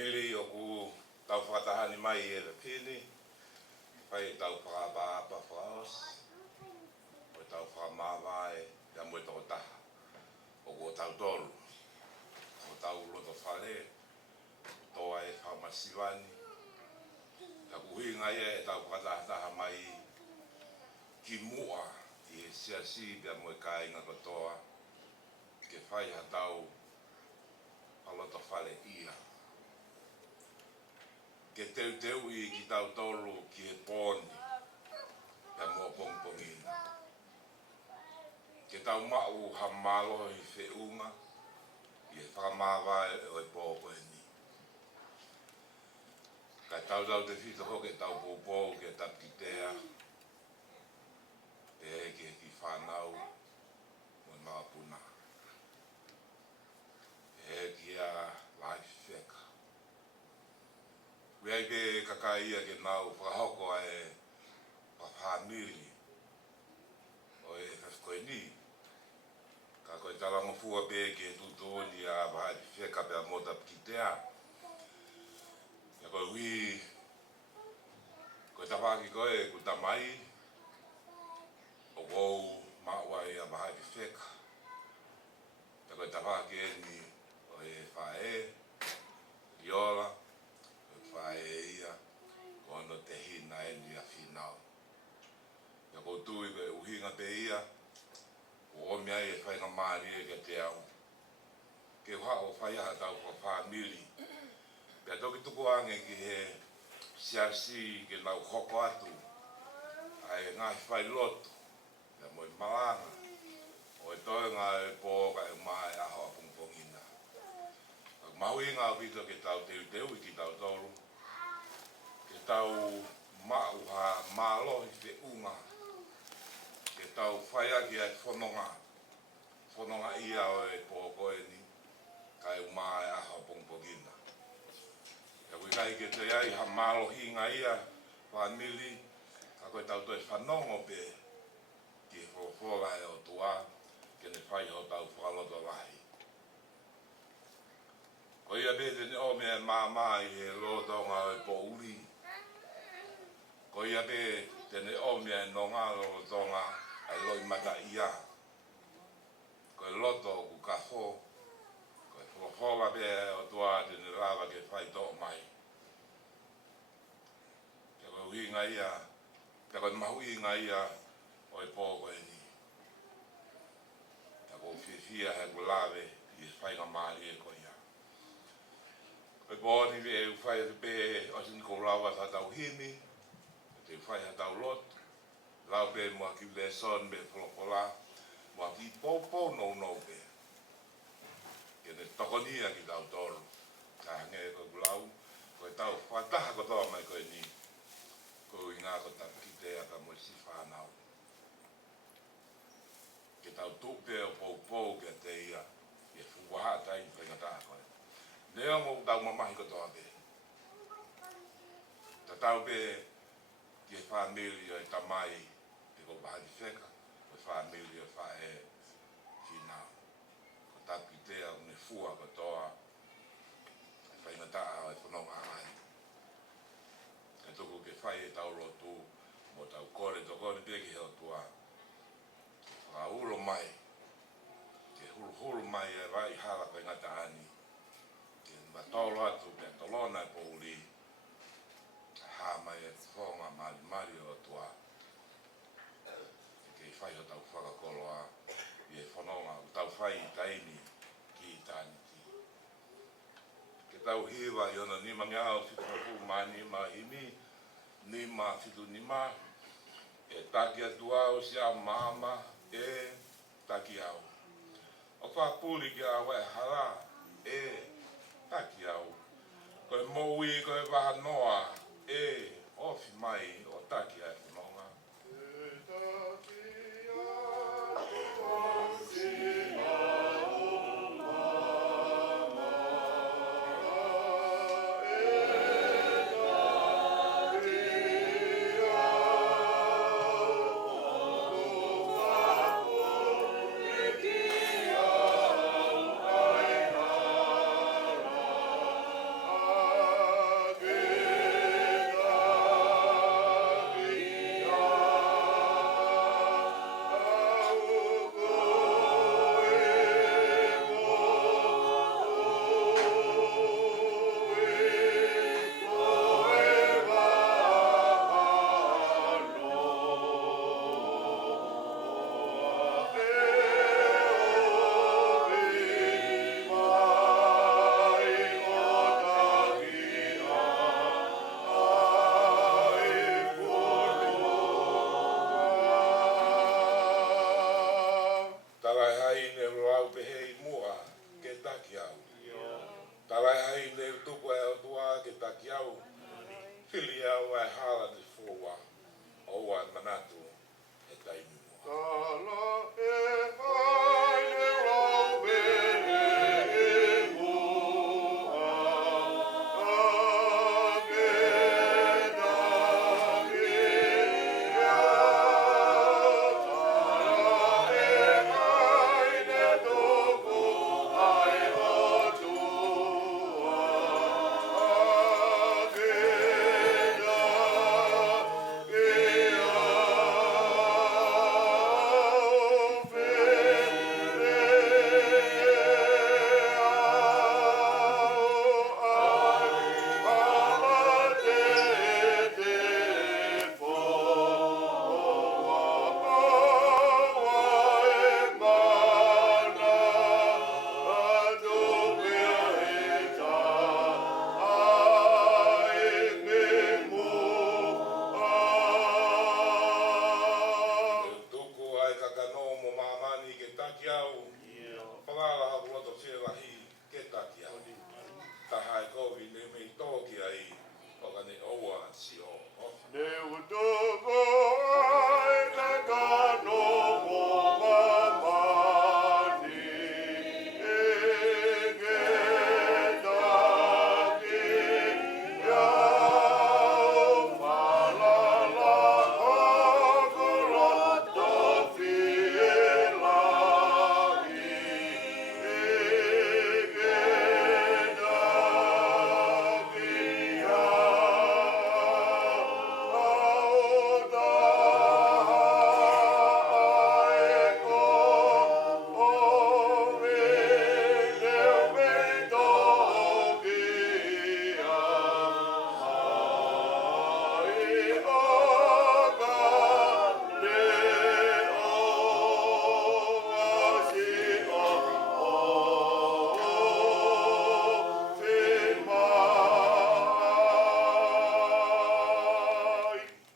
Lili o ku tau whakatahani mai e le pini, whai tau whakapapa whaos, o tau whakamawai, ia moe toko taha, o ku tau tolu, o tau loto whare, toa e whamasiwani, ia ku hinga ia e tau whakataha mai ki mua, i e siasi ia moe ka inga kotoa, ke whai ha tau loto whare ia. Ke teu i ki tau tolu ki he pōni, ia mua pongpongina. Ke tau mau ha malo i whiunga, i e whakamawai o e pōko e ni. Kai tau te whito hoke tau pōpō ke tapitea, e ke ki Finau, mo i Mapuna. E ki a life wheka. Wei ke kakaia ke nau whakahoko e whawhamiri o e whafkoe ni. Ka koe talama fua pe ke tutoni a wahai wheka pe a mota pikitea. Ia koe hui, koe tawhaki koe ku tamai, o wou maua e a wahai wheka. Ia koe tawhaki e ni o e whae, iola, whae ia, ko ano te hina e ni a Finau. Ia ko tui koe uhinga pe ia, o omia e whainga maari e ke te au. Ke hao whai aha tau kwa whamiri. Pea toki tuku ange ki he siasi ke lau hoko atu, ai ngā whai loto, ia moi malanga, o e toi ngā e pō ka e mai aho a pungpongina. Maui ngā vito ke tau teu i ki tau tolu, ke tau mau ha malo i te unga, ke tau whaia ki ai whanonga ia o e pōko e ni, ka e mai aho a pungpongina. Ia kui kai ke te ai ha malo hinga ia, whanili, ka koe tau toi whanongo pe, ki whawhora e o tua, ke ne whai ho tau whakaloto lahi. Ko ia bete ni o mea māmā i he lotonga o e pōuri. Ko ia bete ni o mea no ngā lotonga ai loi mata ia. Ko e loto ku kafo, ko e whawhora pe o tua te ni rawa ke whai tō mai. Te koe uhinga ia, te koe mahuinga ia o e pōko e ni. Te koe whiwhia he ku lawe i e whainga maari e ko ia. E pōni me e whai te pē o sini ko rawa sa tau himi, te whai ha tau lot, lau pē mua ki le son me wholopola, mua ki pōpō nou pē. Ke ne tokonia ki tau tolu, ka hange ko kulau, ko e tau whataha ko toa mai koe ni, ko i ngā ko tapu ki te aka mo si Finau. Ke tau tupe o pōpō ke te ia, e fuwaha tai whaingataha koe. Nea mo tau mamahi ko toa pe. Ta tau pe ki e whamiri o e tamai te ko bahani wheka, o e whamiri o whae Finau. Ko tapi tea o ne fua ko toa, e whaingataa o e whanonga ai. E tuku ke whai e tau rotu, mo tau kore to kore pe ki heo tua. Whaulo mai, ke hulu mai e vai hala whaingataa ani. Ma tolo atu pe tolona e pōuri, hā mai e whonga mari o tua. Ke whai o tau whakakoloa, i e whanonga, tau whai i taini ki i tāniti. Ke tau hiwa i ona nima ngāo whitu mani ma himi, nima whitu nima, e taki atu au si a mama, e taki au. O whapuri ki a wai hara, taki au. Koe moui koe waha noa, ofi mai o taki ai whanonga. taki au. Whakala hapu roto whilahi ke taki au. Taha e kovi ne me toki ai. Oka ne oa si o hofi. Ne utoko ai te kano mo mamani. Ege taki au malala kokoro tofi elahi. Ege taki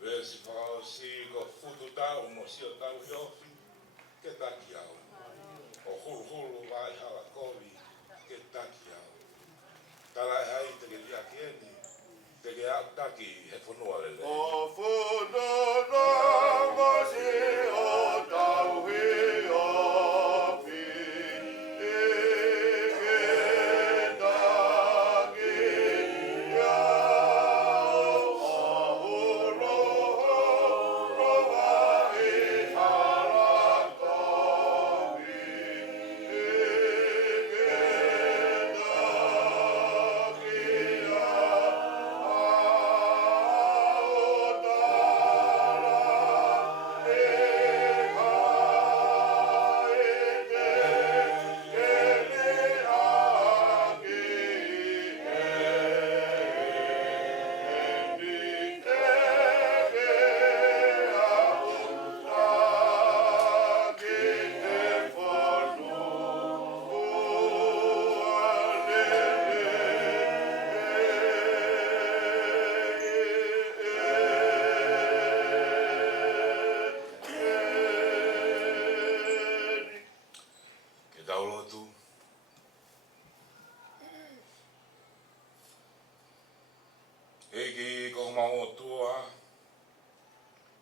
Vesi whakao si ko futu tau mo si o tau hiofi. Ke taki au. O hulu hulu vai hala kovi. Ke taki au. Tala e hai te ke lia kieni. Te ke au taki he whanua lele. O funana masi o tau hiofi. Ege taki au ahuro roa I hala kovi. Ege taki Ke taulotu. Eki ko mau tua.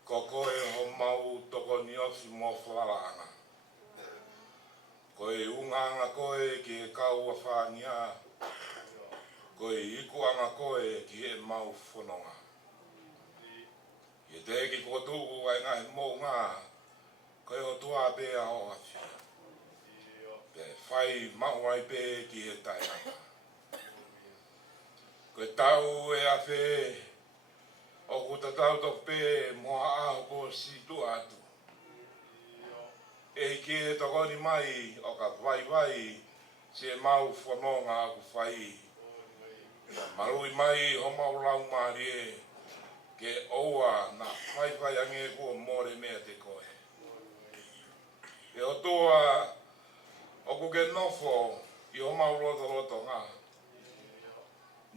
Ko koe ho mau toko ni ofi mo whalaanga. Koe unganga koe ki he kaua whangia. Koe ikuanga koe ki he mau whanonga. Ie te eki ko tuku ai ngahe mō ngā. Koe o tua pēa o hawhi. Pe whai mau ai pē ki he taianga. Koe tau e a whē. O kuta tau tok pē moa aho ko si tu atu. E ki e tokoni mai o ka vai se mau whanonga aku whai. Marui mai ho mau lau maari e. Ke oua na whai ange kua more mea te koe. E o toa o kuke nofo I o mau roto ngā.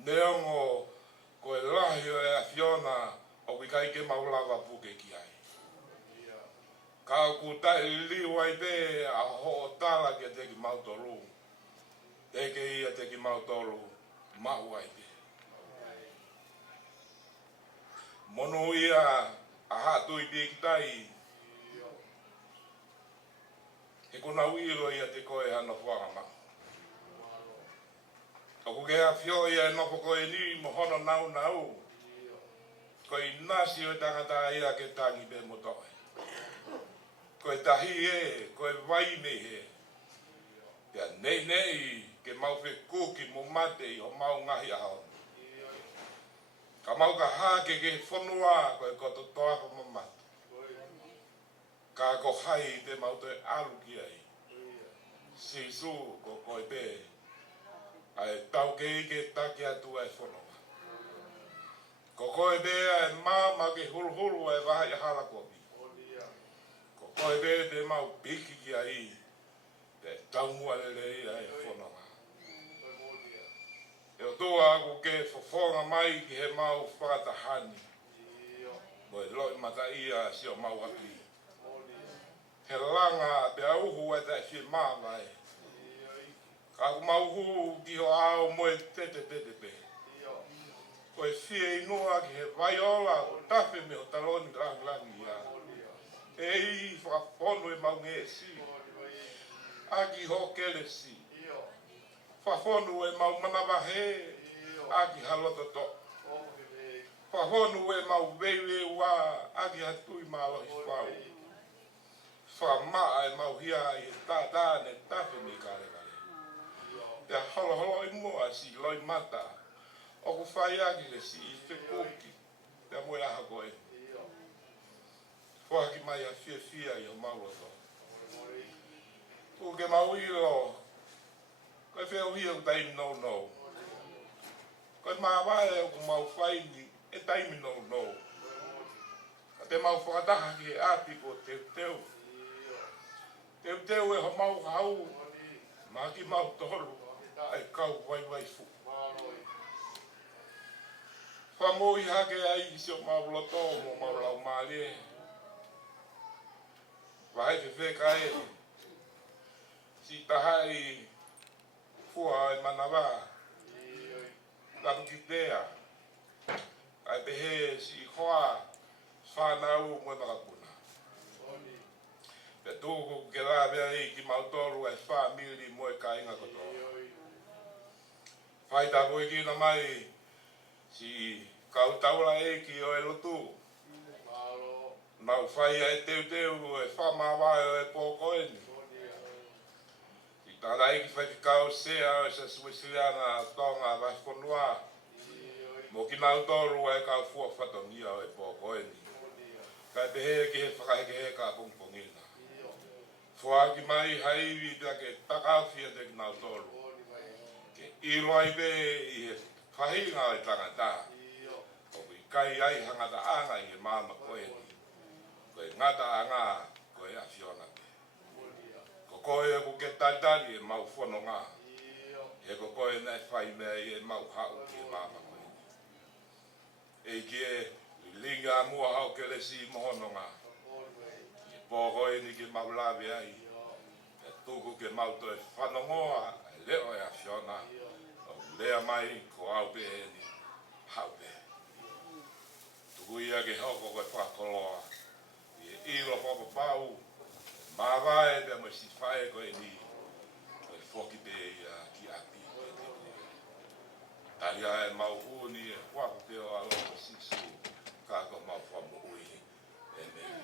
Neongo koe lahi o e a Fiona o kai ke mau lava puke ki ai. Ka ku tai liu ai pe a ho tala ke te ki mau toru. Te ke ia te ki mau toru mau ai pe. Mono ia a hatu I pe ki tai. He kona uiro ia te koe hana whakama. O kuke a Fio ia nofo koe ni mo hono nau. Koe nasi o tangata ia ke tangi pe motoe. Koe tahi e, koe vai me he. Pea nei ke mau whe kuki mo mate I o mau ngahi ahau. Ka mau ka hake ke whanua koe koto toaka mamata. Ka ko hai te mau te alu ki ai. Sisu ko koe pe. Ai tau ke ike take atu ai whanua. Ko koe bea e mama ke hulu e waha I hala kopi. Ko koe bea te mau piki ki ai. Te taumua lele ia e whanonga. E o toa aku ke whawhonga mai ki he mau whakatahani. Mo e loi mata ia si o mau api. He langa pe auhu e te si mama e. Ka mauhu ki ho ao moe te pe. Ko e fie inua ki he vaiola o tafe me o taloni langi ia. E i whakaponu e maunge si. Aki ho kele si. Whakaponu e mau manawahe. Aki halototo. Whakaponu e mau wewe wa. Aki hatui malo i whau. Whamaa e mau hia i tātāne tafe me kare kare. Te holo i mua si loi mata. O ku whai aki le si i whekoki. Te moe aha koe. Whaki mai a fia i o mauroto. Ku ke mau i lo. Koe wheo hia u taimi no. Koe maa wae o ku mau whaini e taimi no. Te mau whakataha ki he ati ko teu. Teu e ho mau hau. Maa ki mau toru. Ai kau vai fu. Whamoi hake ai si o mauloto mo maulau malie. Wahai whewheka e. Si tahai fua e manawa. Laru ki tea. Ai pehe si hoa Finau mo makapuna. Te tōku ke la vea i ki mautoru ai whamiri mo e ka inga kotoa. Whai tā koe ki na mai si kautaura e ki o e lotu. Nau whai e teu e whamawai e pōkoeni. Si tāna e ki whai ki kau sea o sa Suisiliana tonga vaskonua. Mo ki nautoru e kau fua whatongia o e pōkoeni. Kai pehe ki he whakaheke he ka pongpongina. Fua ki mai haiwi pia ke takawhia te ki nautoru. I roi pe i he whahinga o i tangata. O i kai ai hangata anga i he māma koe ni. Koe ngata anga koe a whiona pe. Ko koe e ku ke taitari e mau whono ngā. E ko koe nei whai mea i e mau hau ki he māma koe ni. E ki e linga mua hau ke le si mohono ngā. I pō koe ni ki mau lawe ai. E tuku ke mau toi whanongoa e leo e a whiona. Lea mai ko au pe ni hau pe. Tuku ia ke hoko koe whakoloa. I ilo whako pau. Mawae pe mo si whae koe ni. Koe whoki pe ia ki api pe te koe. Taria e mau huni e whako te o alo ko sisu. Kako mau whamu ui. Amen.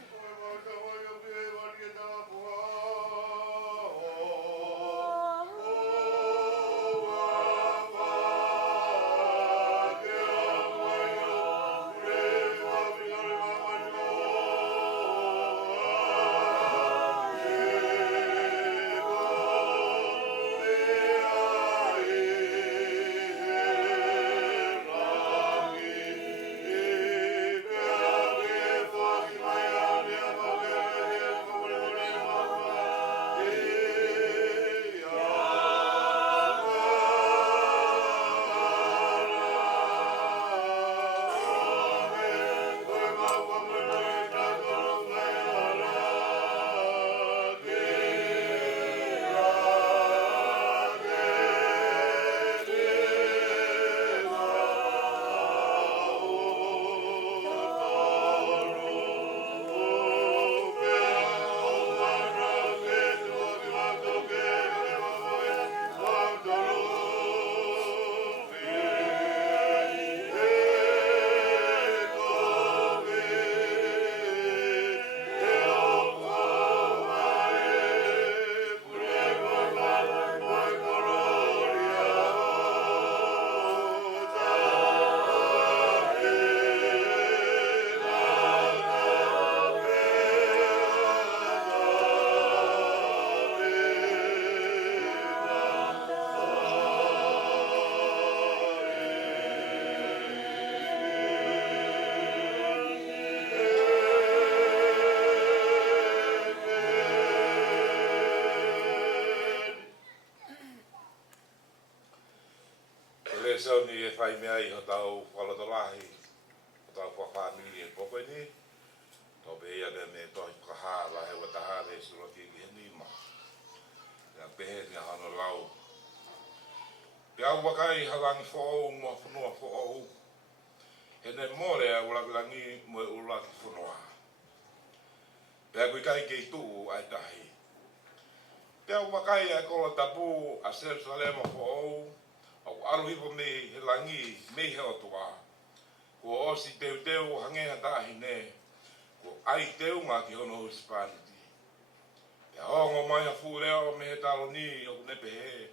So ni e whai mea i ho tau whalotolahi, ho tau whawhamiri e poko ni, tō pe ia me tohi whakaha la he wataha le suro pehe ni hano lau. Pea wakai halangi fo mo funua fo he ne more a ulakilangi mo ulaki funua. Pea kui kai kei tuu ai tahi. Pea wakai a kola tapu a Jerusalema fo au aluhipo me he langi me he otua. Ko osi teu hangeha tahi ne. Ko ai teu ngā ki hono Hispaniti. Pea hongo mai a fureo me he talo ni o nepe he.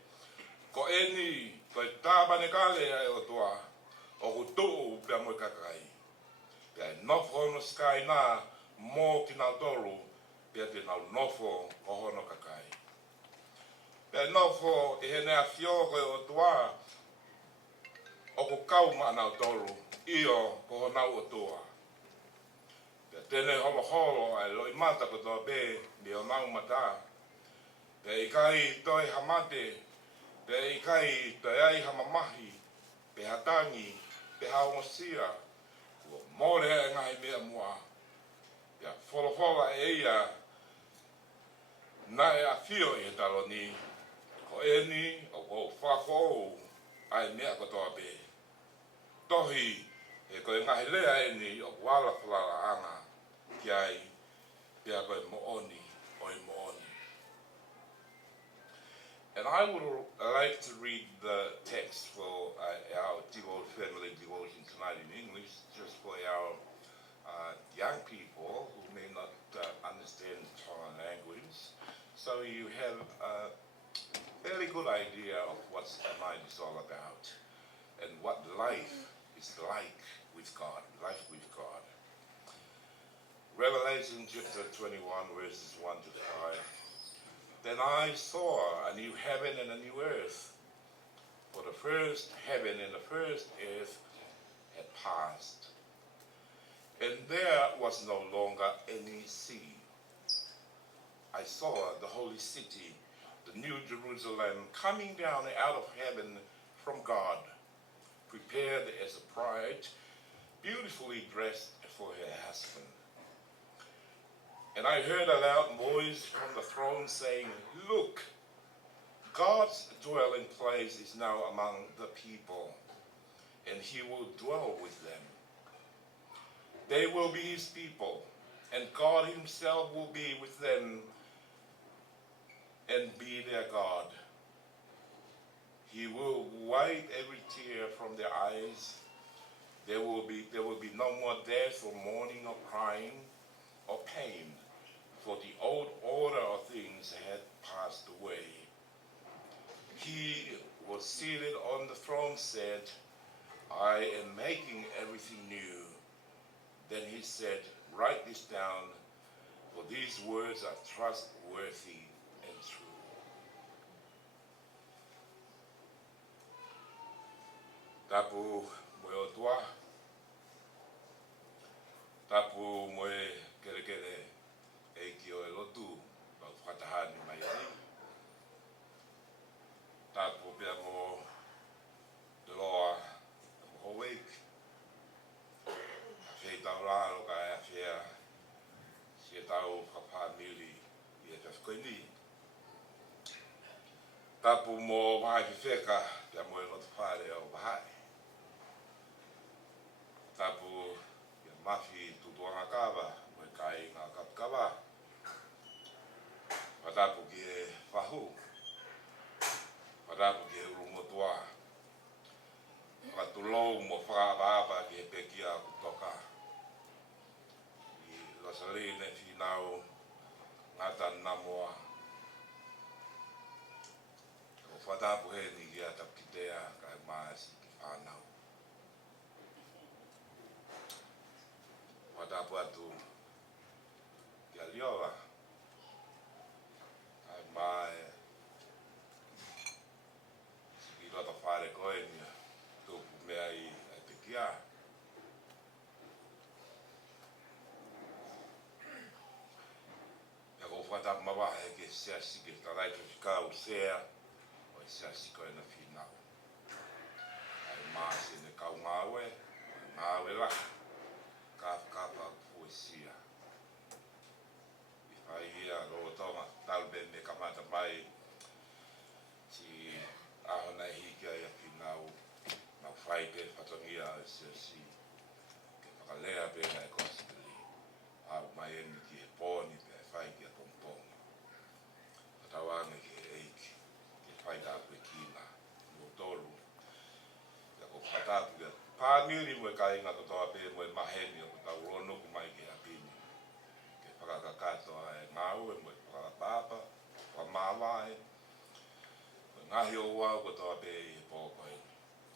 Ko eni, ko e tāpane kale ai otua. O ku tuu pea mo kakai. Pea nofo hono skai nā mō ki nā toru. Pea te nau nofo o hono kakai. Pea nofo e he nea fio koe otua. O ku kau maa nau toru. Io ko honau otua. Pea tene holo holo ai loi mata ko toa be ni o nau mata. Pea i kai toi hamate. Pea i kai toi ai hamamahi. Pea hatangi. Pea haongosia. Kua more e ngai mea mua. Pea wholofola e ia. Na e a fio i he talo ni. Ko e ni o ko whafou. Ai mea ko toa be. Tohi. E koe ngahi lea e ni o wala whalala anga. Ki ai. Pea koe mooni. Oi mooni. And I would like to read the text for our family devotion tonight in English, just for our young people who may not understand Tongan language. So you have a fairly good idea of what the night is all about and what life is like with God, life with God. Revelation chapter 21, verses 1 to 5. Then I saw a new heaven and a new earth, for the first heaven and the first earth had passed, and there was no longer any sea. I saw the holy city, the new Jerusalem, coming down out of heaven from God, prepared as a bride, beautifully dressed for her husband. And I heard a loud voice from the throne saying, "Look, God's dwelling place is now among the people, and he will dwell with them. They will be his people, and God himself will be with them and be their God. He will wipe every tear from their eyes. There will be no more death or mourning or crying or pain, for the old order of things had passed away." He was seated on the throne said, "I am making everything new." Then he said, "Write this down, for these words are trustworthy and true." Tapu moe o tua. Tapu moe kere kere. E ki o e lotu, au whakatahani mai ai. Tapu pia mo te loa, mo howeik. Whei tau rāro ka e a whea, si e tau whapāmiri i e tawhkoini. Tapu mo mai whiwheka, pia mo e lotu whare au wahai. Tapu pia mafi tutuanga kawa, mo e kai ngā kapkawa. Watapu ki e whahu. Watapu ki e urumotua. Whatulou mo whakapapa ki e pekia kutoka. I Rosaline Finau ngata Namoa. O whatapu he ni ki a tapitea kai maasi ki whanau. Watapu atu ki a lioa. Kai mai i rota whare koe ni tōpu mea i te kia. Pea ko whatapu mawahe ke sea sike tarai te whikau sea o i sea siko e na Finau. Ai maasi ne kau ngāwe, ngāwe la, kapa poesia. I whai ia roa tonga, talbe me kamata mai whakainga ko toa pe mo maheni o tau rono ku mai ke apini. Ke whakakakato ai ngau e mo whakapapa, whamawai. Ngahi o wau ko toa pe i pōkoi.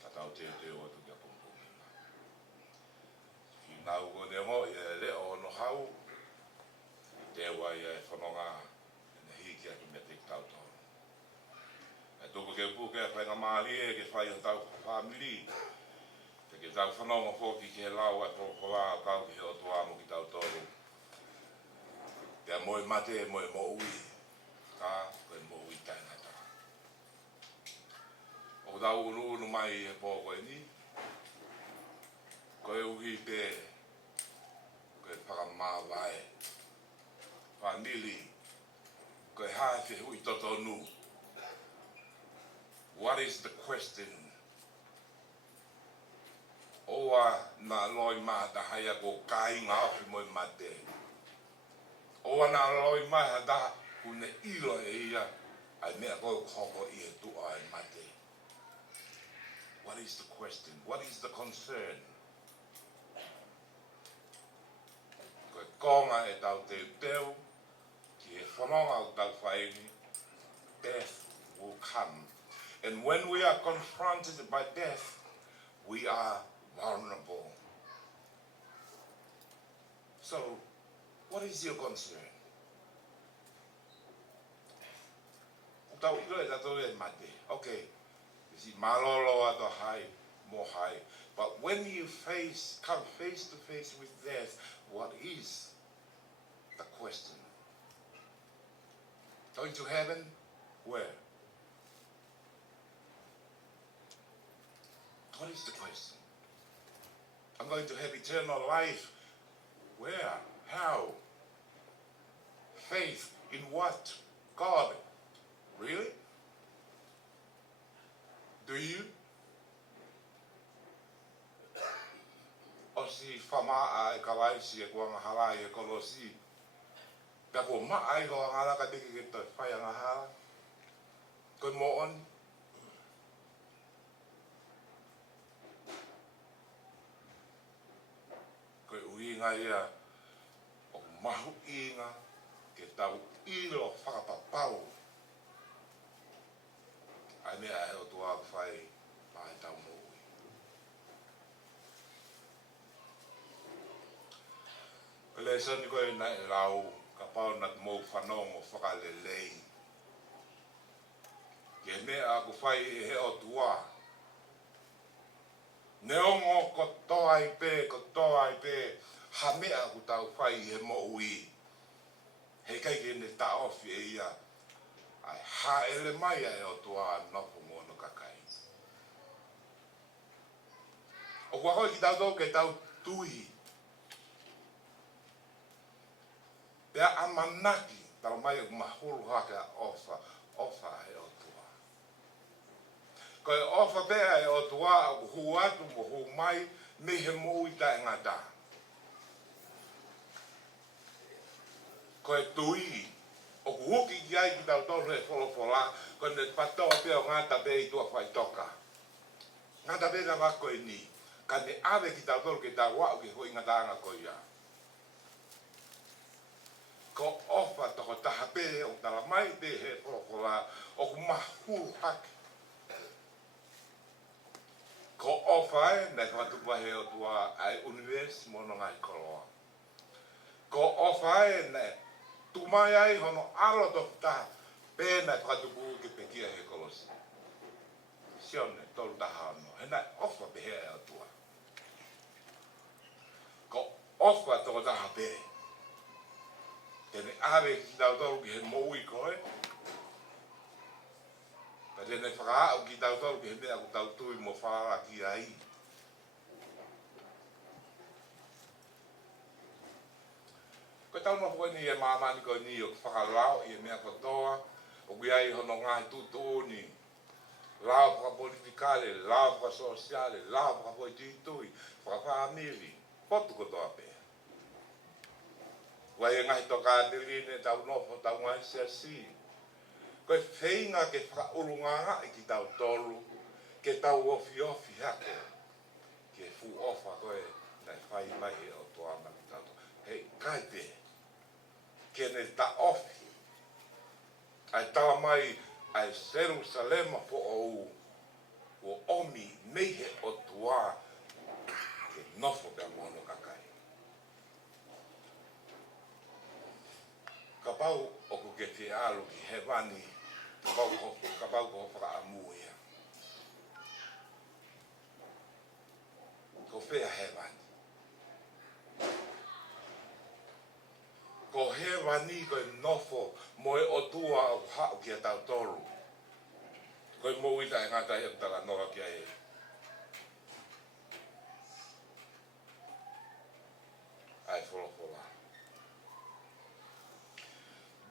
Ka tau te o tu kia pumpunga. Finau ko ne mo i leo ono hau. Te wai e whanonga ne hiki atu me te tau tau. E tuku ke puke e whainga maari e ke whai o tau whamili. Te ke tau whanonga whoki ke lau a tōko wā o kau ki heo tua mo ki tau tōru. Te moe mate e moe mo ui. Ka koe mo ui tainata. O tau unu mai e pōko e ni. Koe uhi pe. Koe whakamāwai. Whanili. Koe hawhi hui totonu. What is the question? Oa na loi mata haya ko kai ngā ofi moe mate. Oa na loi mata kune ilo e ia. Ai mea koe hoko i e tua e mate. What is the question? What is the concern? Koe konga e tau te teu. Ki e whanonga o tau whaini. Death will come. And when we are confronted by death, we are vulnerable. So, what is your concern? Tau ilo e tato e mate. Okay, si malolo ato hai, mo hai. But when you come face to face with death, what is the question? Going to heaven? Where? What is the question? I'm going to have eternal life. Where? How? Faith in what? God. Really? Do you? O si whamaa e kawaisi e kua ngahala e kolosi. Pea kua maa e kua ngala ka teki ke toi whai ngahala. Koe mo on. Koe uinga ia o mahu inga ke tau ilo whakapapau. Ai mea e o tua whai mai tau mo ui. Koe le sani koe nai rau ka pau nat mou whanau mo whakalelei. Ke mea ku whai e he o tua. Neongo ko toa i pē, ha mea ku tau whai he mo ui. He kai ke ne ta ofi e ia. Ai ha ele mai e o tua nopu mono kakai. O kua hoi ki tau tau ke tau tui. Pea amanaki, tau mai o mahuru haka ofa he o tua. Koe ofa pea e o tua o hu atu mo hu mai me he mo i tae ngata. Koe tui, o kuhuki ki ai ki tau tau he wholofola, koe ne patoa pea o ngata pea i tua whai toka. Ngata pea ka wako e ni, ka ne awe ki tau tau ke tau wau ki hoi ngata anga koe ia. Ko ofa toko taha pea o tala mai te he wholofola, o ku mahuru haki. Ko ofa e, nei whatupa he o tua ai universe mono ngai koroa. Ko ofa e, nei tumai ai hono aro toku taha, pēnei whatupu ke pekia he kolosi. Sione, tolu taha ano, he nei ofa pehea e o tua. Ko ofa toko taha pē. Tene awe ki tau tolu ki he moui koe. Ka tene whakaau ki tau tolu ki he mea ku tau tui mo whaara ki ai. Ko tau no koe ni e mamani koe ni o whakarao i e mea kotoa. O kui ai hono ngai tutuni. Lao whakapolitikale, lao whakasosiale, lao whakapoititui, whakawhamiri. Potu kotoa pēr. Wai e ngahi toka adeline tau nofo tau ngai siasi. Koe wheinga ke whakaurunganga i ki tau tolu, ke tau ofi hake. ke fu ofa koe nei whai mai he o toa mani tato. Hei, kai te, ke ne ta ofi, ai tawa mai, ai Jerusalema po o omi mehe o tua, ke nofo te mono kakai. Ka pau o ku ke te alu ki he wani, ka pau ko whaka amu ia. Ko whea he wani. Ko he wani koe nofo moe o tua o hao ki a tau toru. Koe mo ita e ngata e utala noa ki a e. Ai wholofola.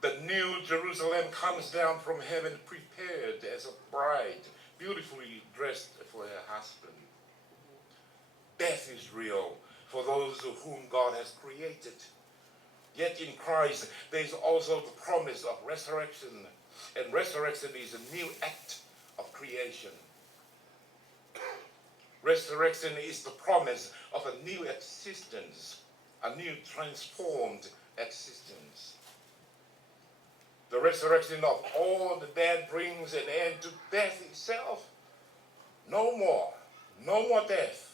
The new Jerusalem comes down from heaven prepared as a bride, beautifully dressed for her husband. Death is real for those of whom God has created. Yet in Christ, there is also the promise of resurrection. And resurrection is a new act of creation. Resurrection is the promise of a new existence, a new transformed existence. The resurrection of all the dead brings an end to death itself. No more death.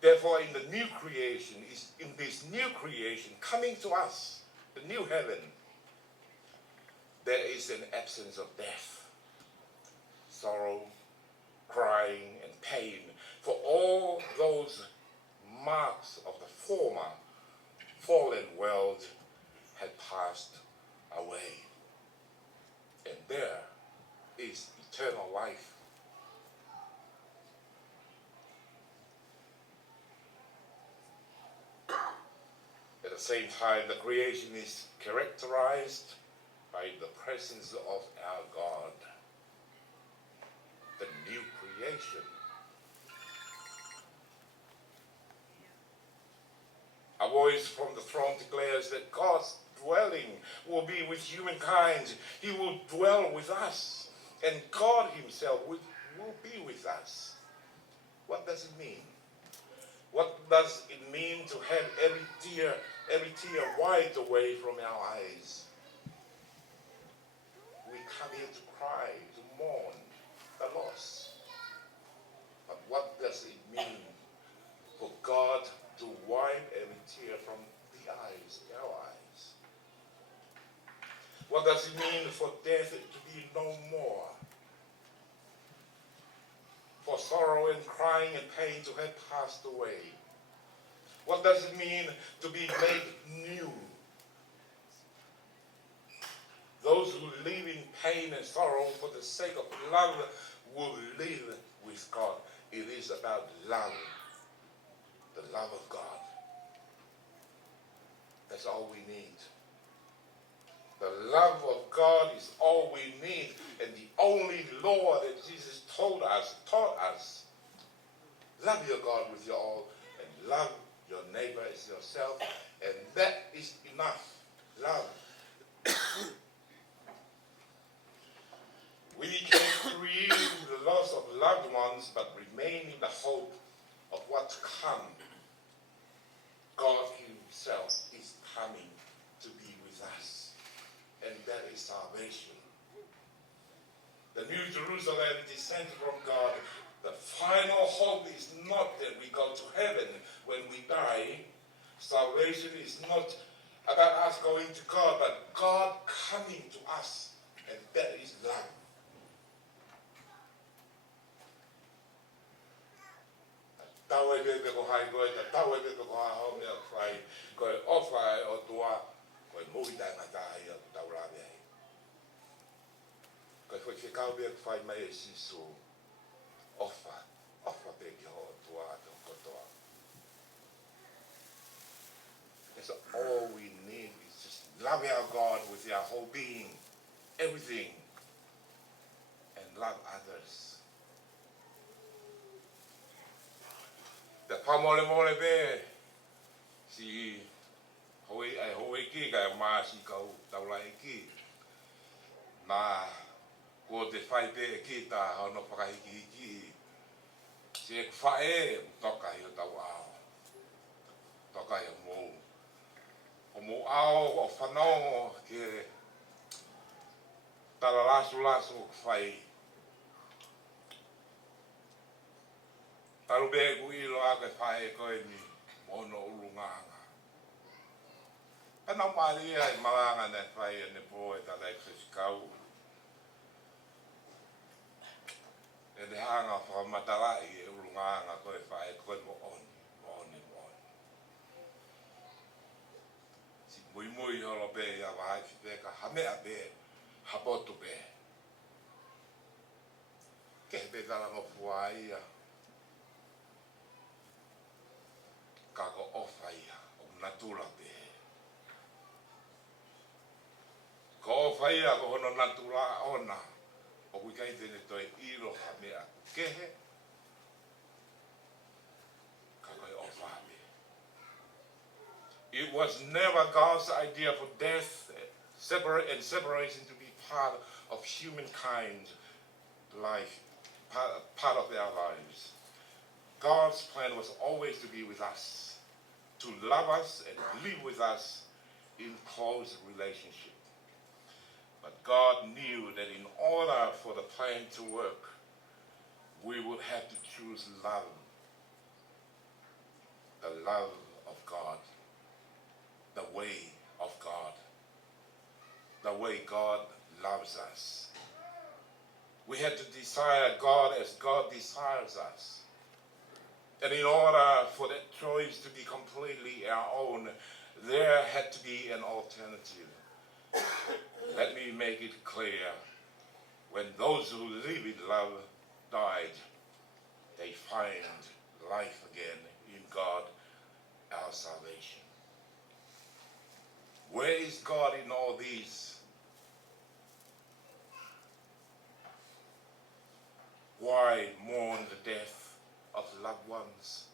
Therefore, in the new creation, in this new creation coming to us, the new heaven, there is an absence of death, sorrow, crying, and pain, for all those marks of the former fallen world had passed away. And there is eternal life. At the same time, the creation is characterized by the presence of our God, the new creation. A voice from the throne declares that God's dwelling will be with humankind. He will dwell with us, and God himself will be with us. What does it mean? What does it mean to have every tear wiped away from our eyes? We come here to cry, to mourn the loss. But what does it mean for God to wipe every tear from the eyes, our eyes? What does it mean for death to be no more? For sorrow and crying and pain to have passed away? What does it mean to be made new? Those who live in pain and sorrow for the sake of love will live with God. It is about love, the love of God. That's all we need. The love of God is all we need, and the only law that Jesus taught us, love your God with your all, and love your neighbor as yourself, and that is enough. Love. We can grieve the loss of loved ones, but remain in the hope of what's to come. God himself is coming to be with us, and that is salvation. The New Jerusalem descends from God. The final hope is not that we go to heaven when we die. Salvation is not about us going to God, but God coming to us, and that is love. Tau e pepe ko hai koe, tau e pepe ko hai hau mea whai, koe ofa e o tua, koe mui tai ngata ai a tau rāwe ai. Koe whai ke kau mea whai mai e siso, ofa pe ki ho o tua a te kotoa. That's all we need, is just love our God with our whole being, everything, and love others. Te pamole pe, si hoi ki kai maasi kau taulai ki. Nā, ko te whai pe ki tā hano whakahiki hiki. Se whae toka hi o tau ao. Toka hi o mou. O mou ao o whanau ke tala lasu whai. Taru be ku ilo a ke whae koe ni ono urunganga. Pena maria i maranga ne whai ne po e tala kau. E te hanga whakamatara i e urunganga koe whae koe mo oni. Si mui holo be ia wahai whipeka hamea be hapotu be. Ke be tala mo fua ia. Kako ofa ia o natura be. Ko ofa ia ko hono natura ona. O kui kai tene toi iro hamea kehe. Kako ofa be. It was never God's idea for death and separation to be part of humankind life, part of their lives. God's plan was always to be with us, to love us and live with us in close relationship. But God knew that in order for the plan to work, we would have to choose love, the love of God, the way of God, the way God loves us. We had to desire God as God desires us. And in order for that choice to be completely our own, there had to be an alternative. Let me make it clear. When those who live in love died, they find life again in God, our salvation. Where is God in all these? Why mourn the death of loved ones?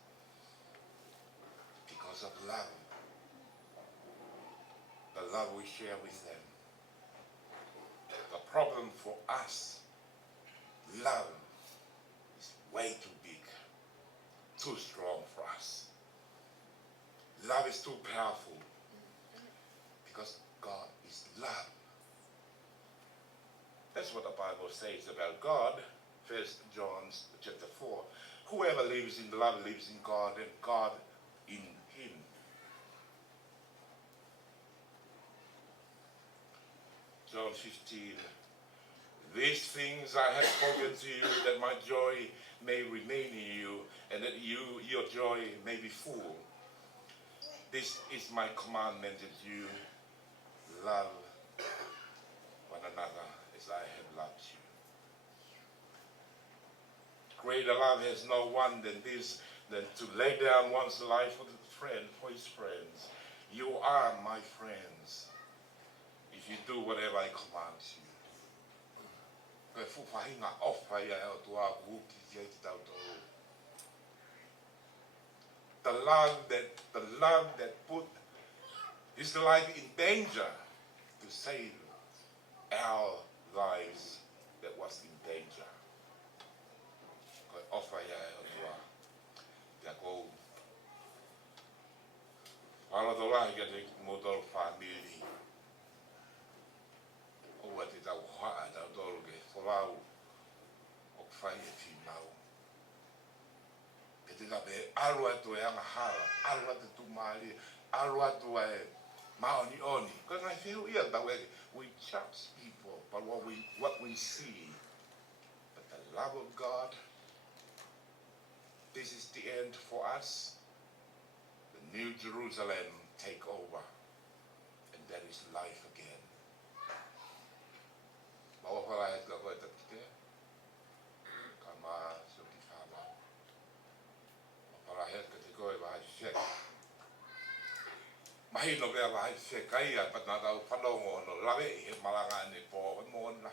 Because of love. The love we share with them. The problem for us, love is way too big, too strong for us. Love is too powerful because God is love. That's what the Bible says about God. 1 John chapter 4. Whoever lives in love lives in God and God in him. John 15. These things I have spoken to you that my joy may remain in you and that your joy may be full. This is my commandment that you love one another as I have loved you. Greater love has no one than this, than to lay down one's life for his friends. You are my friends if you do whatever I command you. The love that put his life in danger to save our lives that was in danger. Finau. Ketika be alua tu yang hal, alua tu mali, alua tu maoni oni. Because I feel yeah that we judge people by what we see. But the love of God, this is the end for us. The New Jerusalem take over, and that is life again. Mahino vea vai se kaia pat na tau whanongo no lawe he malanga ne po mo na.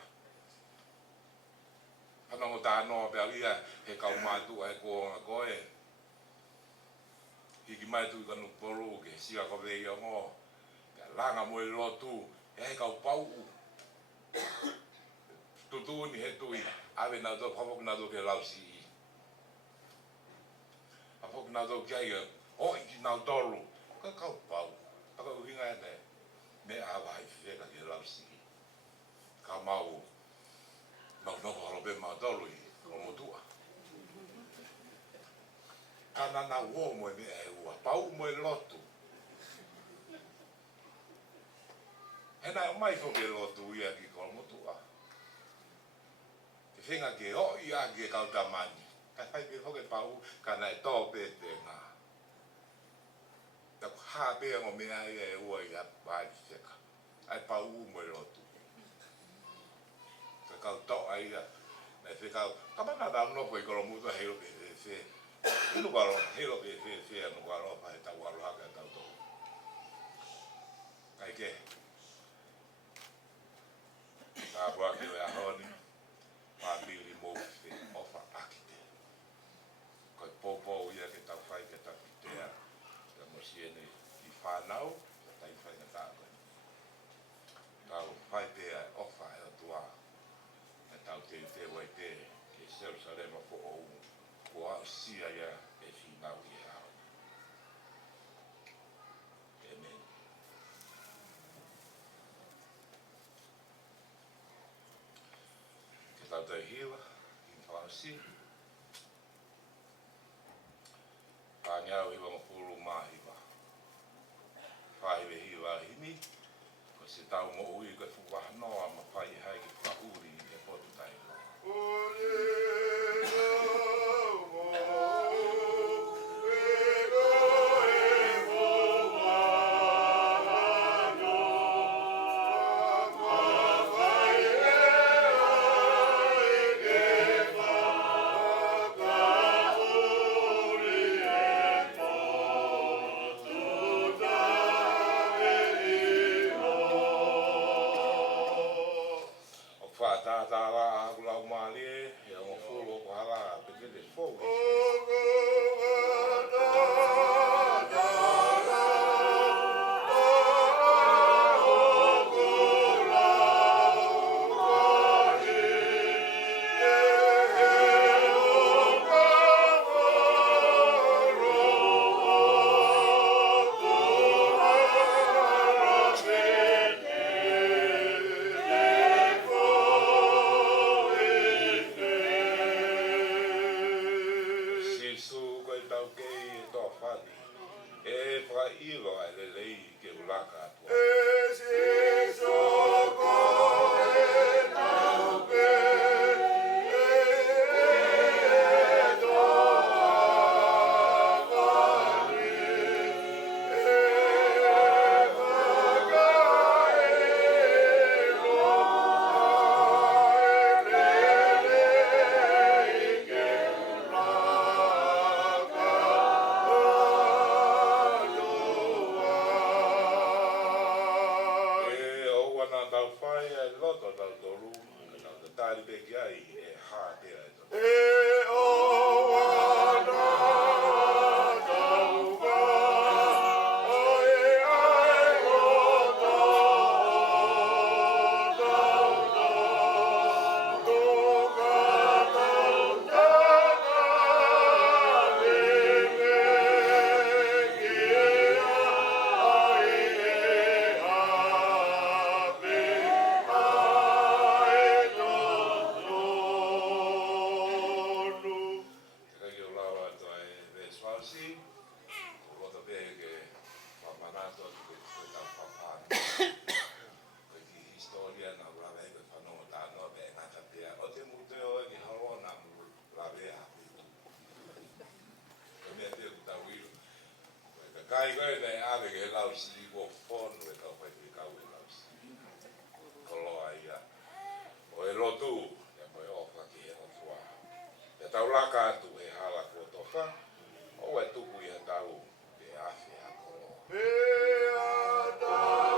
Whanongo tā no vea ia he kau mātu ai ko ngā koe. Hiki mai tu kanu poru ke sia ko vei o ngō. Ka langa mo I lotu he kau pau u. Tutu ni he tui awe na tō whamok na tō ke lausi. hoki nā tau kia ia, o i ki nā toru, ka kau pau, ka kau hinga e nei, me a wahai whiweka ki lausi. Ka mau, mau noho halope mā toru i, o motua. Ka nana uo moe me e ua, pau moe lotu. He nai o mai whoke lotu ia ki kolo motua. Ke whenga ke o i a ki e kau tamani. Ka whai pe whoke pau, ka nai tō pe te ngā. Ka hā pe ngo mea ia e ua i a wāi whiweka. Ai pau moe lotu. Ka kau tō ai ia, nei whekau, ka mana rau nopo i kolo motua hei rope whe. Inu waro, hero be whe anu waro, pai tau waro haka tau tō. Kai ke. Tā pua ki wea honi, pā mili mō whe ofa akite. Koi pōpō ia ke tau whai ke tau kitea, ka mosiene i Finau, ka tai whai na tākoi. Tau whai pēa ofa e o tua, e tau te wai te, ke Jerusalema po o umu. Kua sia ia e Finau i hao. Amen. Ke tau tau hiwa, i whaasi. Pāngiau hiwa mapuru māhiwa. Whahiwe hiwa himi, ko se tau mo ui koe whukahanoa ma whai hai ki whauri e potu tai. Kai koe nei ave ke lausi i kua whonu e tau whai kau e lausi. Koloa ia. O e lotu, e moe ofa ki e hofua. E tau laka atu e hala kua tofa, o e tuku i a tau e awhi a koloa. Pea tau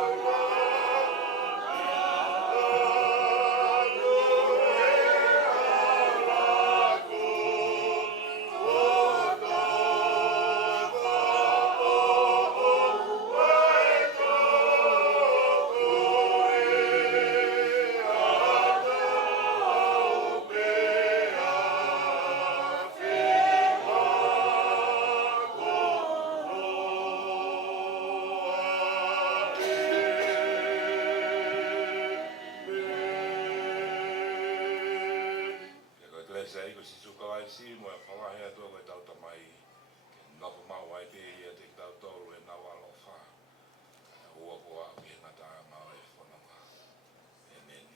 si mo e whawahea tua koe tau tamai ke napa mau ai te ia te tau tolu e nau alo wha. Ua koa au ki ngata mau e whananga. Amen.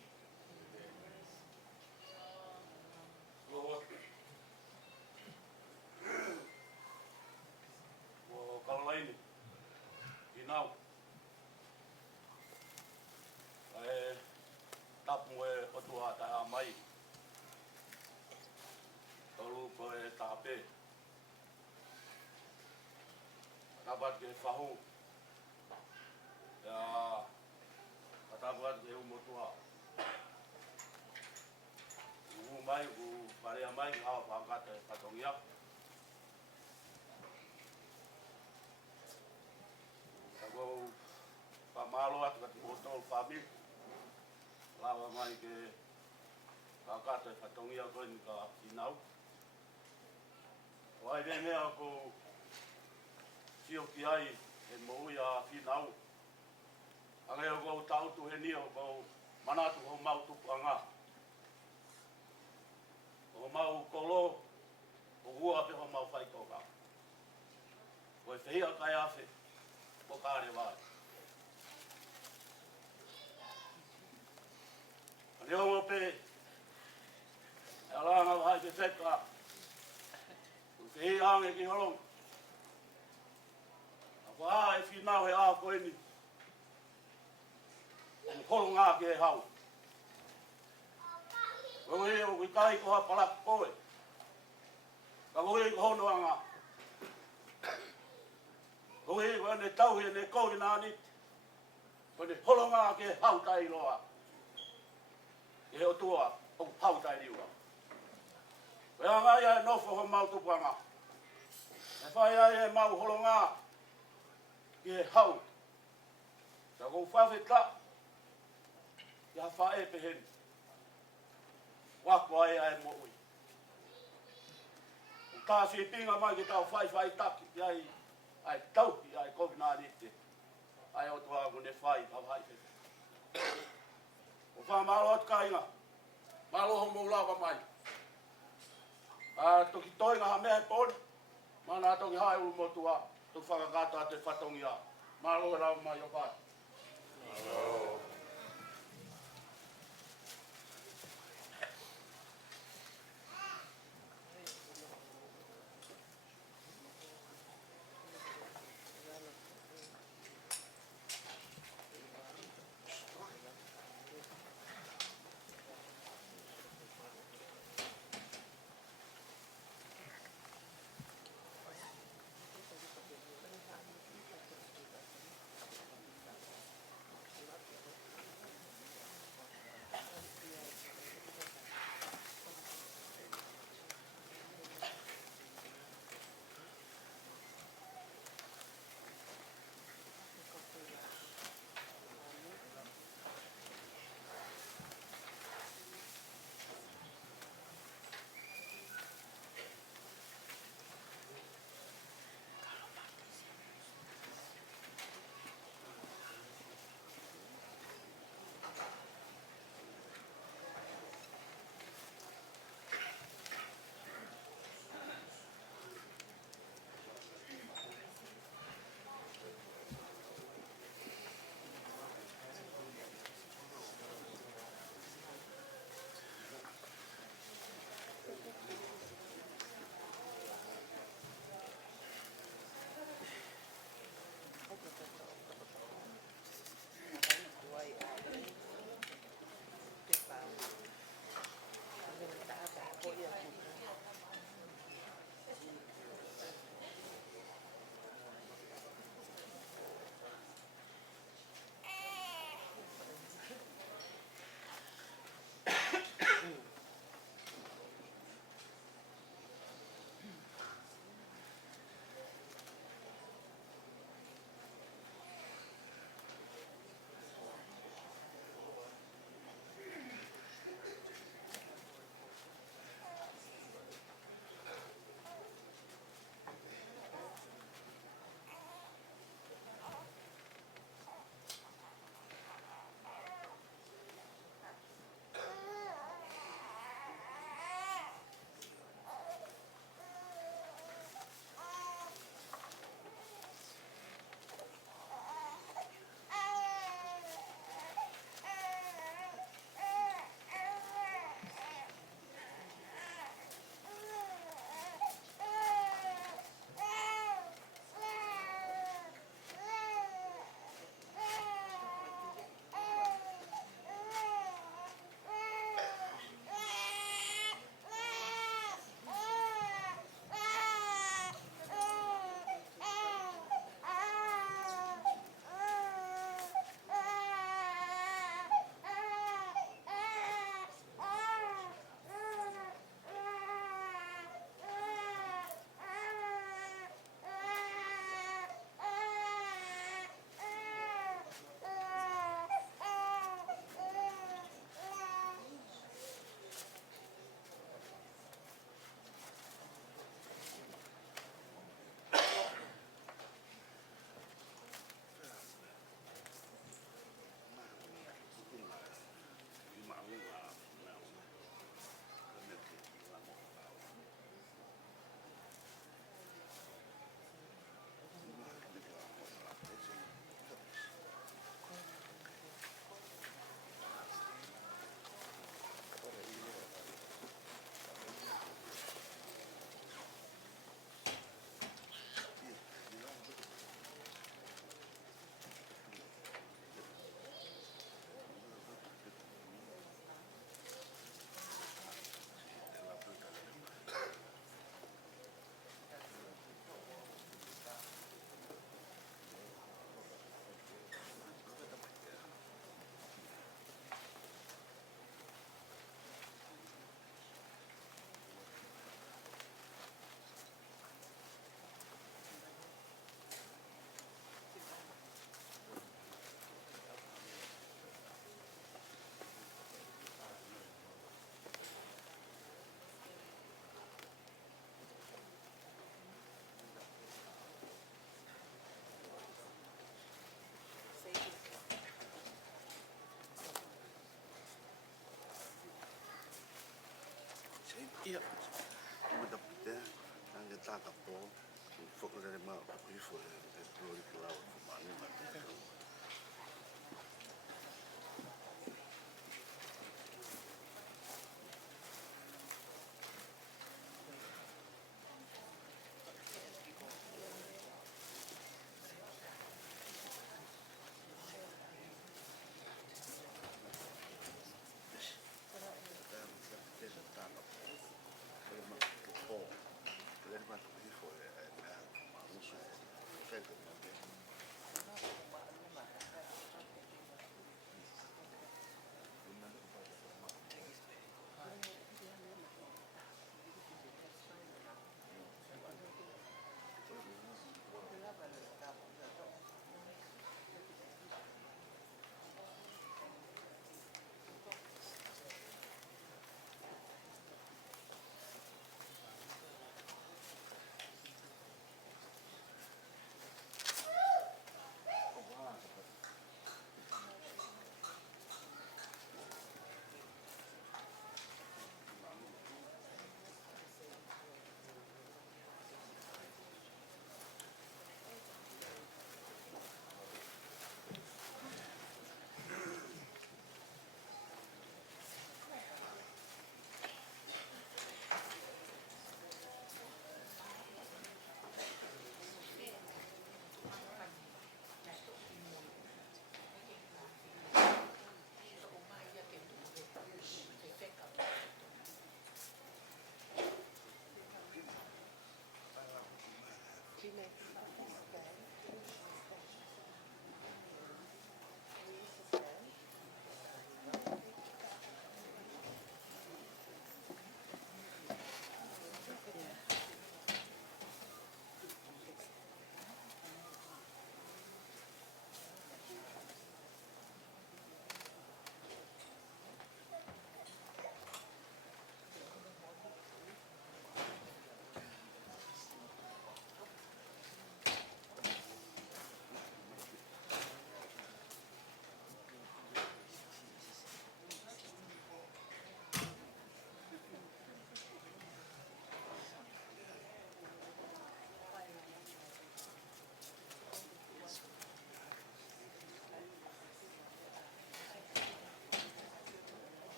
O kaulaini, Finau. E tapu e otua taha mai. Tolu ko e tape. Tabat ke whahu. Ya, tabat ke umotua. Mai, parea mai, hawa whakata e whatongia. Tago whamalo atu kati motol whami. Lawa mai ke whakata e whatongia koe ni ka Finau. Wai mea ko tio ki ai e moui a Finau. Ange o ko tautu he ni o ko manatu ho mau tupu anga. O mau kolo, o hua pe ho mau whaitoka. Ko e whihia kai awhi, ko kāre wai. Reo mo pe, e alanga wahai te wheka. Ko whihia ange ki holong. A wha e Finau he a koe ni. O holong a ki e hau. Ko e o kui kai ko ha palak koe. Ka koe ko hono anga. Ko e ko ne tau he ne koe nā ni. Ko ne holong a ki e hau tai loa. E o tua o hau tai liua. Ko e anga ia e nofo ho mau tupu anga. E whai ai e mau holong a ki e hau. Ka ko whawheta. Ia whae pehen. Wako ai ai mo ui. O tā si pinga mai ki tau whai taki ki ai tau ki ai COVID-19. Ai o tua ko ne whai pa whai pe. O wha malo atu ka inga. Malo ho mou lawa mai. Toki toinga ha mea pone. Mana toki hae ulu motua. Tu whakakata te whatongia. Malo e rau mai o pai. Malo. Ia. Uma da pite, ang tata po, fokus dari ma, ifo, glory kelawa, kumani mati.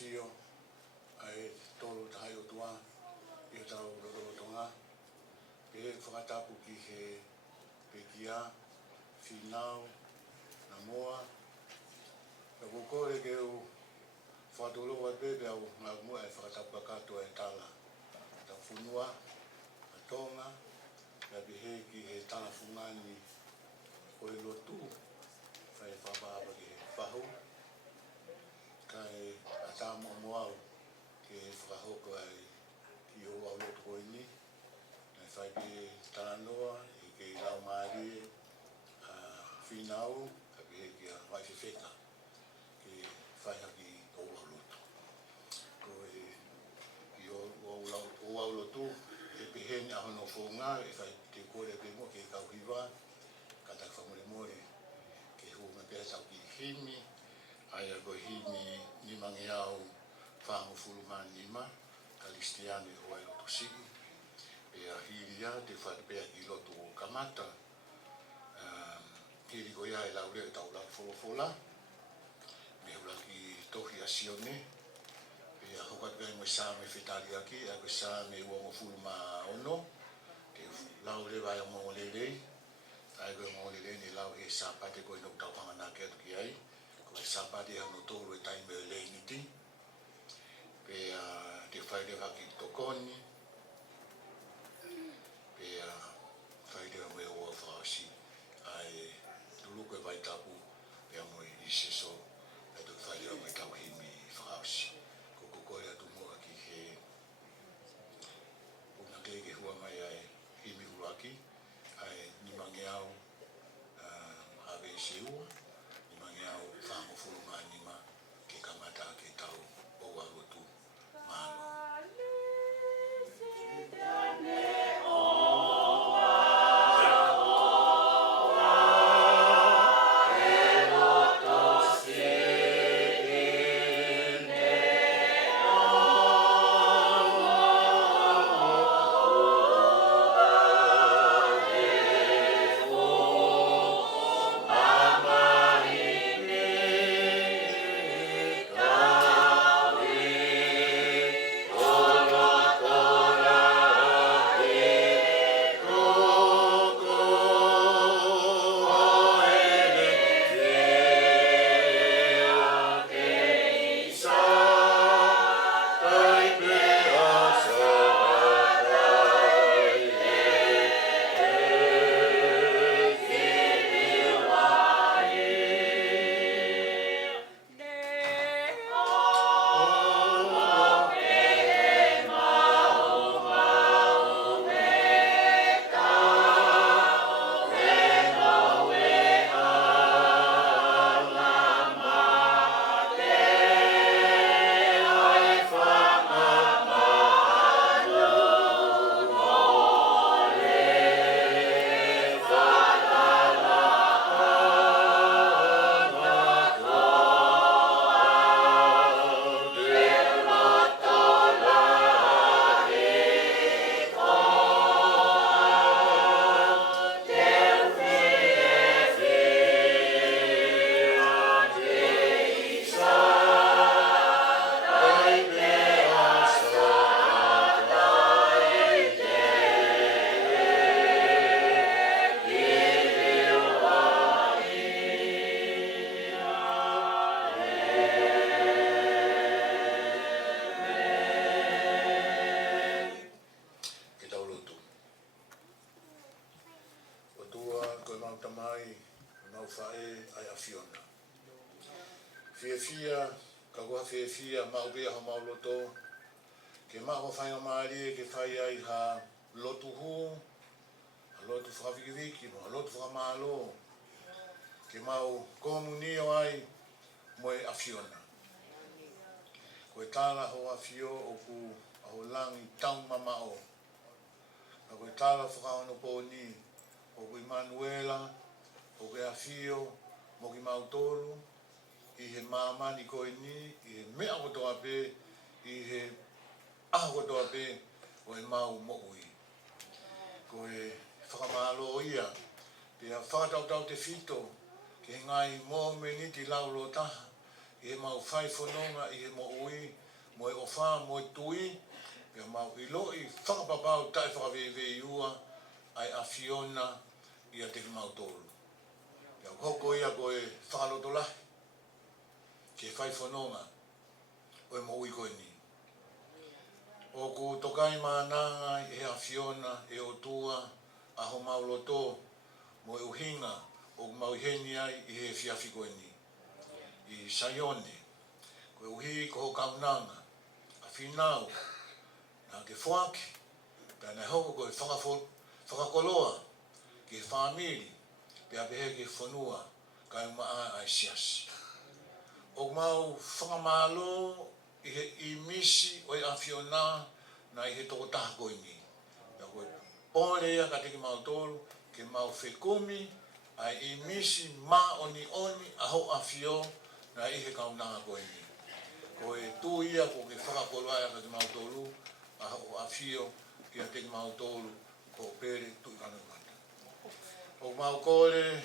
fio ai tolu tai o tua I o tau rorotonga pe whakatapu ki he pekia, Finau, Namoa ka kukore ke u whatolo wa bebe au ngā mua e whakatapu katoa e tala ta whunua, a tonga ka bihe ki he tala whungani o I lotu whai whapaapa ki he whahu ka e a tāmo moau ki he whakahoko ai ki o au lotu ko ini na whai ki tānoa I ke lau maari Finau ka bihe ki a whaifewheka ki whai haki o au lotu ko e ki o au lotu e bihe ni ahono whonga e whai te kore pe mo ke kauhiwa ka tak whamore more ke hunga pēr tau ki himi ai a ko himi ni mangi au whangu fulumani nima Kalistiani o ai lotu siki e a hiria te whakapea ki lotu o kamata hiri ko ia e lau leo tau lau wholofola me hula ki tohi a sione e a hokat gai mo sa me whetari aki a ko sa me ua mo fuluma ono te lau le vai o mo lelei ai ko mo lelei ni lau he sapate ko ino tau whangana ke atu ki ai ko e sapate hau no tolu e taime e lei niti pe te whai leo haki tokoni pe whai leo me ua whaosi ai tuluko e vai tapu pe amo I iseso e tu whai leo me tau himi whaosi ko kukore atu mua ki he una ke hua mai ai himi uraki ai ni mangi au ave siua ni mangi au whango fuluma nima ke kamata ke tau o warotu malo. Fia ka kua fia maupea ho mauloto ke maho whainga maari ke whai ai ha lotu hu a lotu whakawhikiwiki mo a lotu whakamalo ke mau komunio ai mo e awhiona ko e tāla ho awhio o ku aho langi tau mamao ka ko e tāla whakahono pōni o ku Manuela o ku e awhio mo ki mautolu I he mamani ko ni I he mea kotoa pe I he aho kotoa pe o e mau mo'ui ko e whakamalo ia pe a whakatautau te whito ke ngai mō meniti laulo taha I mau whai whanonga i he mo ui, mo e ofa, mo e tui, pia mau i lo i whakapapau tai whakawewei ua, ai a Fiona i a te mau tolu. Pia hoko ia ko e whakaloto lahi, ke whai whanonga, o e mo ui koe ni. O ko tokai mānanga i he a Fiona e o tua, a ho mau loto, mo e uhinga, o mau heni ai i he fiafi koe ni. I Saione, ko e uhi ko ho kaunanga, a Finau, na ke whaki, pia nei hoko ko e whakakoloa, ke whamiri, pia pehe ke whanua, kai maa ai siasi. O mau whakamalo, i he i misi o e a Fiona, na i he toko taha koe ni. Pia koe pōre ia ka teki mau tolu, ke mau whekumi, ai i misi ma oni a ho a Fio, na i he kaunanga koe ni. Ko e tū ia ko ke whakakoloa ia ka te mau tolu, a ho a Fio, ki a teki mau tolu, ko pere tui kanamata. O mau kore,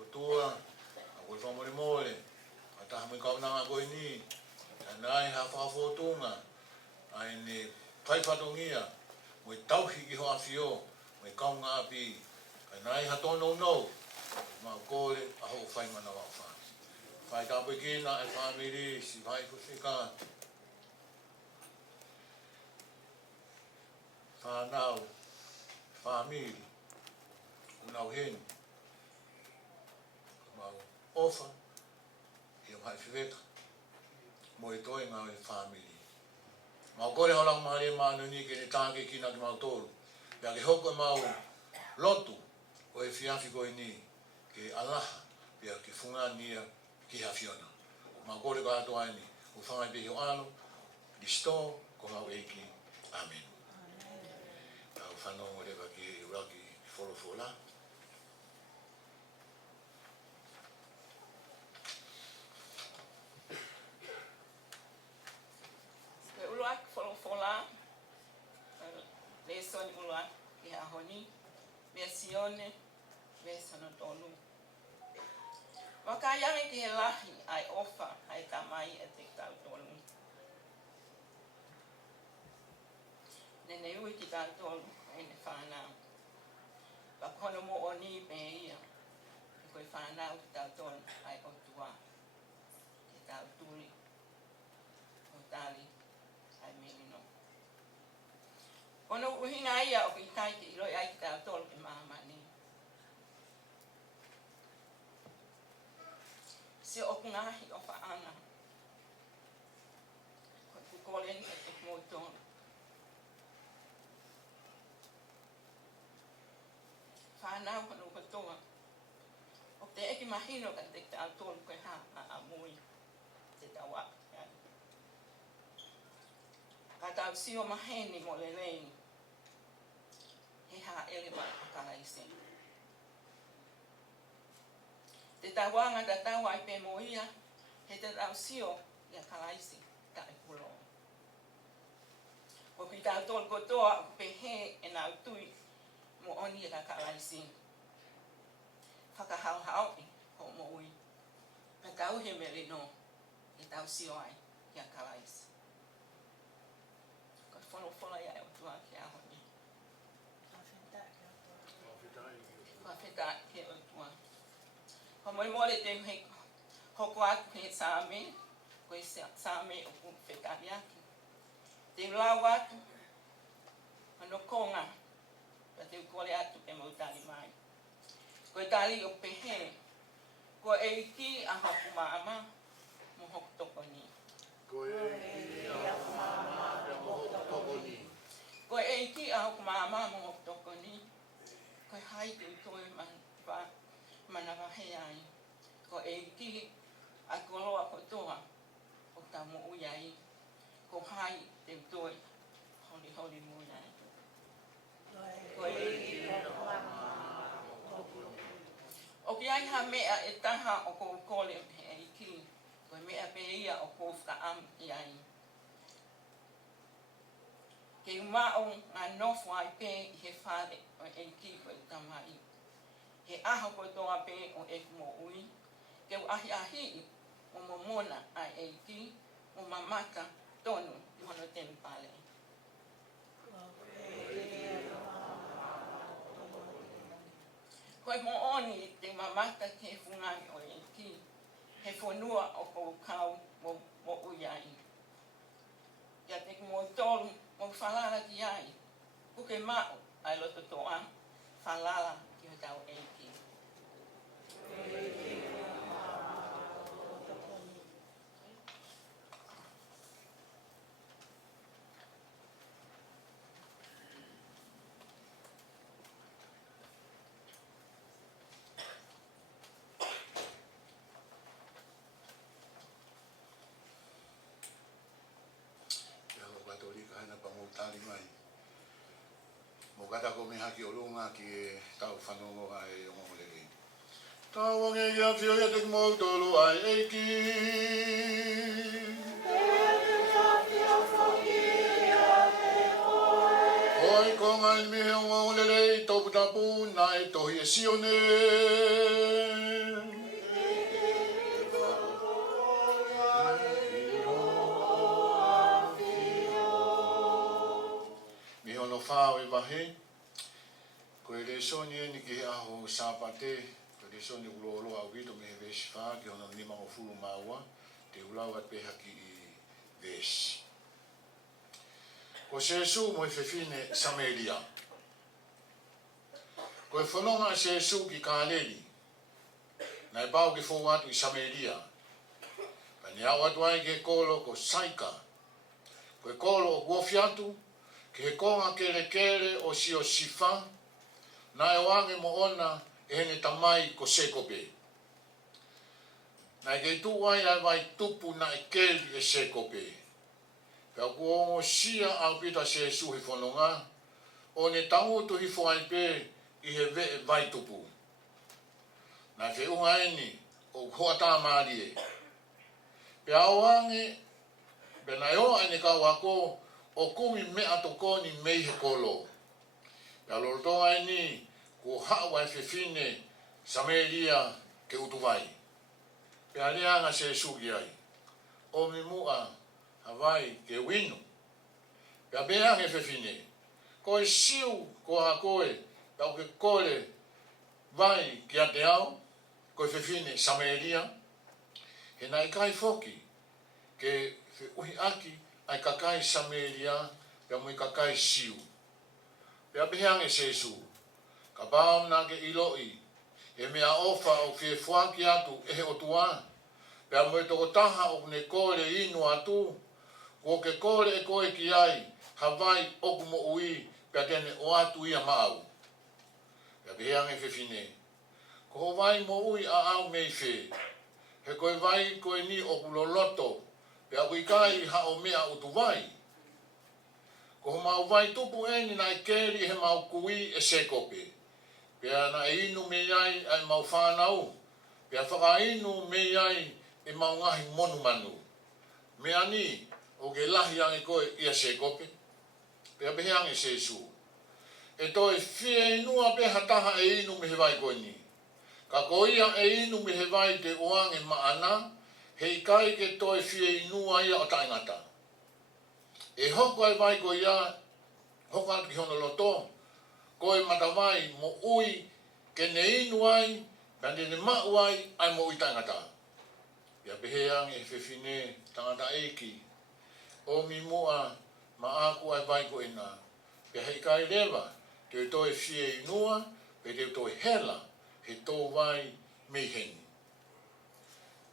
o tua, a koe whamore more, a taha mui kaunanga koe ni, a nai ha whakafotunga, ai ne whaipatongia, mo e tauhi ki ho a Fio, mo e kaunga api, a nai ha tono no, mau kore, a ho whaimana wau wha. Whai tāpoi kina e whamiri, si whai kusika. Whanau, whamiri, unau heni. Mau ofa, i o hai whiweka. Mo e toi ngau e whamiri. Mau kore holang maare manu ni ke ne tāke kina ki mau tolu. Pea ke hoko e mau lotu o e whiafi koe ni ke alaha pea ke whungania ki ha Fiona. Mau kore ko ato ai ni. O whangai pehi o alo, di sto, ko mau eiki. Amen. Tau whanau o rewa ki uraki wholofola. Me uluak wholofola, le soni uluak i ahoni, me sione, me sanotonu. Wakayami ki he lahi ai ofa ai tamai e te tautolu. Nene ui ki tautolu ai ne whanau. Pakono mo oni me ia. I koe whanau ki tautolu ai o tua. Ki tautuli. O tali ai milino. Kono uhinga ia o ki tai ki iloi ai ki tautolu ki mahamani. Se o kungahi o whaanga. Koe kukoleni e te motonu. Whanau kono katoa. O te eki mahino ka te te autoru koe ha a mui. Te tawa. Ka tau sio maheni mo le leini. He ha elewa kalaise. Te tawanga ta tawa i pe moia. He te tau sio ia kalaise ka e pulo. Ko ki tau tolu kotoa pe he e nau tui. Mo oni e ka kalaisi. Whakahau i ho mo ui. Ka tau he mele no. E tau sio ai ia kalaisi. Ko whono ia e o tua ki a honi. Whawheta ki o tua. Ko mole te he hoko atu he sāme. Ko e sāme o ku whetari aki. Te lau atu. Ano konga. Pa te ukole atu e mau tali mai. Ko e tali o pehe. Ko e iki a hapu maama mo hoku toko ni. Ko e iki a hapu maama mo hoku toko ni. Ko e iki a hapu maama mo hoku toko ni. Ko e hai te utoe mana wahe ai. Ko e iki a koloa kotoa o ta mo uyai. Ko hai te utoe holi mui ai. Ko e iki a hapu maama. O ki ai ha mea e taha o kou kole he iki. Ko mea pe ia o kou whakaamu i ai. Ke umao ngā nofo ai pe i he whare o e iki ko e tamai. He aho ko toa pe o e mo ui. Ke u ahi o momona ai eiki o mamaka tonu i hono tempale. Koe mo oni te mamaka ke fungai o eiki, he whanua o kou kau mo uiai. Ia te mo tolu mo whalala ki ai, kuke mao ai loto toa, whalala ki o tau eiki. Mo kata ko me haki o lunga ki e tau whanongo ai o ngolele. Tau nge ia fio ia te mo tolu ai eiki. Oi ko ngai me o ngolele topu tapu na e tohi e sione. Mi hono whao e wahe, ko e le soni e ni ki aho sāpate, ko e le soni ulo au vito me he vesi wha, ki hono nima o fulu maua, te ulau at peha ki i vesi. Ko Sesu mo e whewhine Samelia. Ko e whanonga a Sesu ki Kāleri, na e pau ki fōu atu i Samelia. Pa ni au atu ai ke kolo ko Saika, ko e kolo o kuofi atu, ke he konga kere o si o sifa, na e wange mo ona e hene tamai ko sekope. Na e kei tu wai ai vai tupu na e keli e sekope. Pea kuongo sia au pita se suhi whanonga, o ne tangutu hi whai pe i he ve vai tupu. Na e unga eni o hoa tā maari e. Pea wange, pe na e o ane ka wako, o kumi mea tokoni mei he kolo. Pea lorotonga e ni, ko hawa e whewhine Samelia ke utuvai. Pea leanga se sugi ai. O mi mua Hawaii ke winu. Pea beang e whewhine. Ko e siu ko a koe, pea ke kore vai ki a te au, ko e whewhine Samelia. He nai kai foki, ke uhi aki, ai kakai Samelia, pea mui kakai siu. Pea behange Sesu, ka pāu nā ke iloi, e mea ofa o whie whaki atu e he otua, pea mui toko taha o ne kore inu atu, ko ke kore e koe ki ai, Hawaii oku mo ui, pea tene o atu ia maau. Pea behange whewhine, ko ho vai mo ui a au mei whe, he koe vai koe ni oku loloto, pea kui kai ha o mea utu vai. Ko mau vai tupu eni na e keri he mau kui e sekope. Pea na e inu me iai ai mau whanau. Pea whaka inu me iai e mau ngahi monu manu. Mea ni o ke lahi ange koe ia sekope. Pea beheange Sesu. E toi fie inua pe hataha e inu me he vai koe ni. Ka ko ia e inu me he vai te oange maana, hei kai ke toi fie inua ia o taingata. E hoko ai vai ko ia, hoko atu ki hono loto, ko e matawai mo ui ke ne inu ai, pande ne mau ai mo ui taingata. Ia beheang e whewhine tangata eiki, o mi mua ma aku ai vai ko ina. Pea hei kai lewa, te toi fie inua, pe te toi hela, he tō vai meheni.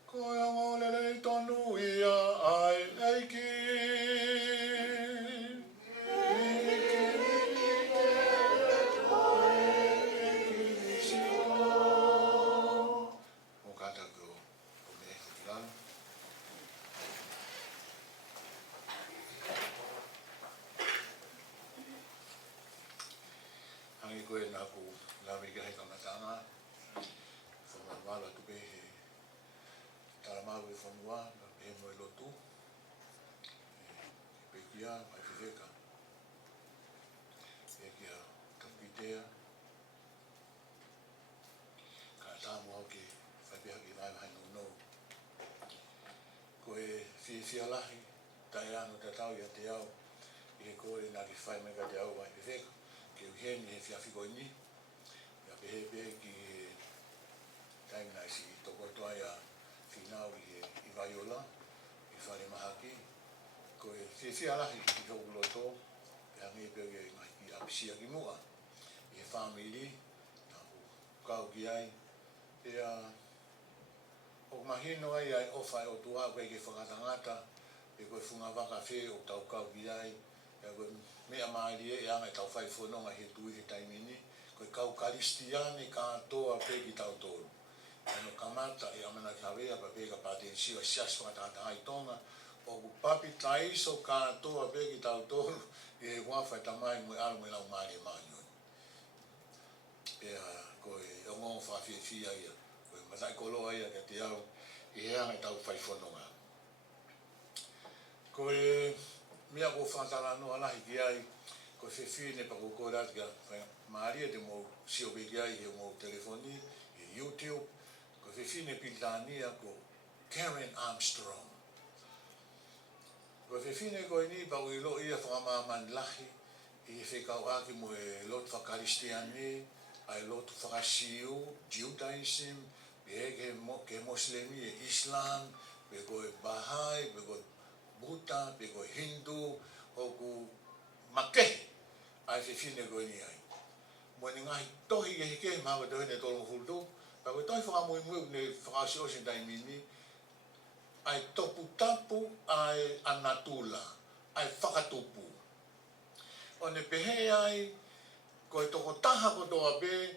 Ko ia ngolele tonu ia ai eiki. Mo kata ko o me fulan. Hangi koe nā ku lawe ke hei kamatanga. Wala tu pe he taramau e whanua, pe he moe lotu, pe kia, mai whiweka, pe kia kapitea, ka tāmu au ke whaipeha ki vai hai no no, fia lahi, tai anu te tau ia te au, i he kore nā ki whai mega te au mai pe wheka, ke uheni he fia whiko ni, ia pe he pe ki he taimina si i toko toa ia Finau i he i Vaiola, i whare mahaki, ko e fia lahi i toko loto, pe hangi pe i apisia ki mua, i he whamiri, nā ku kau ki ai, ia o mahino ai ai ofa o tua koe ke whakatangata e koe whunga waka whe o tau kau ki ai e koe mea maari e anga e tau whai whanonga he tui he taimini koe kau karistiane kātoa pe ki tau tōru ano kamata e amana ki hawea pa pe ka pātien siwa sias whakatangata hai tonga o ku papi taiso kātoa pe ki tau tōru e wawhai tamai mui alu mui lau maari e maani e koe o ngō whawhia ia matai koloa ia ka te au i hea ngai tau whai whanonga. Ko e mea ko whantara noa lahi ki ai, ko e whine pa ko rati ka maaria te mou siope ki ai he mou telefoni, he YouTube, ko e whine pitania ko Karen Armstrong. Ko e whine ko e ni pa ui lo ia whakamaman lahi, i whekau aki mo e lot whakaristiane, ai lot whakasiu, Judaism, ke Moslemi e Islam, pe koe Bahai, pe koe Buddha, pe koe Hindu, hoku makehi, ai whiwhine koe ni ai. Mo ni ngahi tohi ke hike, maha koe tohi ne tolu mawhultu, pa koe tohi whakamui mui ne whakasio sin taimini, ai topu tapu, ai anatula, ai whakatupu. O ne pehe ai, koe toko taha ko toa be,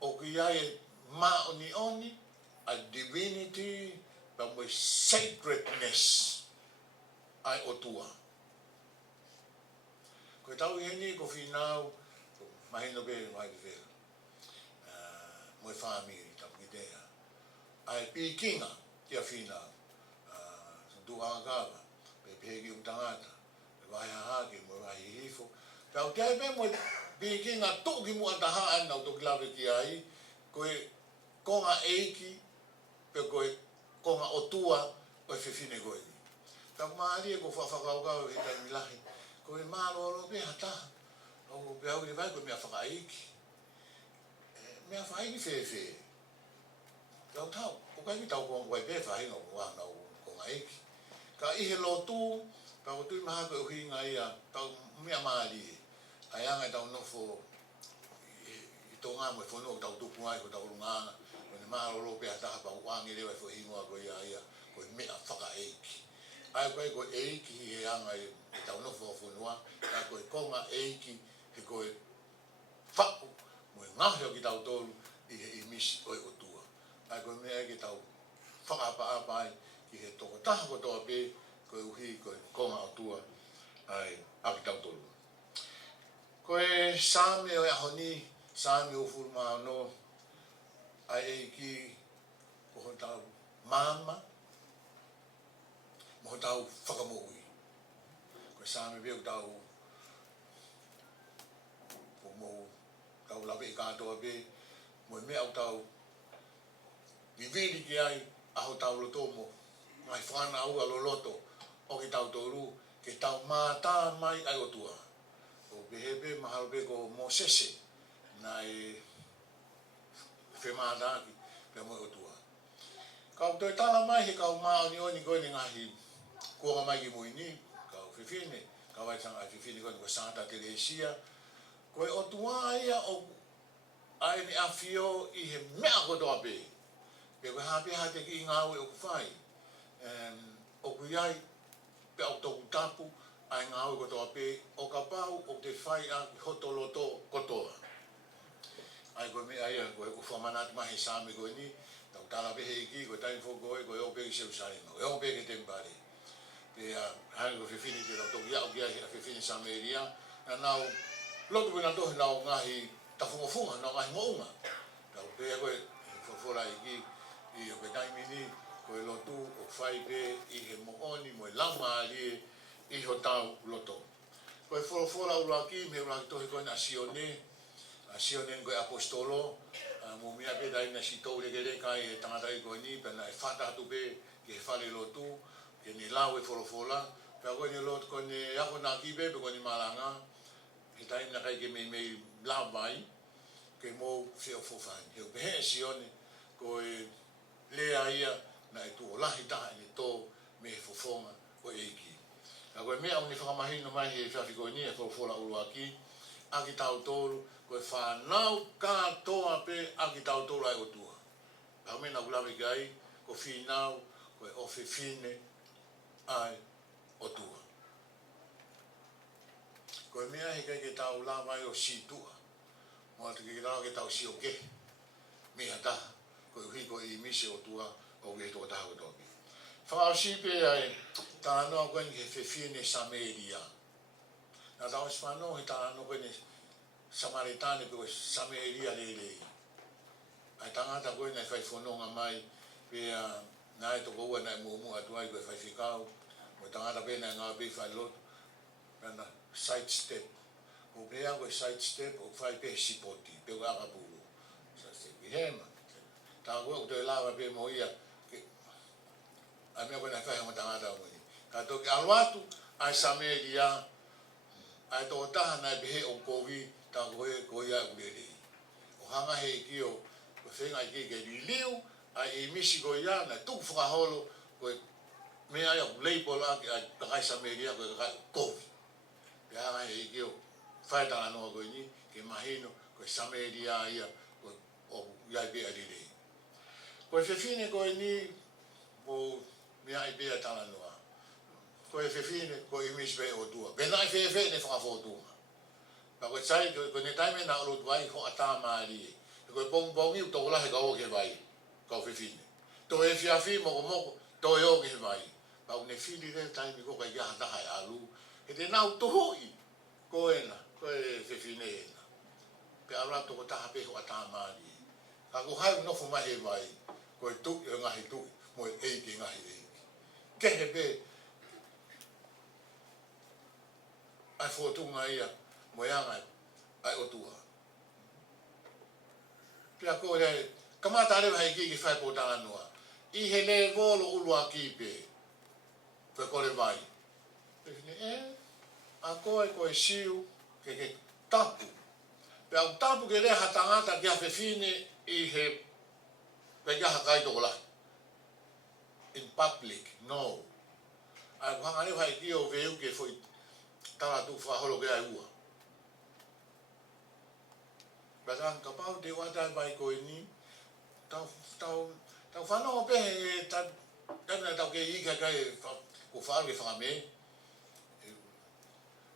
o ki ai ma oni, a divinity, pa mo sacredness, ai o tua. Ko tau heni ko Finau, mahino be mai ki whera. Mo whamiri, tapu ki tea. Ai pikinga, kia Finau. Duhangakawa, pe pegi tangata, pe wahahake, mo wahihifo. Pau te aipe mo pikinga toki mua taha ana o toki lawe ki ai, koe konga eiki, pe koe konga o tua, koe whiwhine koe ni. Pau maari e ko whawhakaukau e taimi lahi, koe mālolo pe hata, o pe au ni vai koe mea whaka eiki. Mea whaka eiki whewhe. Pau tau, o kai ki tau konga koe pe whahinga o wahana o konga eiki. Ka ihe lotu, pau tui maha koe uhinga ia, pau mea maari e. Ai anga tau nofo i tō ngā mo e whanua o tau tupu ai ko tau runganga. Ko ne mālolo pe hataha pa uangi rewa e whahingoa ko ia ko i mea whaka eiki. Ai koe ko eiki he anga e tau nofo o whanua. Ai koe konga eiki he koe whaku mo e ngahi o ki tau tolu i he imisi oi o tua. Ai koe mea ki tau whakapa ai ki he toko taha ko toa pe koe uhi koe konga o tua ai aki tau tolu. Koe sāme o ahoni, sāme o furuma no, ai eiki ko tau mama, mo tau whakamoui. Koe sāme veo tau o mou tau lawe i kātoa pe, mo mea o tau viviri ki ai, aho tau loto mo, ngai whana ua lo loto, o ki tau toru, ke tau mātā mai ai o tua. O behebe maharope ko Mosese na e whemādaki pe mo o tua. Kau toi tala mai he kau maa oni koe ni ngahi kuanga mai ki mui ni, kau whiwhine, kau waitanga ai whiwhine koe ni koe Santa Teresia, koe o tua ia o ai ni awhio i he mea kotoa pe, pe koe hape hate ki i ngāwe o kuwhai, o kuiai pe au toku tapu, ai ngā au kotoa pe, o ka pau o te whai a hotoloto kotoa. Ai koe mea ia, koe uwhamanati mahi sāme koe ni, tau tala pehe iki, koe tainfo koe, koe o peke Serusalema, koe o peke Tempare. Pe hai koe whiwhini te rau toki au ki ai, whiwhini Sameria, na nau, lotu pina tohi nau ngahi tafunga, nau ngahi mounga. Tau pea koe, whawhora iki, i o pe taimini, koe lotu o whai pe, i he mooni, mo e laumaari i ho tau loto. Koe whora uraki, me uraki tohi koe na Sione koe apostolo, mo mea pe dai na si tau reke reka e tangata i koe ni, pena e whata atu pe, ke he whare lotu, ke ni lau e folofola pe ko ni lot ko ni ako na ki be ko ni malanga he tai na kai ke me la vai ke mo se o fofan he be si oni ko le aia na e tu la hita ni to me fofonga ko e ki ko me au ni whakamahi no mai he whawhiko ni e fofola ulu aki aki tau tolu ko e whanau katoa pe aki tau tolu ai o tua pa me na ulawe gai ko Finau ko e ofe fine ai o tua ko e mea he kai ke tau lawa o si tua mo atu ke tau ke tau si o ke mea taha ko e hiko i mise o tua o ke toa taha o toki whakao si pe ai tā noa koe ni he fefine Sameria na tau si whanau he tā noa koe ni Samaritane koe Sameria lelei ai tangata koe nei whaifononga mai pe na e toko ua nei mumu atuai koe whaifikau mo tangata pe nei ngā pe whailot na side step ko pea koe side step o whai pe sipoti pe o akapuru sa se hema tā koe o te lawa pe mo ia a mea koe nei whaifonga tangata o ni ka toki aluatu ai Sameria ai tō taha nei pehe o kovi tā koe koe ia urerei o hanga he ki o ko whenga i ke liu ai e misi ko ia na tuku whakaholo ko mea ia leipola ki ai kakai Sameria ko kakai kovi pe hanga he ki o whaetanga noa koe ni ke mahino ko Sameria ia ko o iai pe arirei ko e whewhine koe ni mo mea i pe atala noa ko e whewhine ko i misi pe o tua pena i whewhe ne whakafotunga pa ko tsai ko ne taime na olo tuai ho ata maari ko pong pong i to la he ka o ke vai ka o fifine to e fiafi mo to e o ke vai pa ne fili de taime ko ka ya ta hai alu e te na to hoi ko e fifine na pe ala to ko ta pe ho ata maari ka ko hai no fu ma he vai ko tu e nga he tu mo e ke nga he ke he pe ai fotu nga ia mo ia ai o tua pia ko le kamata le vai ki fai po tala noa i he le volo ulu aki pe pe ko le vai a ko e siu ke tapu pe au tapu ke le hatangata ki a fefine i he pe ka kai to la in public no ai hanga le vai ki o veu ke foi tala tu fa holo ke ai ua Bagang kapau te wata vai ko ni tau whanau pe tana tau ke i ka ko whao ke whakame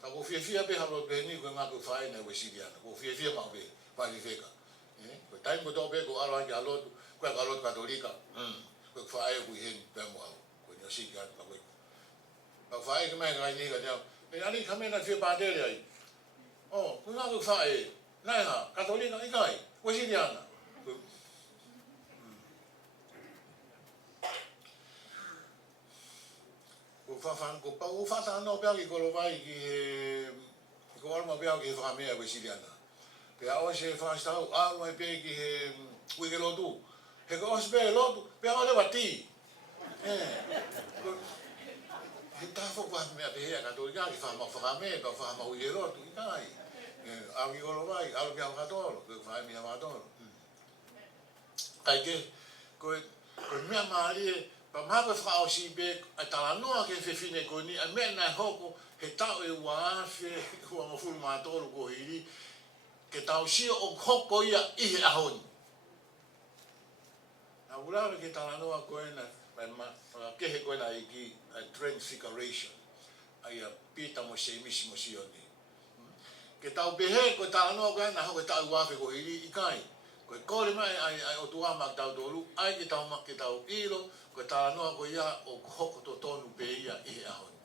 tau ko whiawhia pe halo pe ni ko ngā ko whae na wesiriana ko whiawhia mau pe vai whiwheka ko taim ko tau pe ko aloa ki alotu ko e alotu katolika ko whae ko i heni pe mua ko ni o siriana ka koe ka whae ke mai ngai ni ka tau e ani kame na whia pātere ai ko ngā ko whae nai ha katolika i kai wesiriana ko fafan ko pa o fata no pe ki ko lo vai ki ko alma pe ki fa me wesiriana pe a o se fa sta o alma pe ki we ke lo tu he ko os be lo tu pe a le bati he ta fo pa me pe ya katolika ki fa me pa fa ma we lo tu i kai au i olo vai, au ki au katolo, ko whae mi au katolo. Kai ke, ko mea maari e, pa maha koe whakao si pe, ai tala noa ke whewhine ko ni, ai mea nai hoko, he tau e ua awhi, hua mawhuru mātoro ko hiri, ke tau sio o hoko ia ihe ahoni. Na urawe ke tala noa koe na, kehe koe na iki, transfiguration, ai a pita mo se misi mo sioni. Ke tau pehe ko tala noa koe na hoko tau wafe ko hiri i kai. Ko kore mai ai o tua mak tau toru, ai ki tau mak ki tau ilo, ko tala noa ko ia o hoko to tonu pe ia i he ahoni.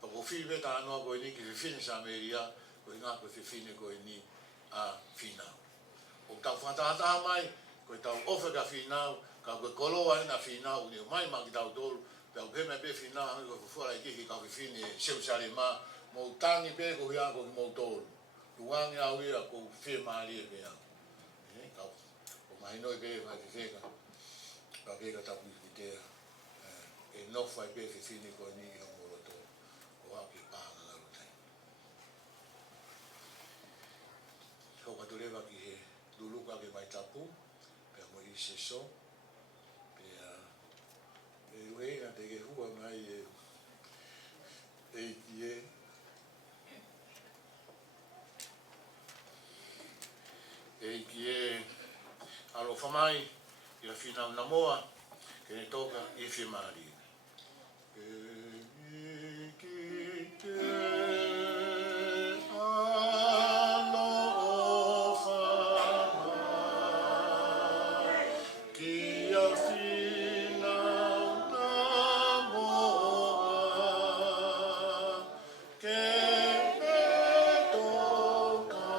Pa ko whiwe tala noa ko ni ki whiwhine Sameria, ko i ngā ko whiwhine ko ni a Finau. O tau whataha mai, ko tau ofe ka Finau, ka ko koloa ina Finau, ni o mai mak ki tau toru, tau peme pe Finau, hangi ko fuara i kiki ka whiwhine Seusarema, mo tangi pe ko ia ko mo tolu tuangi au ia ko fe mari pe ia ka ko mai noi pe vai feka ka pe ka ta pu te e no fai pe ke fini ko ni o mo to o ha ke pa na lo tai ko ka to leva ki he lulu ka ke mai tapu pe mo I se so pe e we na te ke hua mai e ki e alo whamai I la Finau Namoa ke ne toka I whimari. E ki te alo whamai ki a Finau Namoa ke ne toka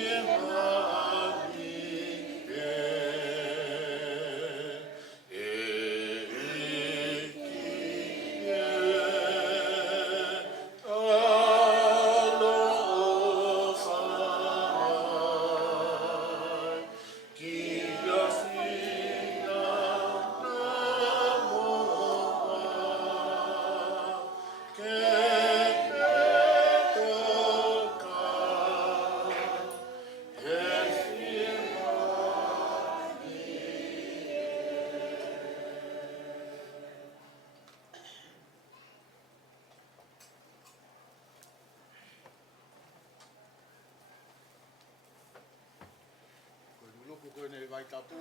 e whimari Loko koe nei vai tapu,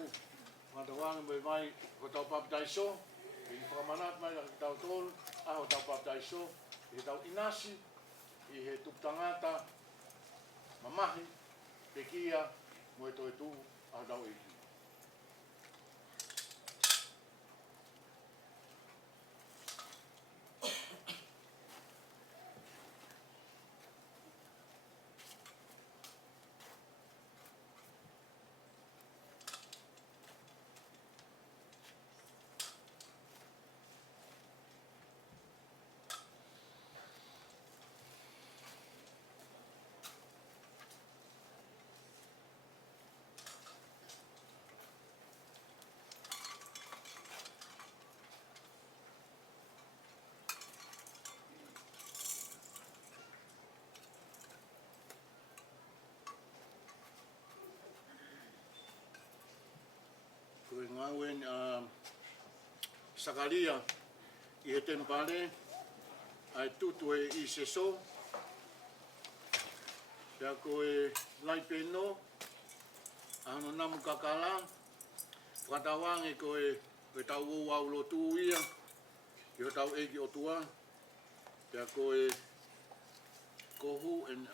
ngata wanga mai mai ko tau papataiso, I whakamanat mai ki tau tolu, aho tau papataiso, I tau inasi, I he tuptangata, mamahi, pekia, mo e toi tu, aho tau eki. Koe ngauen sakaria I he tempane, ai tutu e I se so, pia koe lai peno, ano namu kakala, whakatawange koe tau o au lotu ia, I ho tau eki o tua, pia koe kohu en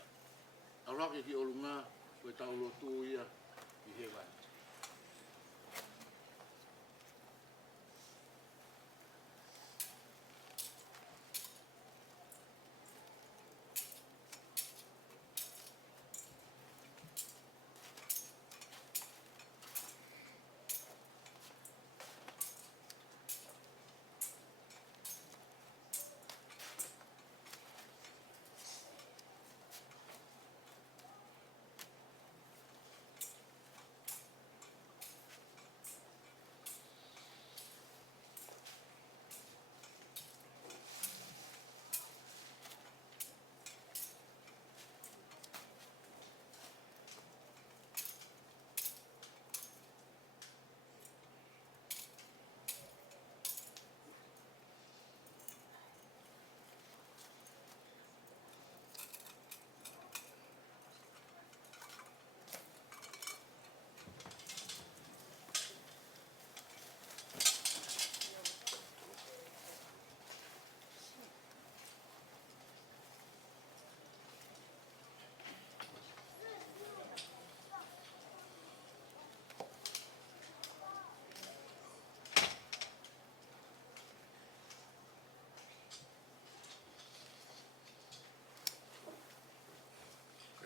arake ki olunga, koe tau lotu ia I he vai.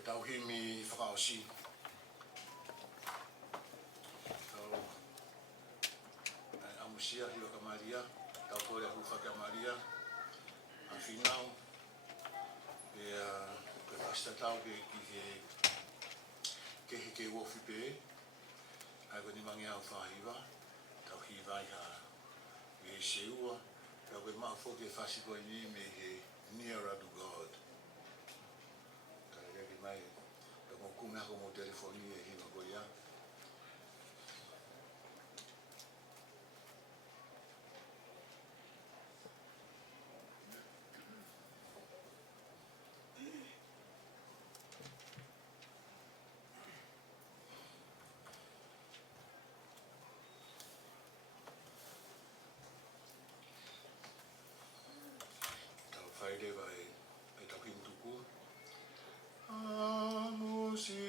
Tau himi whakaosi. Tau amusia hiwa ka Maria, tau kore hufa ka Maria, a Finau, e koe pasta tau ke ke wofi pe, ai ko ni mangi au whahiwa, tau hiwai ha seua, ka koe maa foke whasi koe ni me he nearer to God. Ka reki mai, ka mo kume hako mo telefoni e hima koe ia. Friday vai e taku tuku. Anusia.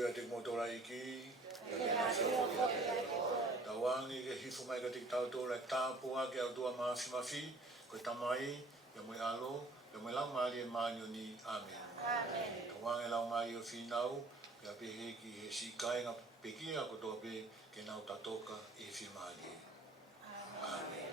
whia te motora iki. Tawangi ke hifu mai ka te tau tōra tāpua ke au tua mafi mafi, ko tamai, ya moe alo, ya moe lau maari e maanyo ni Amen. Tawangi lau maari o Finau, ke a pehe ki he si kainga pekia ko tō pe ke nau tatoka e fi maari. Amen.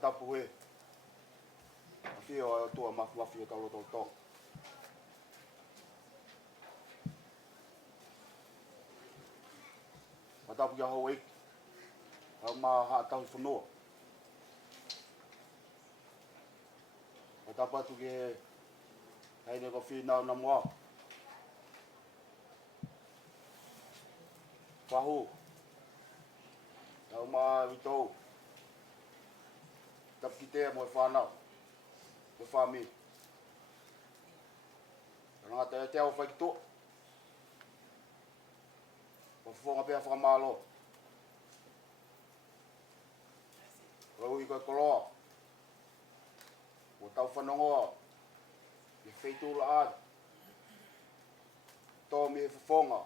tapu e. Fio o tua mafi ka loto to. Tapu ya ho ik. Ma ha tau fono. Tapu tu ke ai ne ko Finau Namoa. Pahu. Tau ma vito. Tapu kite mo Finau. Mo fami. Nga te au fai to. Ko fonga pe fa malo. Ko i ko kolo. Ko tau whanongoa, i wheitu la ad. Tō mi e whawhonga,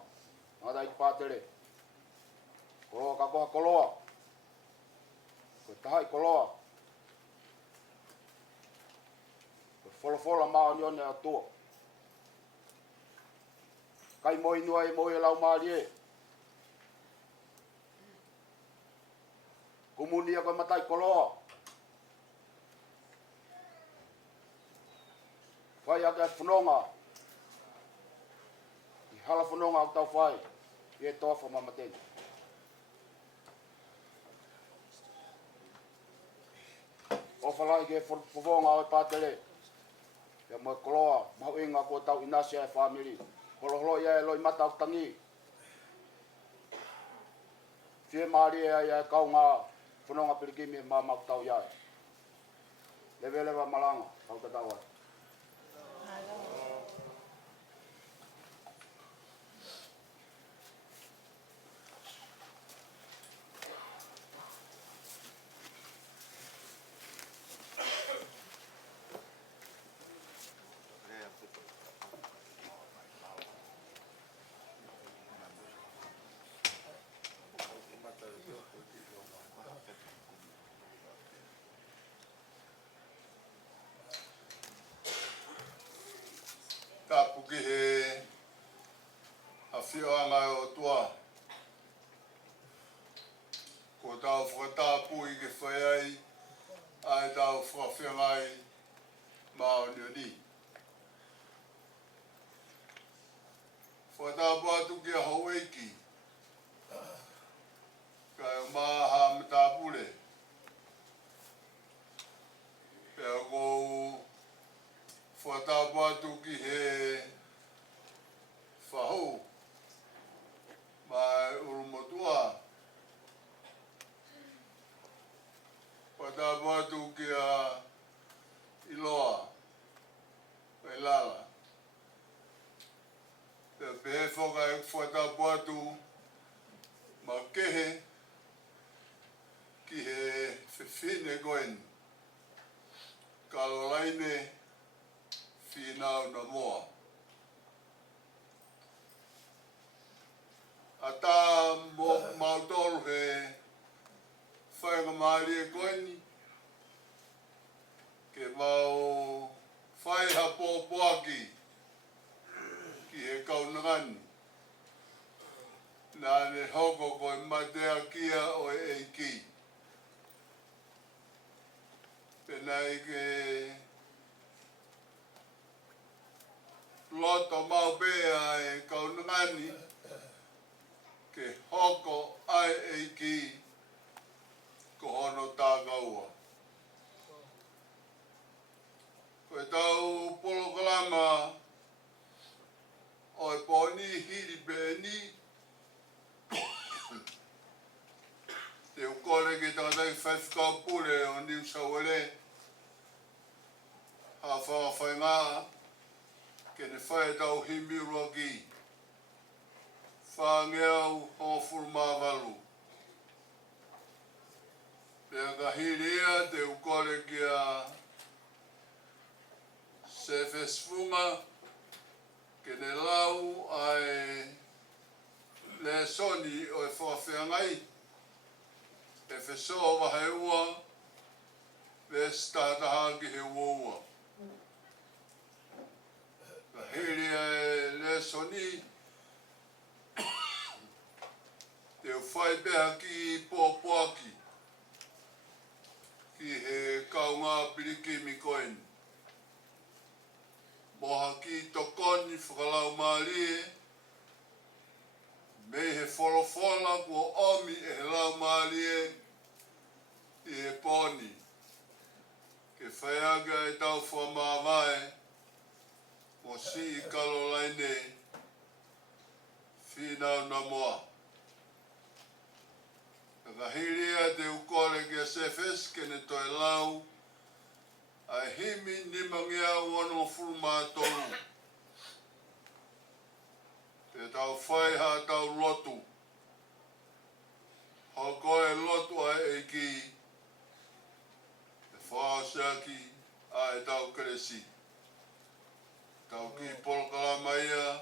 ngā tai pātere. Koloa ka koha koloa. Ko tahai koloa. Ko wholofola maa ni one atua. Kai moi nua e moi e lau maari e. Kumunia ko matai koloa. Whai ake whanonga. I hala whanonga au tau whai. I e toa whamamateni. O whalai ke whawonga o e pātere. Ia mo e koloa. Mau inga ko tau inasia e whamiri. Holoholo ia e loi mata au tangi. Fie maari e kau ngā whanonga pirikimi e mau tau ia e. Lewa malanga. Kau ta tau ai. Tapu ki he awhioanga o tua. Ko tau whakatapu i ke whai ai, ai tau whawhionga ai mao nioni. Whakatapu atu ki a Hawaii. Kai o maha matapule. Pea kou whakatapu atu ki he whahou. Mai urumotua. Whakatapu atu ki a Iloa. Kai lala. Pea pehe whakatapu atu ma kehe ki he whiwhine goen. Kalolaine Finau Namoa. A tā mautoru he whainga maari e koeni. Ke mau whai hapo poaki ki he kaunangani. Nā ne hoko koe matea kia o e eiki. Pena i ke loto mau bea e kaunangani ke hoko ai eiki ko hono tā kaua. Koe tau polo kalama o e pōni hiri pēni te ukore ki tātai whaiwhikau pule o New South Wales. Ha whawhai ngā ke ne whae tau himi roki. Whangeau o Furumavalu. Pea ka hiria te ukore ki a Sefesfunga ke ne lau ai le soni o e whawhiangai. E whesoa wahe ua, ve stataha ki he uoua. Ka hiri e le soni, te whai peha ki pōpoaki, ki he piliki mi koen. Moha ki tokoni whakalau maalie. Me he wholofola kua omi e he lau maalie. I he poni. Ke whaiaga e tau whamawai. Mo si I kalo laine. Finau Namoa. Kahiria te ukore kia sefes kene toi lau. Ai himi ni mangia wano furuma tonu. Te tau whai ha tau lotu. Hokoe lotu ai eiki. Te whaosaki ai tau kresi. Tau ki polkala maia.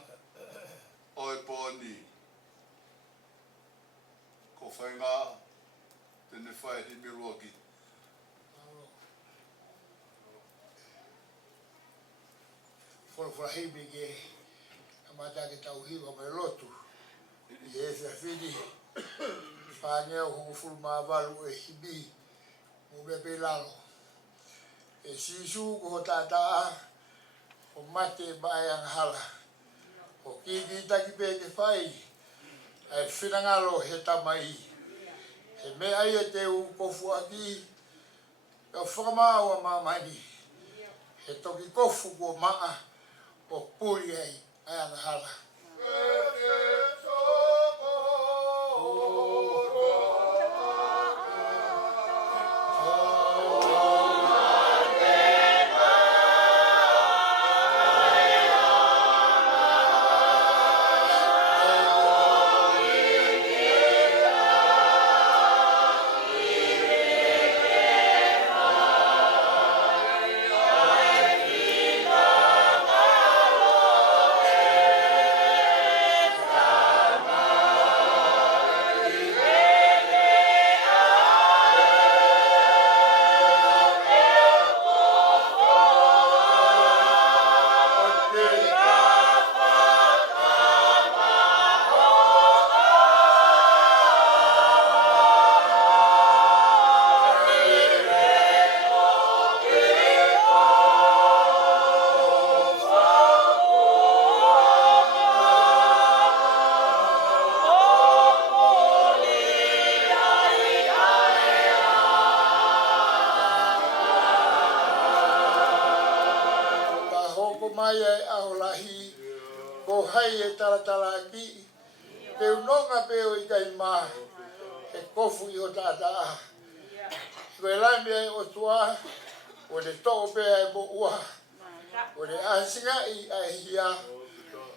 Oi poni. Ko whainga. Tene whai himi ruaki. Whorahimi ke amata ke tau hiwa mai lotu. I e whiawhini. Whāngea o hongo furu māwaru e himi. Mo mea pe lalo. E sisu ko ho tātaa. O mate mai anghala. O kiki taki pe ke whai. Ai whinangalo he tamai. He mea ia te u kofu aki. E o whakamāua māmani. He toki kofu ko maa. O puri ai, ai anghala. Mai e aholahi, ko hai e taratala ki, te unonga peo I kai maa, e kofu I o tātaa. Koe laimi ai o tua, o le toko pea e mo ua, o le asinga I ai hia,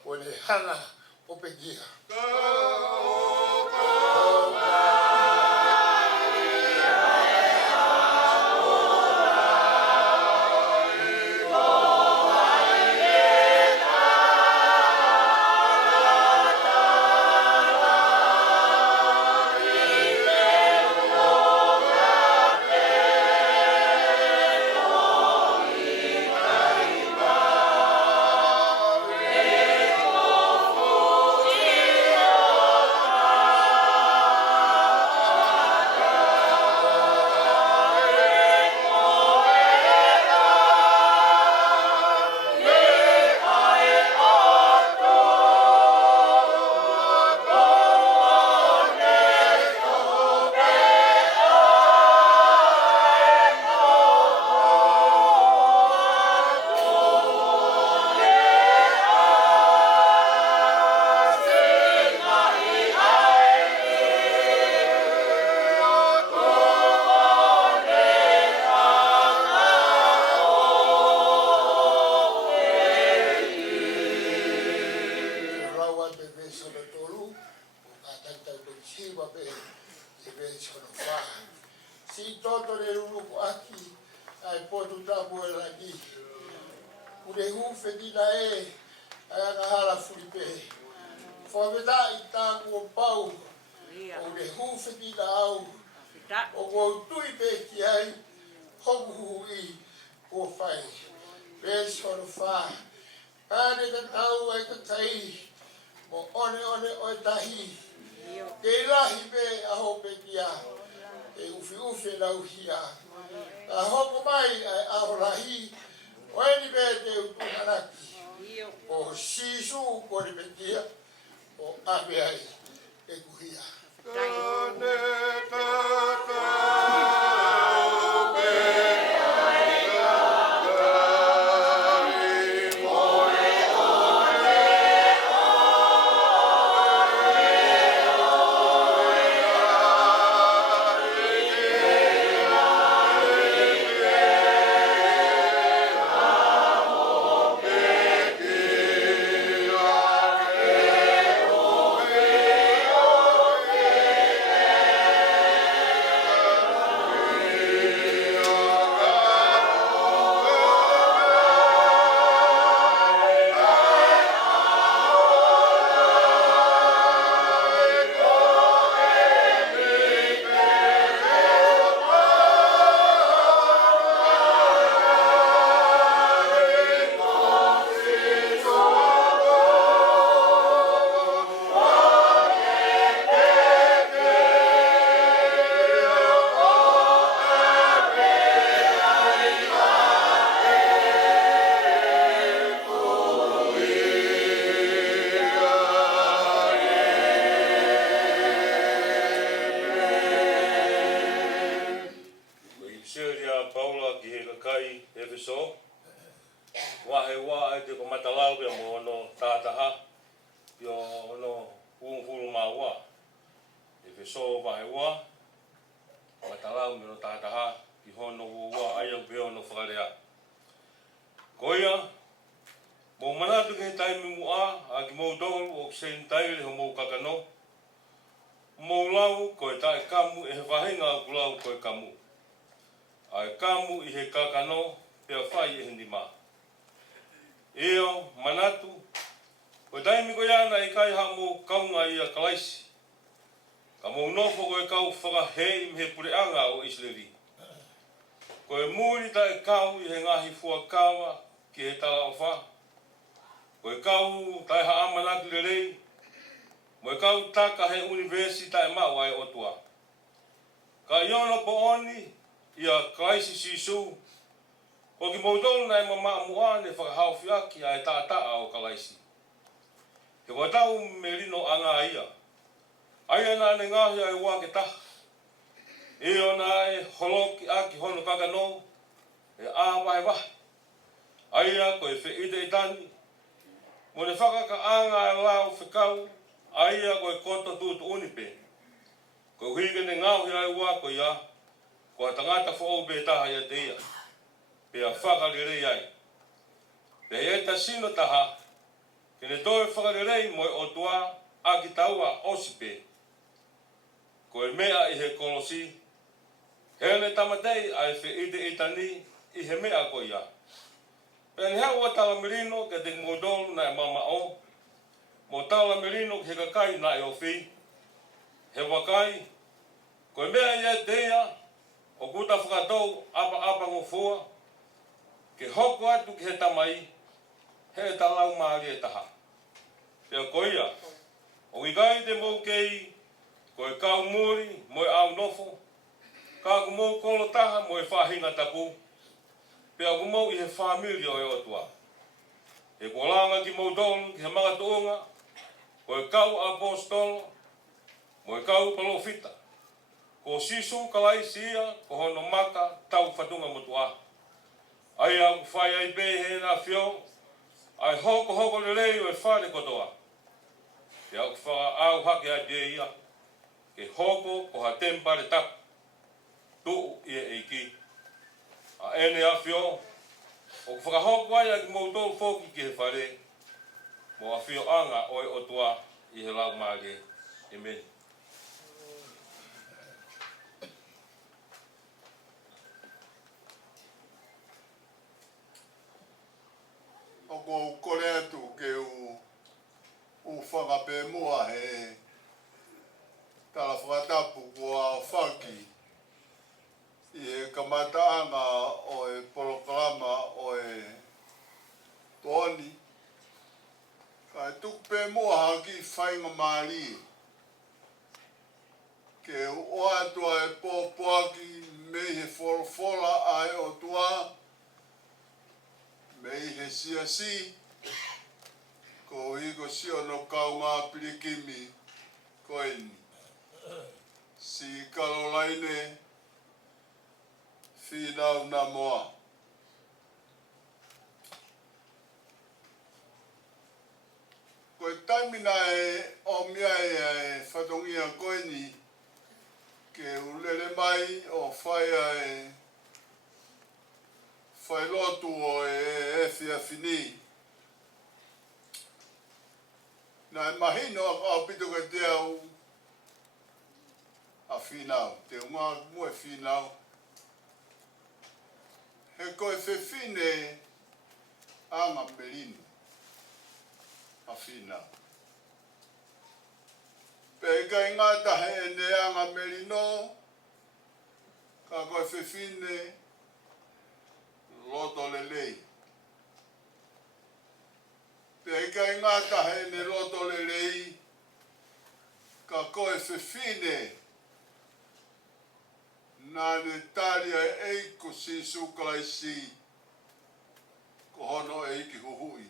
o le hanga o pekia. Si toto le ruku aki ai potu tapu e lagi. Ure hufe dina e ai anahala fulipe. Whaweta I tāku o pau. Ure hufe dina au. O kua tui pe ki ai. Hoku hui o whai. Pēs hono whā. Kāne ka tau ai ka kai. Mo one o tahi. Kei lahi pe aho pe kia. E ufi ufi lau hia. A hoko mai ai aholahi. Oeni be te utunganaki. O sisu ko ni betia. O ave ai e kuhia. Wahe wa te ko matalau pe mo no tataha yo no hulu mawa e fe so wahe wa matalau me no tataha ki hono wa ai pe no farea koia mo manatu ke tai mi mua a ki mo do o sen tai le mo kakano mo lau ko tai kamu e vahenga ku lau ko kamu ai kamu I he kakano pe fai e ndima eo manatu o daimi ko yana I kai ha mo kaunga ia kalaisi ka mo nofo ko e kau whakahei me he pureanga o Israeli ko e muri ta e kau I he ngahi fuakawa ki he tala o wha ko e kau tai ha amanatu le rei mo e kau taka he universita e maua e otua ka iono po oni ia kalaisi sisu ko ki mautolu nai mama mua ne whakahau whiaki a e tātaa o kalaisi. Ke watau me rino anga ia. Aia nā ne ngahi ai wā ke taha. E o nā e holoki a ki hono kakano. E ā wahe wahe. Aia ko e whiite I tani. Mo ne whakaka anga e lao whikau. Aia ko e koto tūtu unipe. Ko hige ne ngahi ai wā ko ia. Ko a tangata whao be taha ia te ia. Pea whakarerei ai. Pea e ta sino taha, ke ne toe whakarerei mo e otua a ki taua osipe. Ko e mea I he kolosi, he ne tamatei a e whiite itani I he mea ko ia. Pea ni hau a tala merino ke te modolu na e mama o, mo tala merino ke he kakai na e ofi, he wakai, ko e mea ia te ia, o kuta whakatou apa ngofua, ke hoko atu ki he tamai, he talau maari e taha. Pea koia, o I kai te mou kei, ko e kau muri, mo e au nofo, ka ku mou kolo taha, mo e whahinga tapu, pea ku mou I he whamiri o e otua. E ko langa ki mou tolu, ki he mga tuunga, ko e kau apostolo, mo e kau palofita, ko sisu kalai sia, ko hono maka, tau whatunga mutua. Ai au whai ai be he na whio, ai hoko le rei o e whare kotoa. Te au wha au hake ai te ia, ke hoko ko ha tempare tapu, tuu I e eiki. A ene a whio, o whakahoko ai ki moutou whoki ki he whare, mo a whio anga o e otua I he lau maare. Amen. Ko kore atu ke u whakape mua he tala whakatapu kua whaki I he kamataanga o e poroklama o e tōni ka e tukupe mua haki whainga maari ke o atua e pōpoaki me he wholofola ai o tua, me he siasi, ko hiko sio no kau ngā pirikimi koini. Si Karolaine, Finau Namoa. Koe taimina e o mia e whatongia koini ke ulele mai o whai lotu o e Fini. Na e mahino a pito ka te au a Finau, te unga mua Finau. He koe whewhine anga merino a Finau. Pe kai ngata he ene anga merino, ka koe whewhine loto lelei. Pe kai ngata he ene loto lelei, ka koe whewhine nā ne tāria e ko si sukalai si ko hono e ki huhui.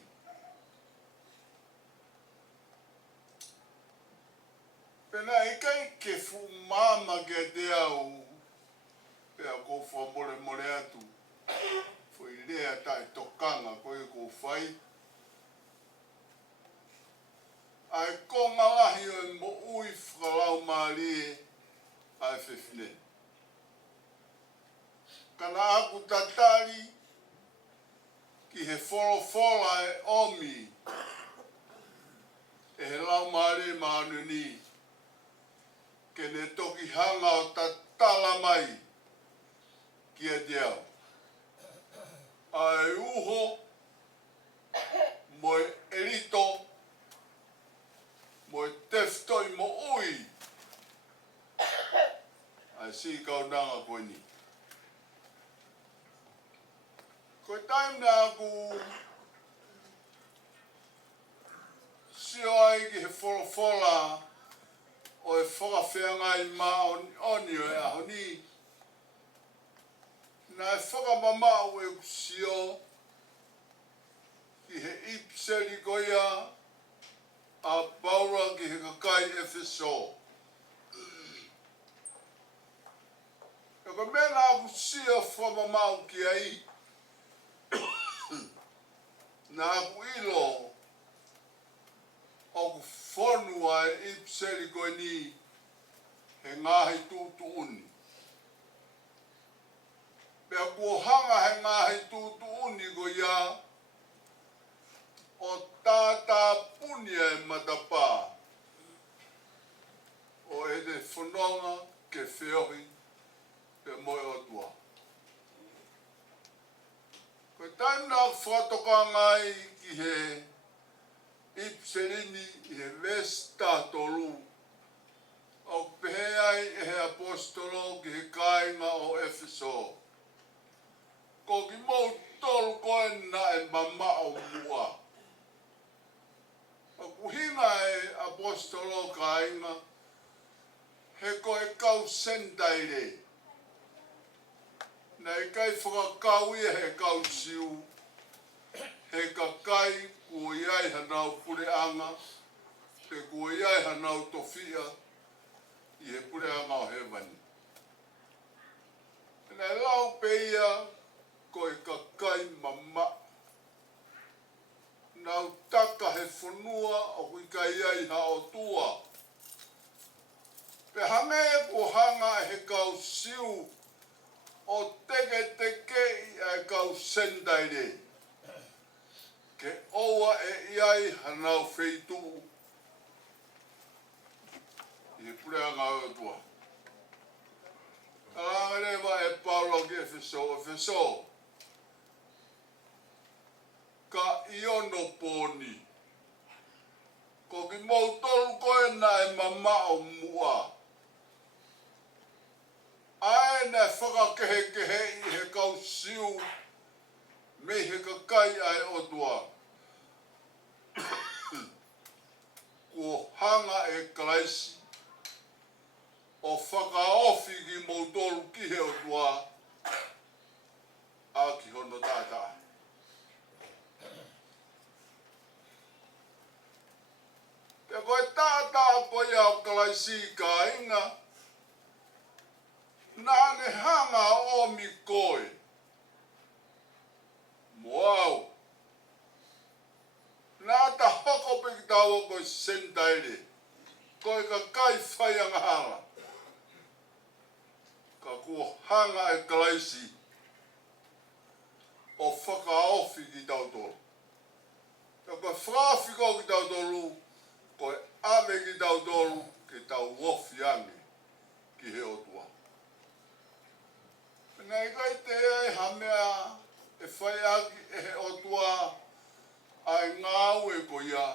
Pena e kai ke fu mama ke te au pea ko wha more atu fu i rea tai tokanga ko e ko whai. Ai ko ngalahi o mo ui whakalau maari ai whewhine. Kana aku tatari ki he wholofola e omi e he lau maare maanu ni ke ne toki hanga o tatala mai ki e te au. Ai uho mo e erito mo e teftoi mo ui ai si kaunanga koe ni. Koe taim na aku sio ai ki he wholofola o e whakawhianga i mā oni o e ahoni. Nā e whakamamau e sio ki he ipseri koia a paura ki he kakai e whiso. Ka mena aku sio whakamamau ki ai nā aku ilo o ku whanua e ipseri koe ni he ngahi tūtu uni. Pea kua hanga he ngahi tūtu uni ko ia o tātā punia e matapā o e te whanonga ke whiohi pe moe o tua. Koe taimna whatoka ngai ki he ipserini i he vesta tolu. O pehe ai e he apostolo ki he kāinga o Efeso. Ko ki mou tolu koe na e mama o mua. O kuhinga e apostolo kāinga he koe kau sentaire. Na e kai whakakau ia he kau siu, he kakai kua iai hanau pureanga, te kua iai hanau tofia i he pureanga o hewani. Nā lau peia ko e kakai mama. Nau taka he whanua o kui kai iai ha o tua. Pe hange e ko hanga he kau siu o teke i kau sendaire. Ke oua e iai hanau wheitu. I he pureanga o tua. Arewa e Paulo ki Efeso. Ka iono pōni. Ko ki mou tolu koe na e mama o mua. Ae ne whakakehe i he kau siu me he kakai ai o tua. Ko hanga e kalaisi o whakaofi ki moutoru ki he o tua a ki hono tātā. Te koe tātā koe au kalaisi ka inga, nāne hanga o mi koe. Moau. Nā ta hoko peki tāua koe sentaire. Koe ka kai whaianga hanga. Ka kua hanga e kalaisi. O whakaofi ki tautoro. Ka koe whaafiko ki tautoro. Koe ame ki tautoro ki tau wofi ange ki he otua. Nei kai te ai hamea e whai aki e he otua ai ngāu e ko ia.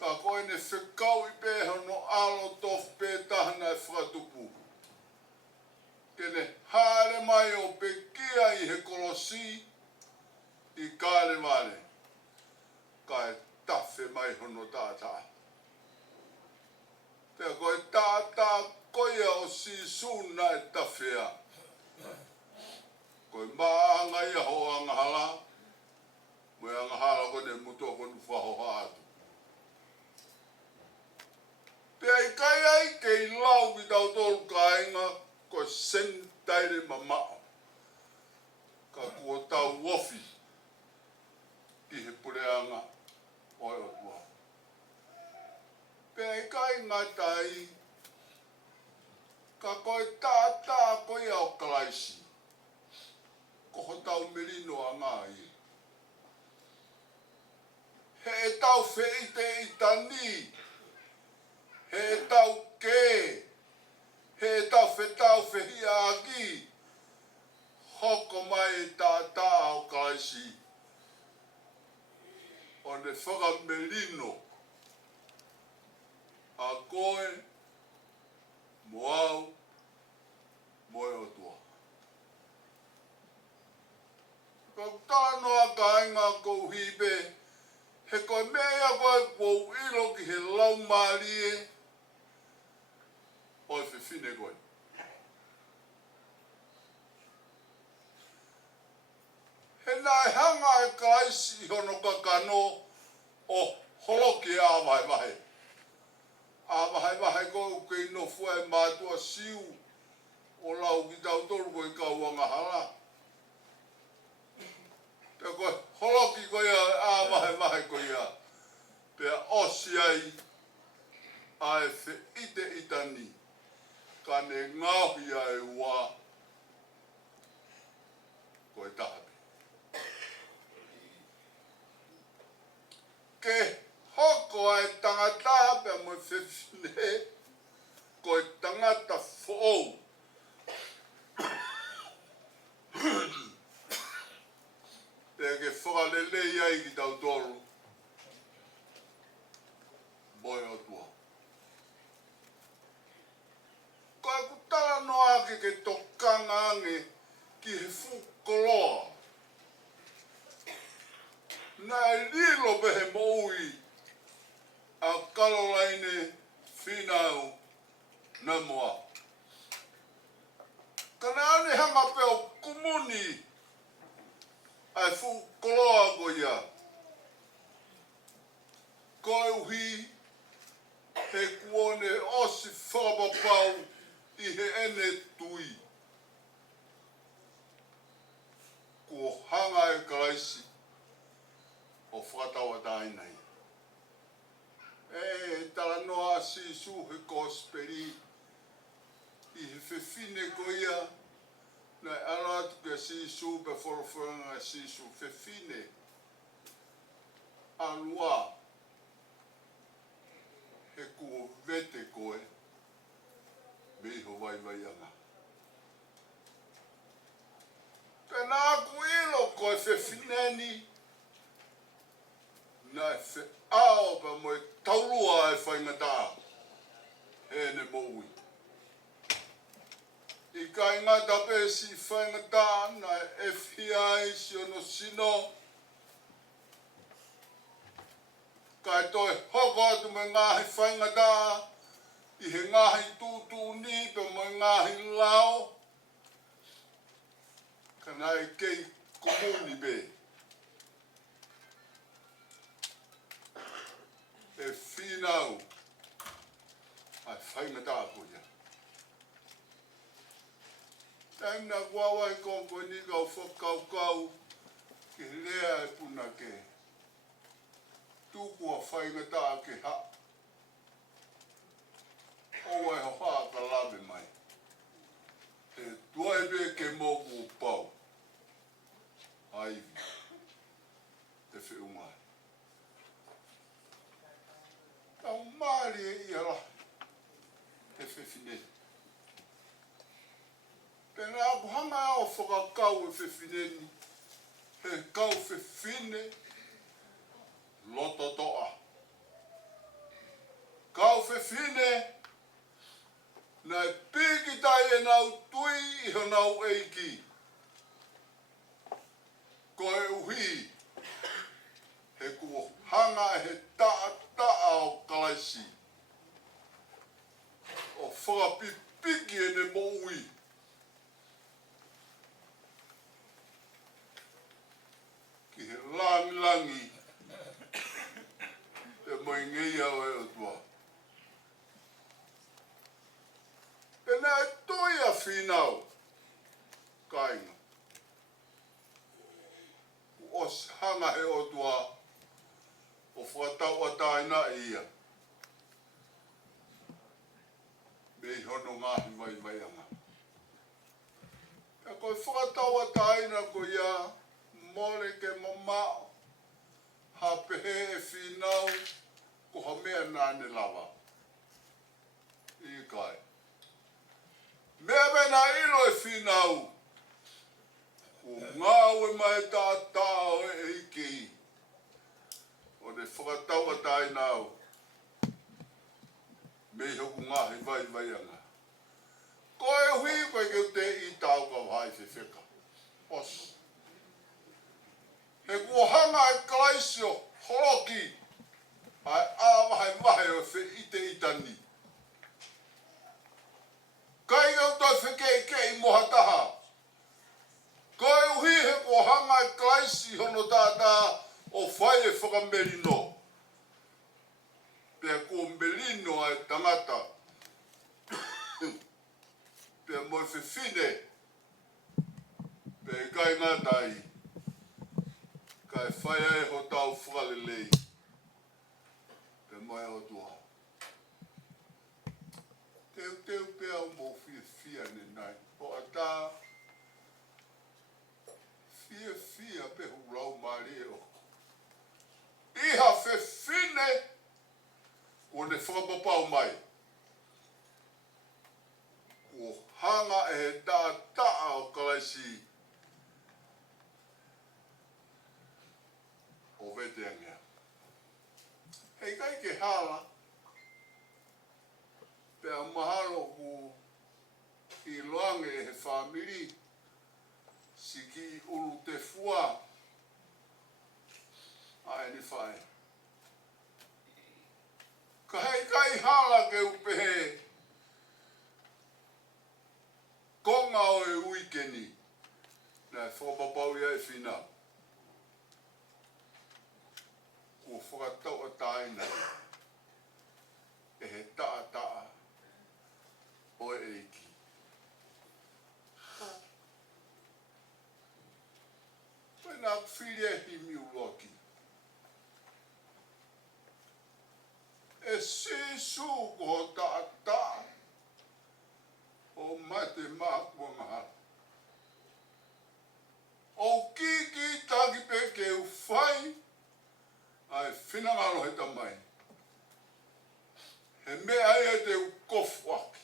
Ka koe ne whekau i pēha no alo tof pētahana e whakatupu. Kene hāre mai o pekia i he kolosi i kāre mare. Ka e tawhe mai hono tātā. Te koe tātā koia o si sūna e tawhea. Koe maanga ia ho angahala. Moe angahala kone mutua konu whaho hātu. Pea i kai ai ke i lau ki tau tolu kāinga koe sentaire mamao. Ka kua tau wofi ki he pureanga oi o tua. Pea i kai ngai tai ka koe tātā koe au kalaisi. Koho tau merino a ngai. He e tau white i tani. He e tau kē. He e tau whihi a aki. Hoko mai e tātā au kalaisi. O ne whakamerino. A koe, moau, moe o tua. Ka tāno a ka inga kou hipe, he koe mea koe kou ilo ki he lau maarie, oi whiwhine koe. He nai hanga e ka isi hono ka kano o holoki a mai mahe. A mahe koe kei no fua e mātua siu o lau ki tau toru koe kau angahala. Te koe holoki koe a mahe koe a. Pea osi ai a e whi ite itani. Ka ne ngāhi a e wā koe tahapi. Ke hoko ai tangata pia mo whiwhine koe tangata whou. Pea ke whakalele ai ki tau toru. Moe o tua. Koe kutala no ake ke tokanga ange ki he whukoloa. Nā rilo pehe moui a Caroline Finau Namoa. Kana ane hanga peo kumuni ai whukoloa ko ia. Koe uhi he kuone osi whakapapau i he ene tui. Ko hanga e karaisi o whakatawa tāinai. E tala noa si su he kosperi i he whiwhine ko ia na aratu ke si su pe whorowhanga si su whiwhine anua he kua vete koe me ho vai anga. Pena ku ilo koe whiwhineni na e whi ao pa moe taurua e whaingata he ne moui. I ka ingata pe si whaingata na e whiai si ono sino. Ka e toi hoko atu me ngāhi whaingata I he ngahi tūtū ni pe mo ngahi lao. Kana e kei komuni be. E Finau. Ai whaingata ako ia. Taina guawa e kongo ni kau whakau ki lea e puna ke. Tūkua whaingata ke ha. Oa e hoa ka lawe mai. E tuaibe ke moku pau. Aivi. Te whiungai. Tau maari e ia la. Te whiwhine. Pena aku hanga au whakakau e whiwhineni. He kau whiwhine. Loto toa. Kau whiwhine. Nai piki tai e nau tui I ho nau eiki. Ko e uhi. He kua hanga he taa o kalaisi. O whakapipiki e ne moui. Ki he langi. E moi ngei au e o tua. Pena e toi a Finau. Kainga. O hanga he o tua. O whakatau a taina ia. Mei hono ngahi mai anga. E koe whakatau a taina ko ia. Mole ke mamao. Hapehe e Finau. Ko ha mea nane lava. I kai. Mea mena ilo e Finau. Ko ngau e mai tātao e iki. O ne whakatau a tainau. Mei hoku ngahi vai anga. Ko e hui koe keu te I tau kau hai whiwheka. Os. He kua hanga e kalaisio holoki. Ai āwahe o whi ite itani. Kai keu toi whekei mohataha. Ko e hui he kua hanga e kalaisi hono tātā o whai e whakamerino. Pea kua melino ai tangata. Pea moi whiwhine. Pea kai ngatai. Kai whai e ho tau whakalelei. Pea moi o tua. Teu pea o mo fia ne nai. O a tā. Fia pe hulau mareo. Iha whiwhine. O ne whakapapau mai. O hanga e he tātaa o kalaisi. O veteangea. Hei kai ke hala. Pea mahalo ku I loange e he whamiri. Siki ulu te fua. Ai ni whae. Ka hei kai hala ke upehe. Konga o e uikeni. Nai whakapapau ia e Finau. Kua whakatau a taina. E he taa. O e eiki. Pena whiria himi uloki. E sisu ko ta o mate makua maha. O kiki taki peke u whai ai whinangaro he tamai. He mea e te u kofu aki.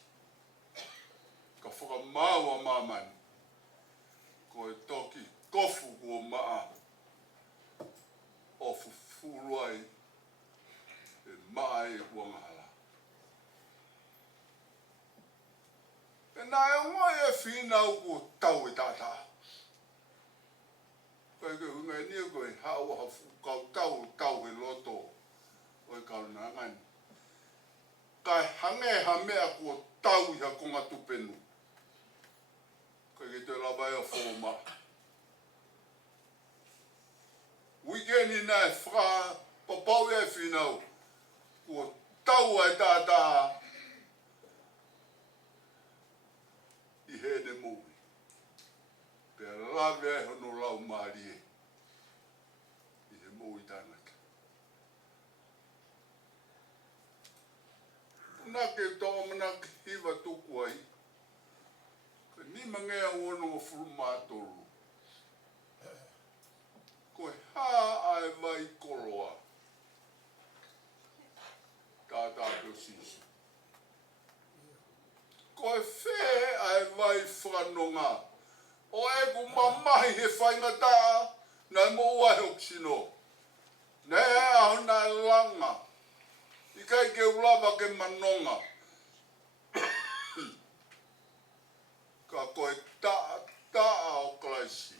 Ka whakamāua mamani. Ko e toki kofu kua maa. O fufuruai. E maa e kua ngahala. E nā e ngoi e Finau kua tau e tātā. Koe ke hunga e nia koe hao hafu kau tau he loto. Oi kau nangani. Kai hange ha mea kua tau i ha konga tupenu. Kai ke te lawa ea whoma. Weekendi nai whaka papau e Finau. Kua tau ai tātā i hene mūwi. Pea lawe ai hono lau maari e. I he mūwi tānaka. Punake toa manake hiwa tuku ai. Ka ni mangea uono o furu mātoru. Koe hā ai mai koroa. Tātā pio sisi. Koe whē ai mai whanonga. O e ku mamahi he whaingata nai mo uahe o kisino. Nei e aho nai langa. I kai ke ulawa ke manonga. Ka koe tā o klaisi.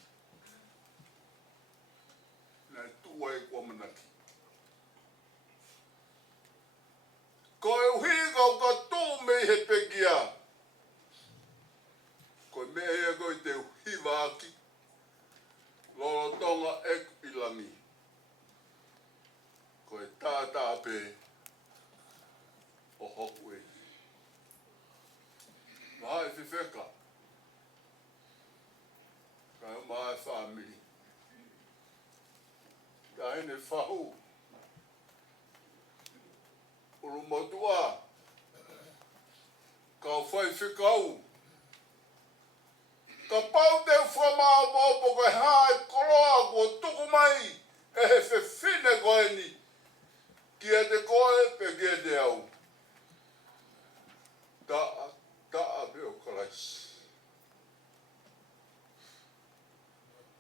Nai tua e kua manaki. Koe uhi kau ka tū mei he pekia. Koe mei e koe te uhi waki. Lolo tonga e ilangi. Koe tātā pe o hoku e. Mahai whiwheka. Kai o mahai whamiri. Ka hene whahu. Uru motua. Ka whai whikau. Ka pau te whamao mopo koe hae koroa kua tuku mai. E he whiwhine koe ni. Kia te koe pe kia te au. Taa peo karaisi.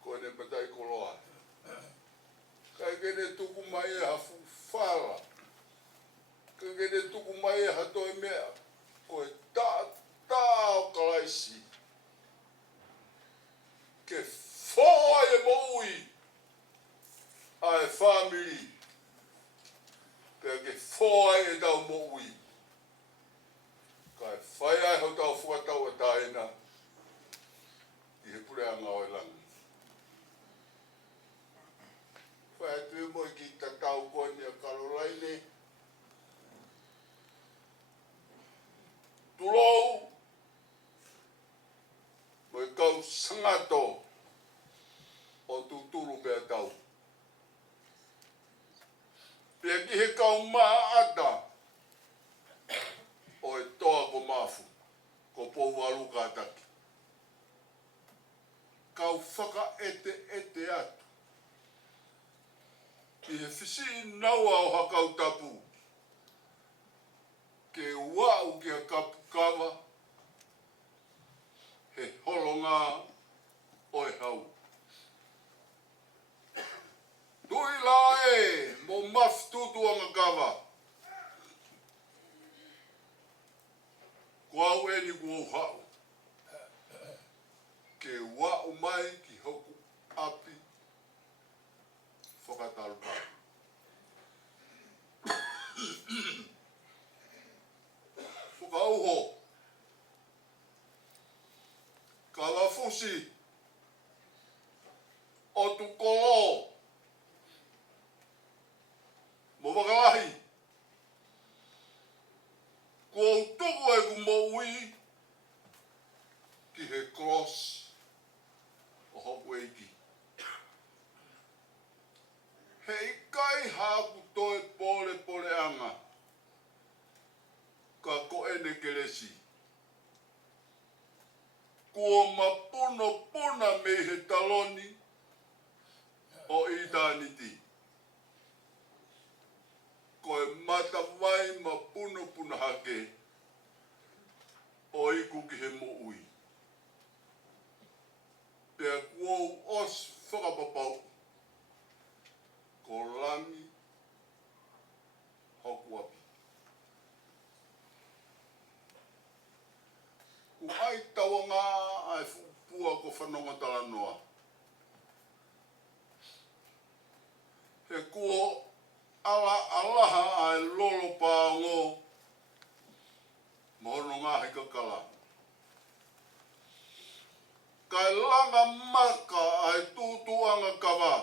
Koe ne patai koroa. Kai kene tuku mai e hafu whala. Kai kene tuku mai e hatoi mea. Koe taa o karaisi. Ke whoa e moui. Ai family. Pea ke whoa e tau moui. Kai whai ai hau tau whuatau a tāina. I he pure anga o elangi. Whai atu mo i ki tatau koni a Caroline. Tulou. Mo i kau sangato. O tuturu pea tau. Pea ki he kau maa ata. O e toa ko mafu. Ko pou aluka ataki. Kau whaka ete atu. I he whisi naua o hakau tapu. Ke wau ki a kapu kawa. He holonga o e hau. Tui la e mo maftutu anga kawa. Kua au e ni kua hau. Ke wau mai ki hoku api. Whakatalpa. Whakauho. Ka wafusi. O tu kolo. Mo wakalahi. Kua utuku e ku moui. Ki he cross. O hoku eiki. He ikai haku toe pole anga. Ka koene kelesi. Kua mapuno puna me he taloni. O itaniti. Koe mata vai mapuno puna hake. O iku ki he moui. Pea kuou os whakapapau. Ko langi hoku api. Ku ai tawanga ai pua ko whanonga tala noa. He kuo alaha ai lolo pāngo maka ai tūtuanga kawa.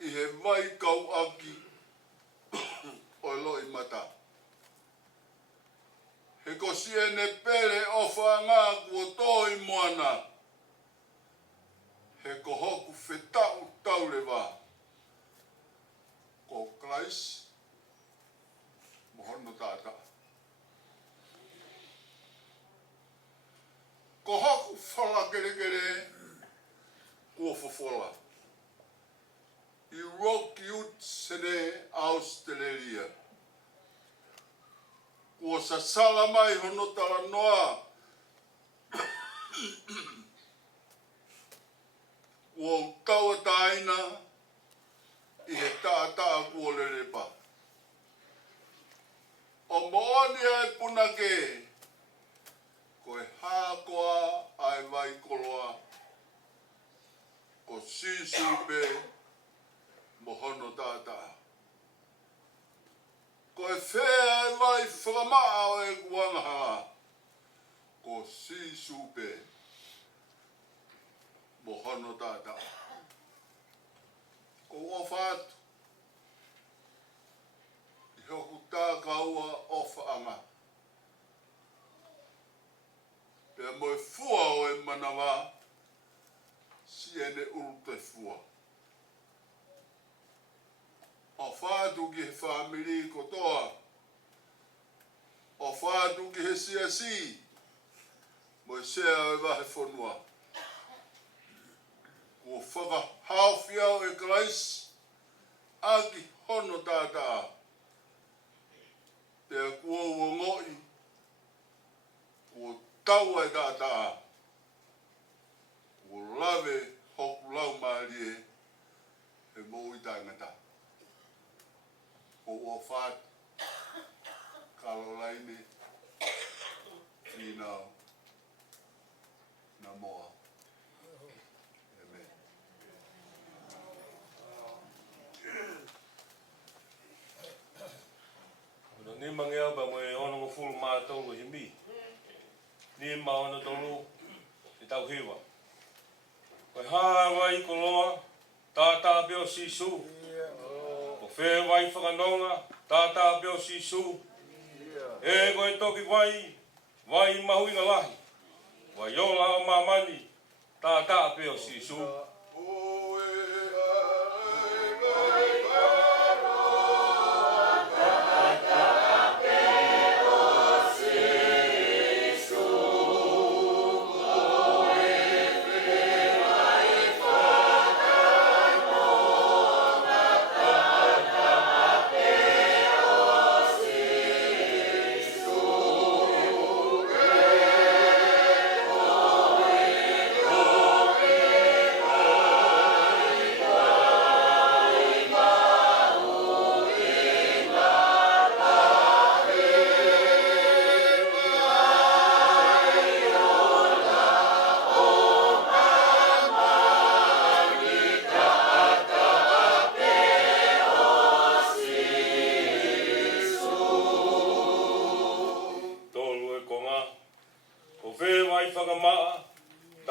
I he vai kau aki o loi mata. He kosi e ne pere o whanga kua toi moana. He ko hoku whetau taurewa. Ko Christ, mohono tata. Ko hoku whala kere kua whawhala. I rock youth sene Australia. Kua sasala mai hono tala noa. Kua utaua taina i he taa kua lerepa. O mooni ai punake, koe hākoa ai vai koloa, ko sisupe mohono tata. Koe whea ai vai whakamao e kuangaha, ko sisupe mohono tata. Ko wafatu, i hoku tā kaua o whaanga. Pea moe fua o e manawa, si ene uru te fua. O whātu ki he whāmiri kotoa, o whātu ki he siasi, moe sea e wahe whanua. Kua whaka hawhiau e Christ, aki hono tātaa. Pea kua ua ngoi, kua tau e tātaa. Kua lawe hoku lau maarie, e mō i tangata. Ko ua whāt, Caroline, Finau, Namoa. Ni mangea ba mo e ono fulu mātou hi mi. Ni maona tolu i tau hiwa. Koe hāwai ko loa, tātā peo sisu. Ko whē wai whakanonga, tātā peo sisu. E koe toki vai mahu inga lahi. Wai ola o mamani, tātā peo sisu.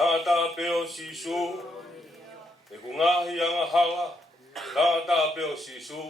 Tātā peo sisu, e kungahi anga hala, tātā peo sisu.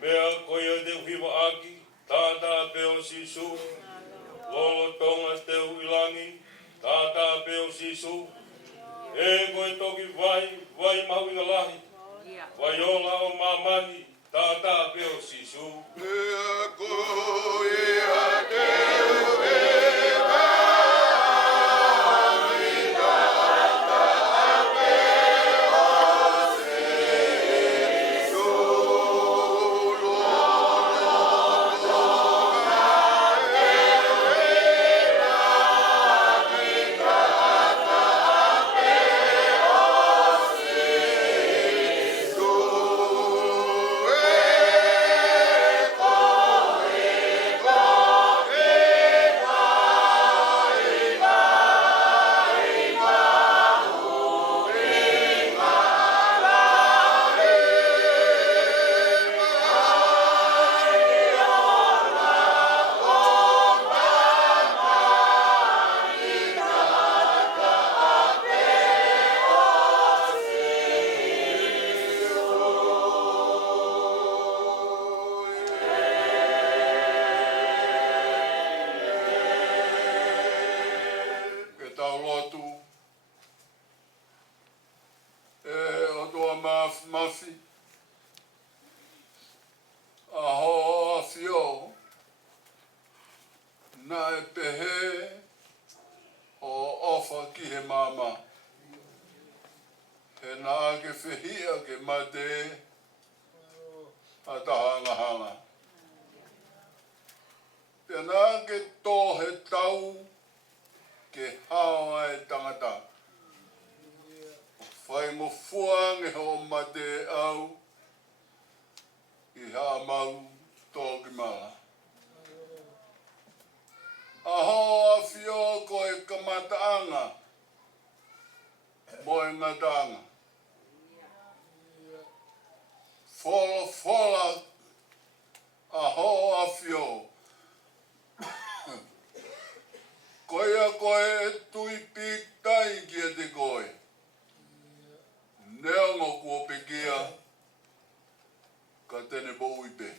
Mea koia te uhiwa aki, tātā peo sisu. Lolo tonga te uilangi, tātā peo sisu. E koe toki vai mahu inga lahi. Vai ola o mamani, tata peo sisu. Ea koe a te ke tau lotu o toa mafi a ho a fio na e pehe o ofa ki he mama he na ke whihia ke mate a tahanga hanga tēnā ke tō he tau ke hawa e tangata. Whai mo fuange ho mate au i ha mau tōki mala. Aho a whio ko e kamataanga mo e ngatanga. Fola aho a whio koe e tui pik tai ki e te koe. Neongo kua pekia ka tene bouipe.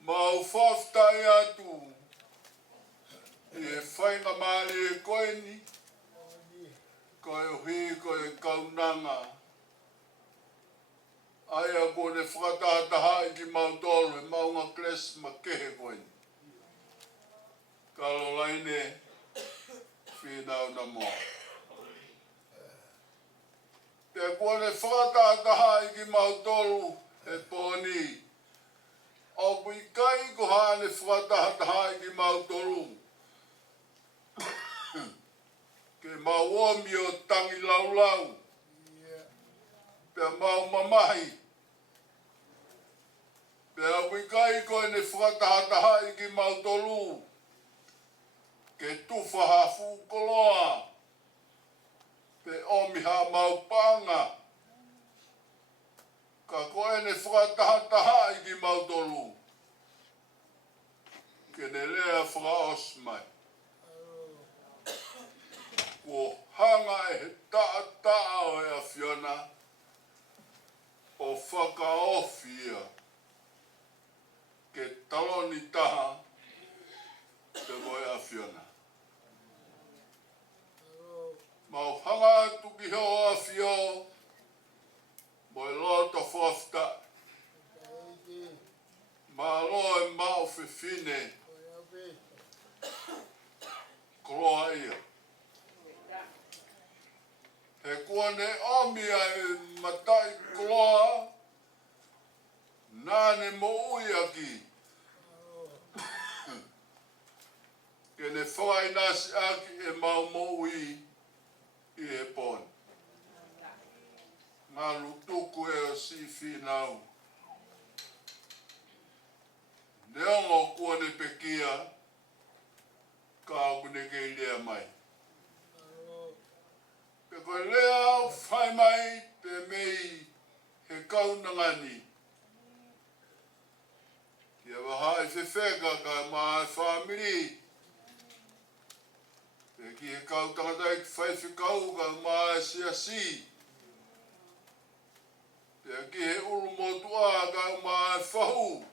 Mau whaftai atu i e whainga maali e koe ni koe hui koe kaunanga aia kone whakataha i ki mau tolu e maunga kles ma kehe koe ni. Kalolaine Finau Namoa. Te kone whakataha i ki mau tolu e pōni. Au pui kai ko hane whakataha i ki mau tolu. Ke mau omi o tangi laulau. Pe mau mamahi. Pe au pui kai ko ne whakataha i ki mau tolu. Ke tufa hafu koloa. Pe omi ha mau panga. Ka koe ne whakataha i ki mau tolu. Ke ne lea whakaosmai. Ko hanga e he taa o e a Fiona. O whakaofia. Ke taloni taha. Te moe a Fiona. Mau hanga tuki ho a fio. Moe loto fofta. Ma lo e mau fefine. Koloa ia. He kuane omia e matai koloa. Nane mo ui aki. Ke ne whai nasi aki e mau mo ui i e pon. Ngā lutuku e o si Finau. Neongo kua ne pekia ka kune kei lea mai. Pe koe lea au whai mai pe mei he kaunangani. Ia wahai whewheka ka maa whamiri. Pe ki he kautangata ki whai whikau ka maa siasi. Pe ki he uru motua ka maa whahu.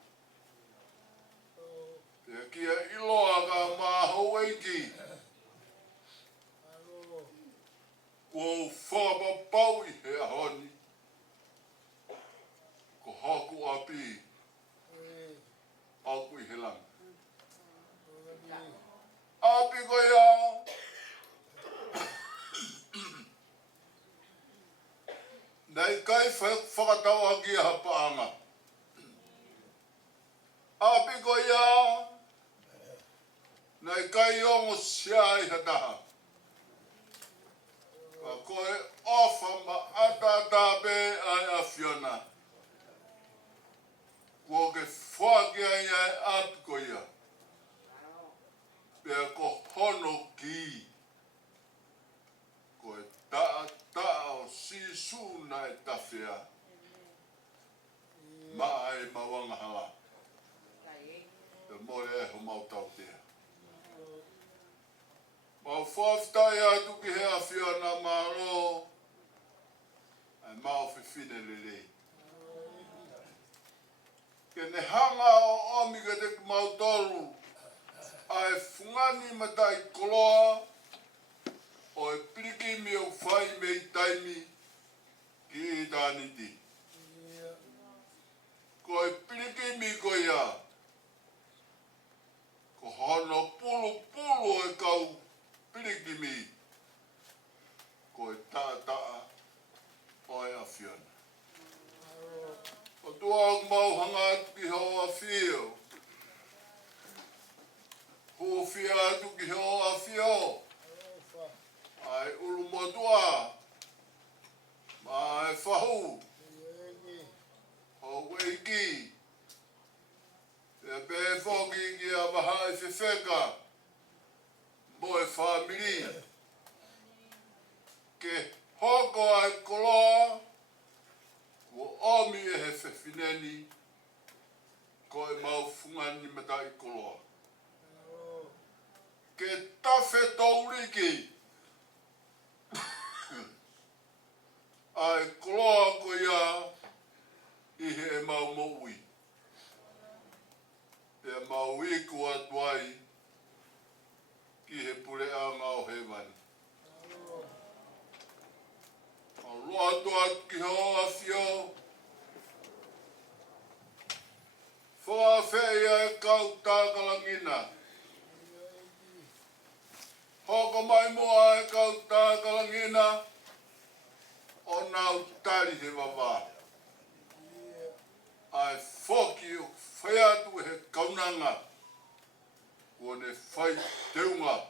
Pe ki he iloa ka maa haueiki. whakatau aki a hapaanga. Api ko ia, nei kai ongo sia I hataha. Ka koe ofa ma atatabe ai a Fiona. Ko ke whake ai ai api ko ia. Pea ko hono ki. Ko e taa o sisu na e tawhia. Ma ai mawanga hala. Te more e ho mautau tea. Mau whaftai atu ki hea Fiona maro. Ai mau whiwhine lelei. Ke ne hanga o omi ke te mautaru. Ai fungani matai koloa. O e piriki mi o whai mei taimi. Ki I tāniti. Ko e piriki mi ko ia. Ko hono pulu e kau piriki mi. Ko e taa o e a Fiona. O tua mau hanga ki hoa whio. Ho whia atu ki hoa whio. Ai ulu motua. Ma e whahu. Ho weiki. E pe whoki ki a waha e whiwheka. Mo e whamiri. Ke hoko ai koloa. Ko omi e he whewhineni. Ko e mau fungani matai koloa. Ke tawhe tauriki. Ai koloa ko ia. I he e mau moui. E mau I kua tuai. Ki he pure anga o hewani. Roa toa ki hoa whio. Wha whea e kau tākalangina. Hoko mai moa e kau tākalangina. O nau tari he wawa. Ai whoki o whaiatu he kaunanga. Ko ne whai teunga.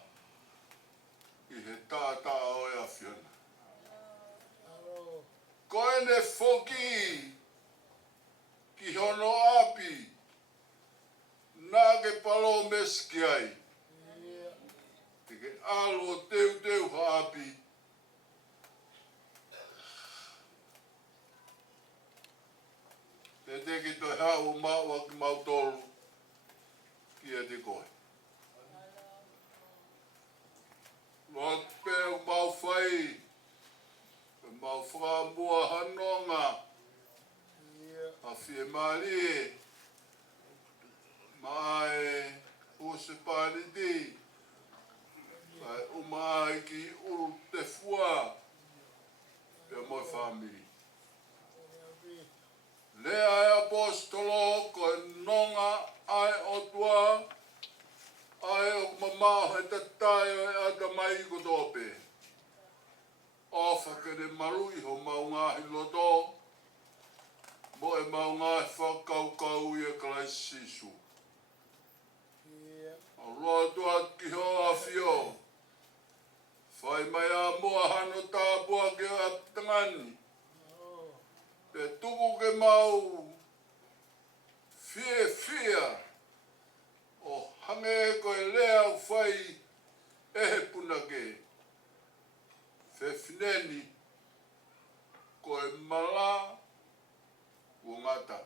I he tātā o e a Fiona. Ko ene whoki ki hono api nā ke palo meski ai. Te ke alo teu ha api. Te teki toi hau maua ki mautolu ki e te koe. Lot peu mau whai. Mau whakambua hanonga. A whie mali. Mai use pariti. Mai umai ki uru te fua. Pea moi family. Lea e apostolo ko nonga ai o tua. Ai o mamao he tatai o e ata mai ko tope. Ofa ke de marui ho maungahi loto. Mo e maungahi whakaukau I e kalai sisu. A roa toa ki hoa whio. Whai mai a moa hano tāpua ke a tangani. Pe tuku ke mau. Whia. O hange ko e lea whai ehe punake. Whewhineni ko e mala o ngata.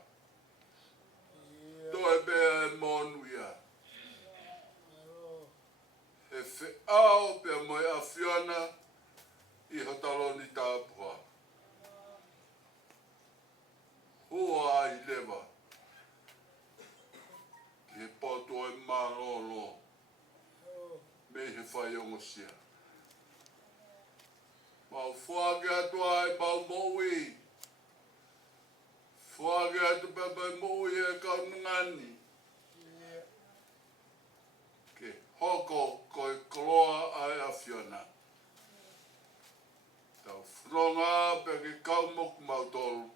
To e bea e monuia. E whiao pea moe a Fiona I hotaloni tāpua. Hoa I lewa. Ki he poto e malolo. Me he whai ongosia. Mau whake atu ai mau moui. Whake atu pepe moui e kaunungani. Ke hoko koe koloa ai a Fiona. Tau whronga pe ke kaumoku mautolu.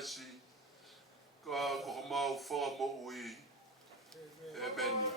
maisi. Ka ko mau wha mo ui. E beni.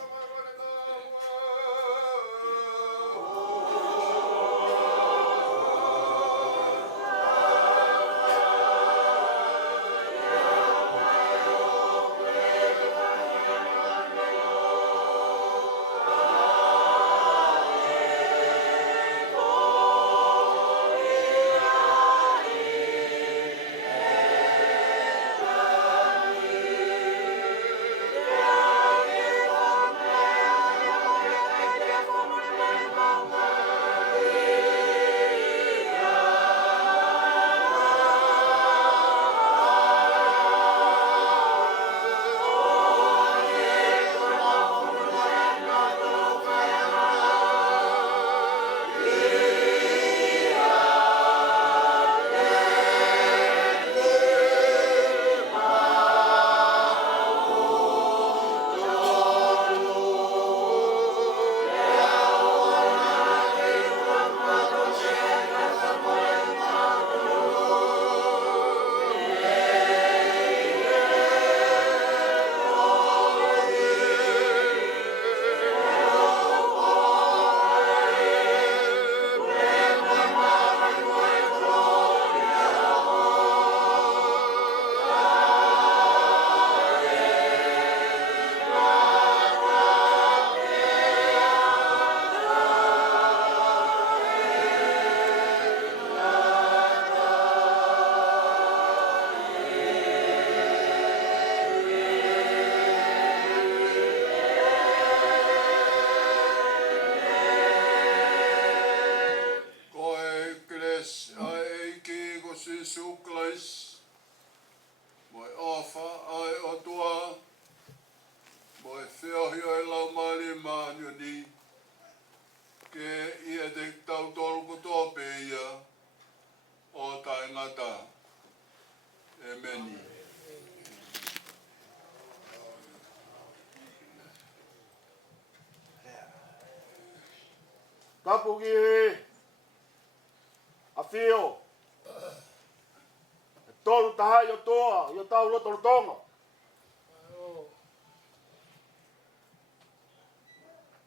Kapugi afio tolu taha yo toa yo tau lo tolu tonga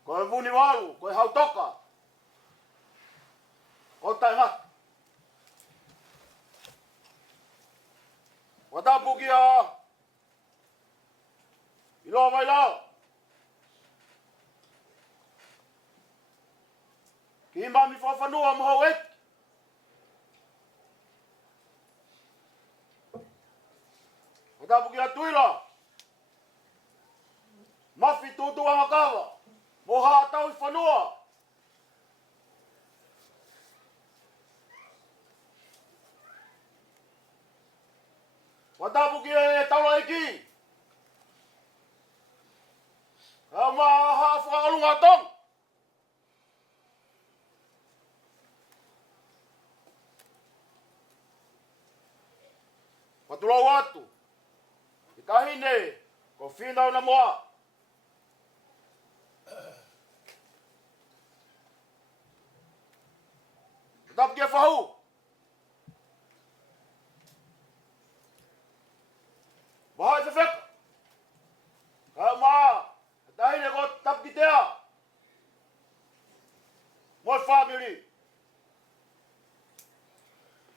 ko vuni walu ko hau toka o tai mat wata pugi a ilo mai lao ki mami fafanua mo hawek wata pugi a tuila mafi tutu wa makawa mo ha tau fanua wata pugi e tau iki ama ha fa alunga tong Patulau watu ikahine ko Finau Namoa tetap dia fahu bahai sefek kama ikahine ko tetap kita moi family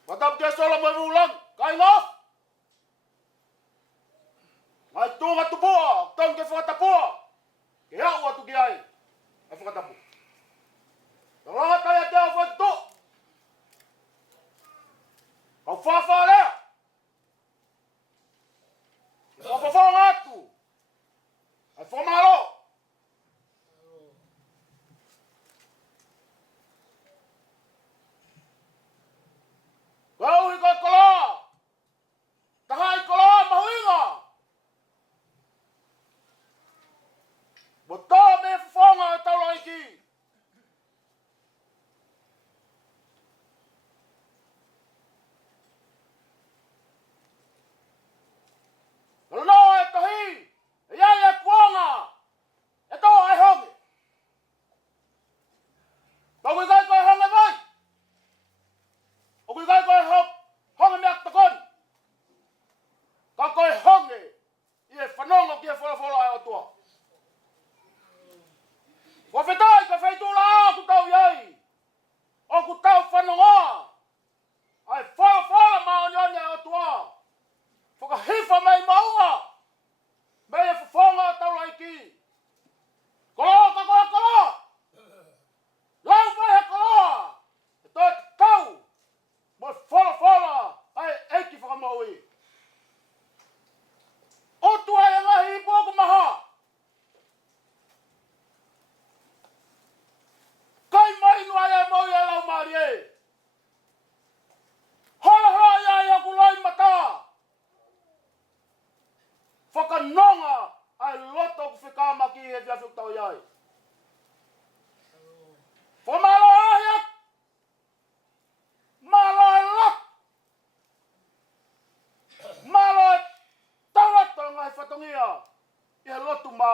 tetap dia solo berulang kaingof Ai tunga tupua, tong ke fatapua. Ke hau atu ki ai. Ai fatapu. Tolong kaya teu fatu. Kau fafa le. Kau fafa ngatu. Ai fomalo.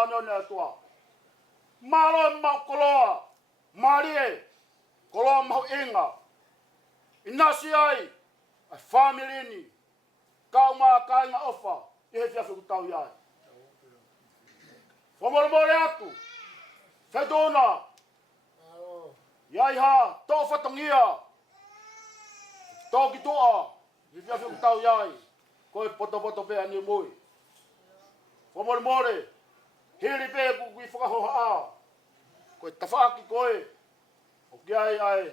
whāneo nea toa. Malo mau koloa, marie, koloa mau inga. Inasi ai, ai family ni, kauma kainga ofa, I he whiawhi kutau iai. Whamoromore atu, whaidona, iai ha, tō whatongia, tō ki toa, I whiawhi kutau iai, koe poto pēa ni mui. Whamoromore, hiri pē kukui whakahoha a, koe tawhaaki koe, o ki ai,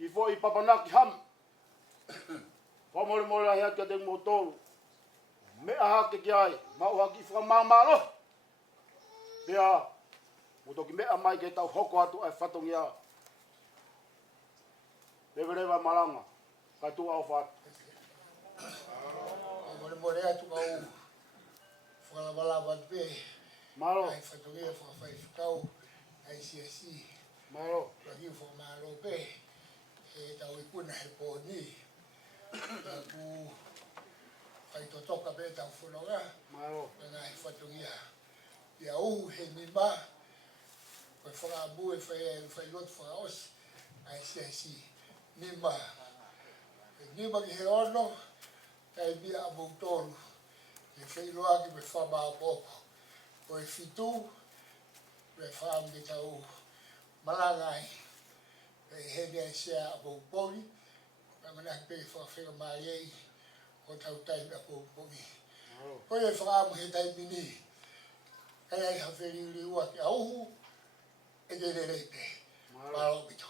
I fo I papanaki ham. Whamoromore ahi akia te mō tōru. Mea hake ki ai, mau haki whakamāmaro. Pea, mo toki mea mai ke tau hoko atu ai whatongia. Rewa maranga, kai tua au whāt. More atu au whakalawala pe. Maro. Ai whatongia whakawhai whakau, ai siasi. Maro. Raki whakamaro pe. E tau I kuna he pōni. Aku kai to toka pe tau whanonga. Maro. Nga he whatongia. Ia uhu he nima. Koe whakamu e whai lot whakaos. Ai siasi. Nima. Nima ki he ono. Kai bia abu tolu. Ke whailoa ki me whamaa pōpo. Koe whitu. Me whaam ki tau malangai. Kai he mea sea abu pōni. Mana pe whawhenga mai ei. Ko tau taimi abu pōni. Koe e whaamu he taimi ni. Kai ai hawheri uri ua ki auhu. E kere reite. Maro bito.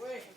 Oh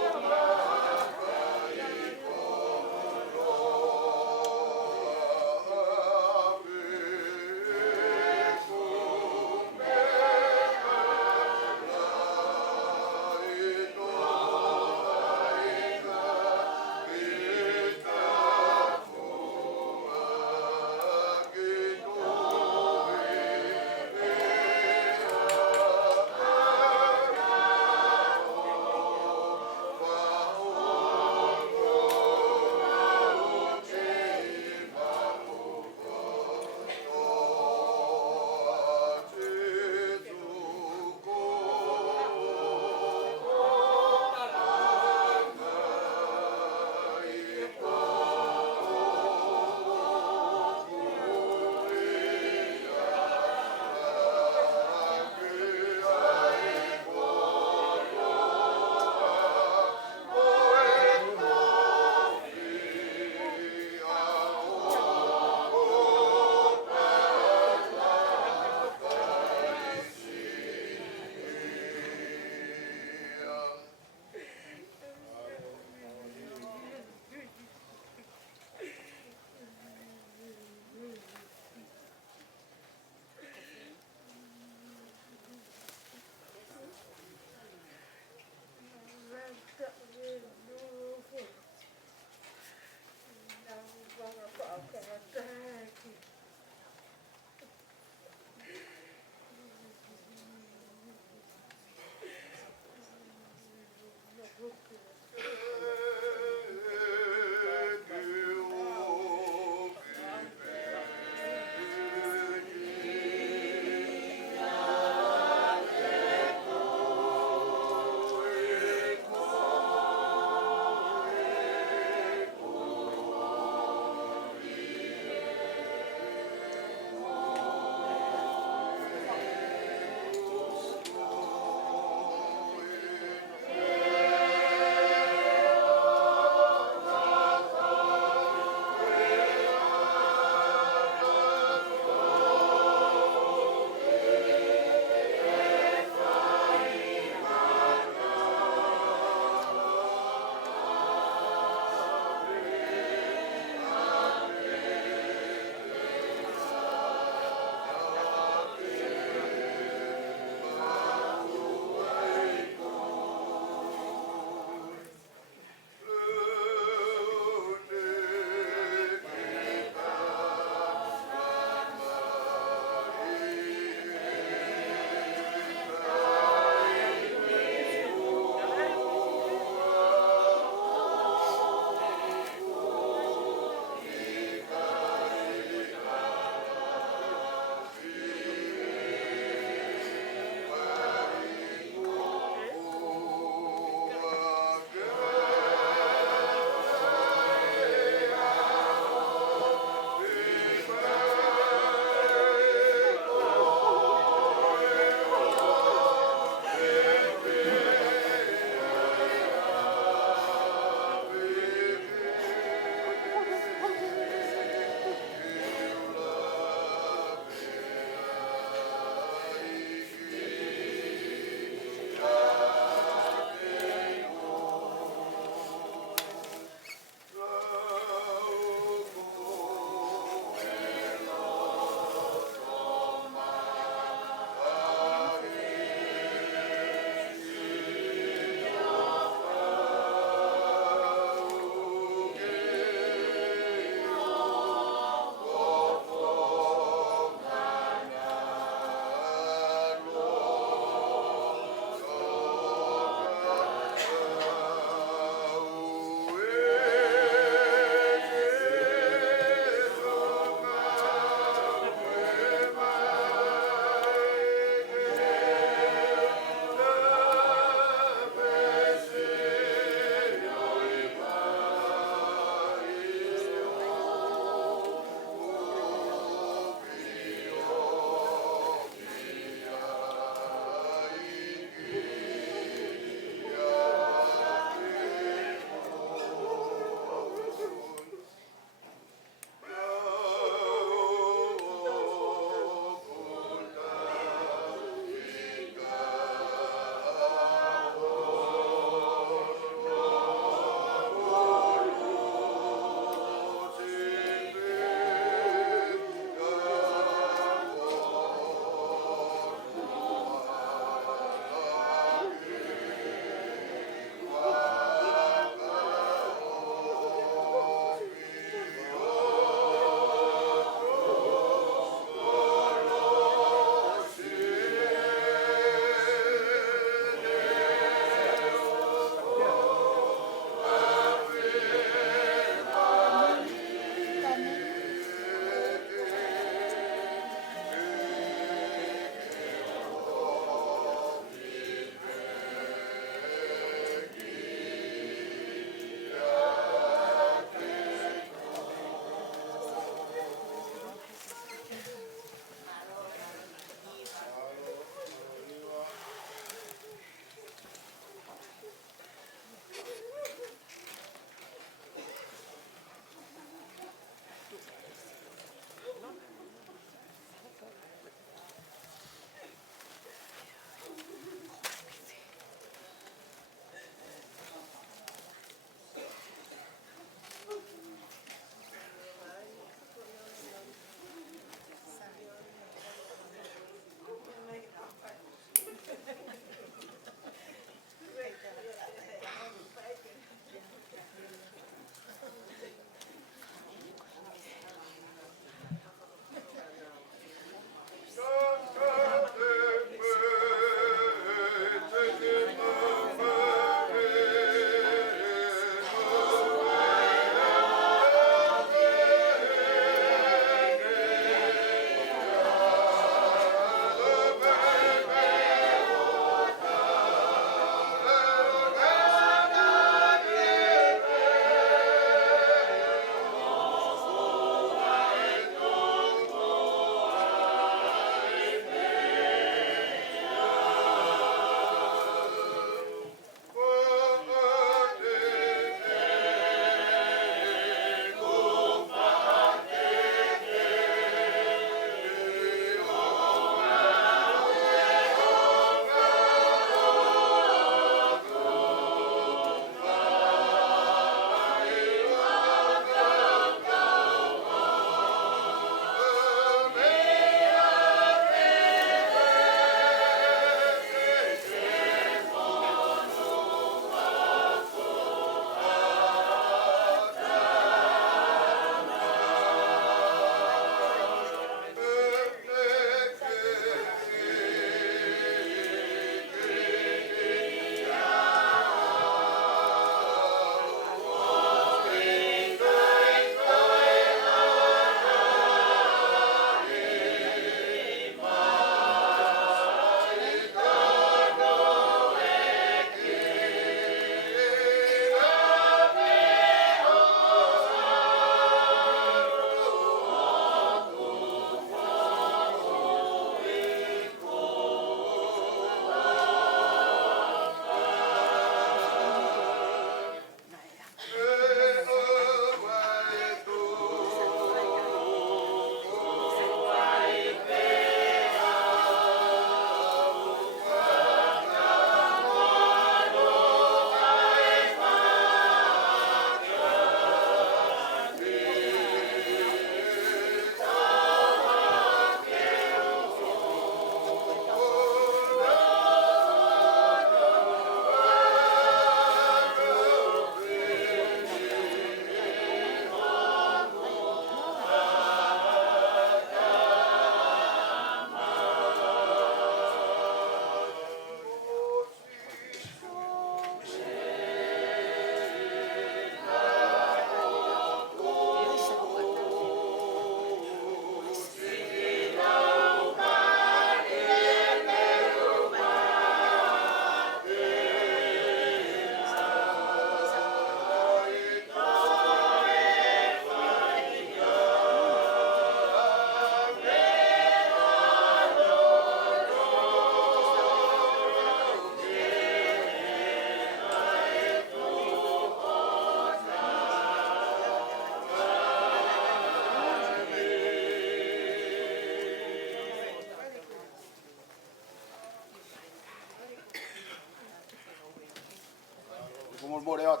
Fumul mo reot.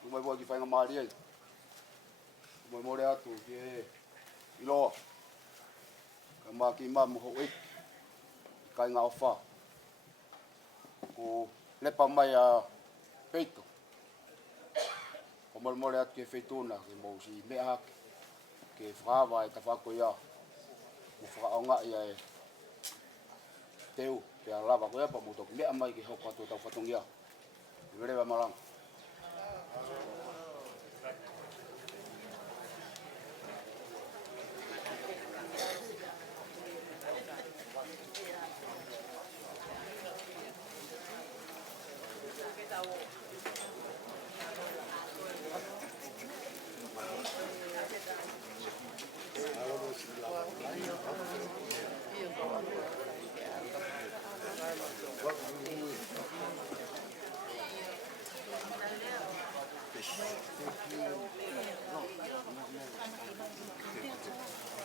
Tumai bo ki fai ngamari ai. Tumai mo reot tu ki ilo. Kama ki ma mo hoik. Kai nga ofa. Ko lepa mai a peito. Tumai mo reot ki feituna ki mo si mea ke whaawa e tawhako ia. Mo whakaonga ia e teu. Ke a lava ko ia pa mo toki mea mai ki hoko atu tau whatongi ia. Iwerewa marang.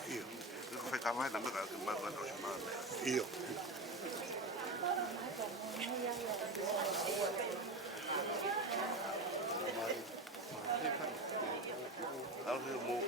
Io, non fai cavare la mega che ma quando si manda. Io. Allora mo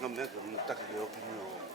non è che non tacchi le opinioni.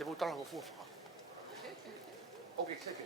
Devo tala ko fufa. Okay, sige.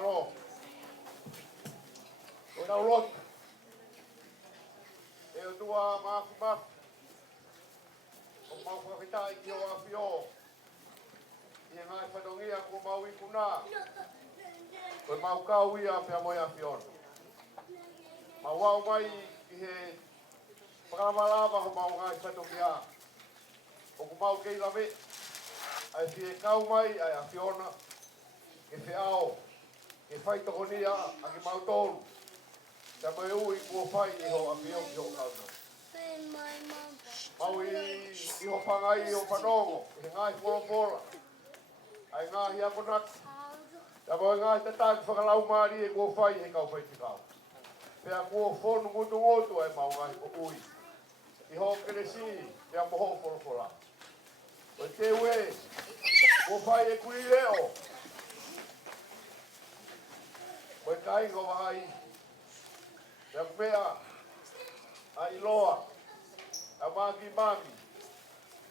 malo. O na lot. E o tua mafu. O mau whakita I ki o apio. I ngai whadongia ko mau I kuna. Koe mau kau ia pia moi apiona. Ma wau mai I he whakalamalama ho mau ngai whadongia. O ku mau kei lame. Ai fie kau mai ai apiona. Ke whiao. Ke whai tokonia a ke mau tolu. Te mai ui kua whai I ho apio ki ho kauna. Mau I ho whangai I ho whanongo. He ngai wholopola. Ai ngahi ako natu. Te mai ngai te tāki whakalau maari e kua whai he kau whai te kau. Pea kua whonu ngutu ngotu ai mau ngai ko ui. I ho keresi te moho wholopola. O te ue. Kua whai e kui leo. Koe kai ngā wahai, te mea, a iloa, a mangi,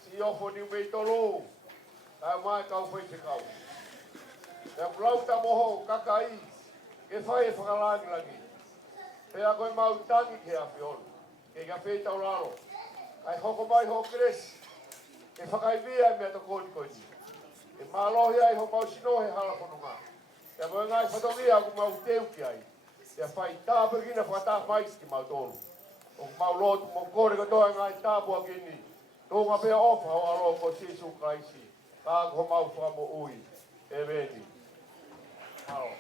si ofo ni mei tolu, a mai kau whai te kau. Te mlau ta moho kakai, ke whai e whakalangi. Pea koe mau tangi ke a whionu, ke ka whai tau lalo. Ai hoko mai ho kres, ke whakai via mea to koni koini. Ke mālohi ai ho mau sinohe hala konunga. Te mai ngai whatongia ku mau teu ki ai. Te whai tāpakina whakatā mai ki mau tolu. O mau lotu mo kore katoa ngai tāpua kini. Tō ngā pia ofa ho alo ko Jesu Christi. Kā ko mau whamo ui. E veni. Malo.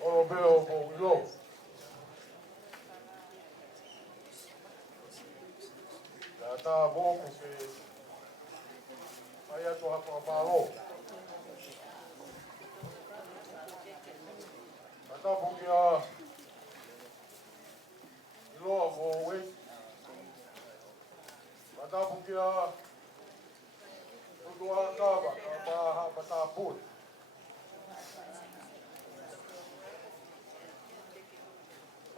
Olo beo mo ilo. La ta mo ke ai atu hapa malo. Ata pukia ilo mo we. Ata pukia tudua kaba ka pa put.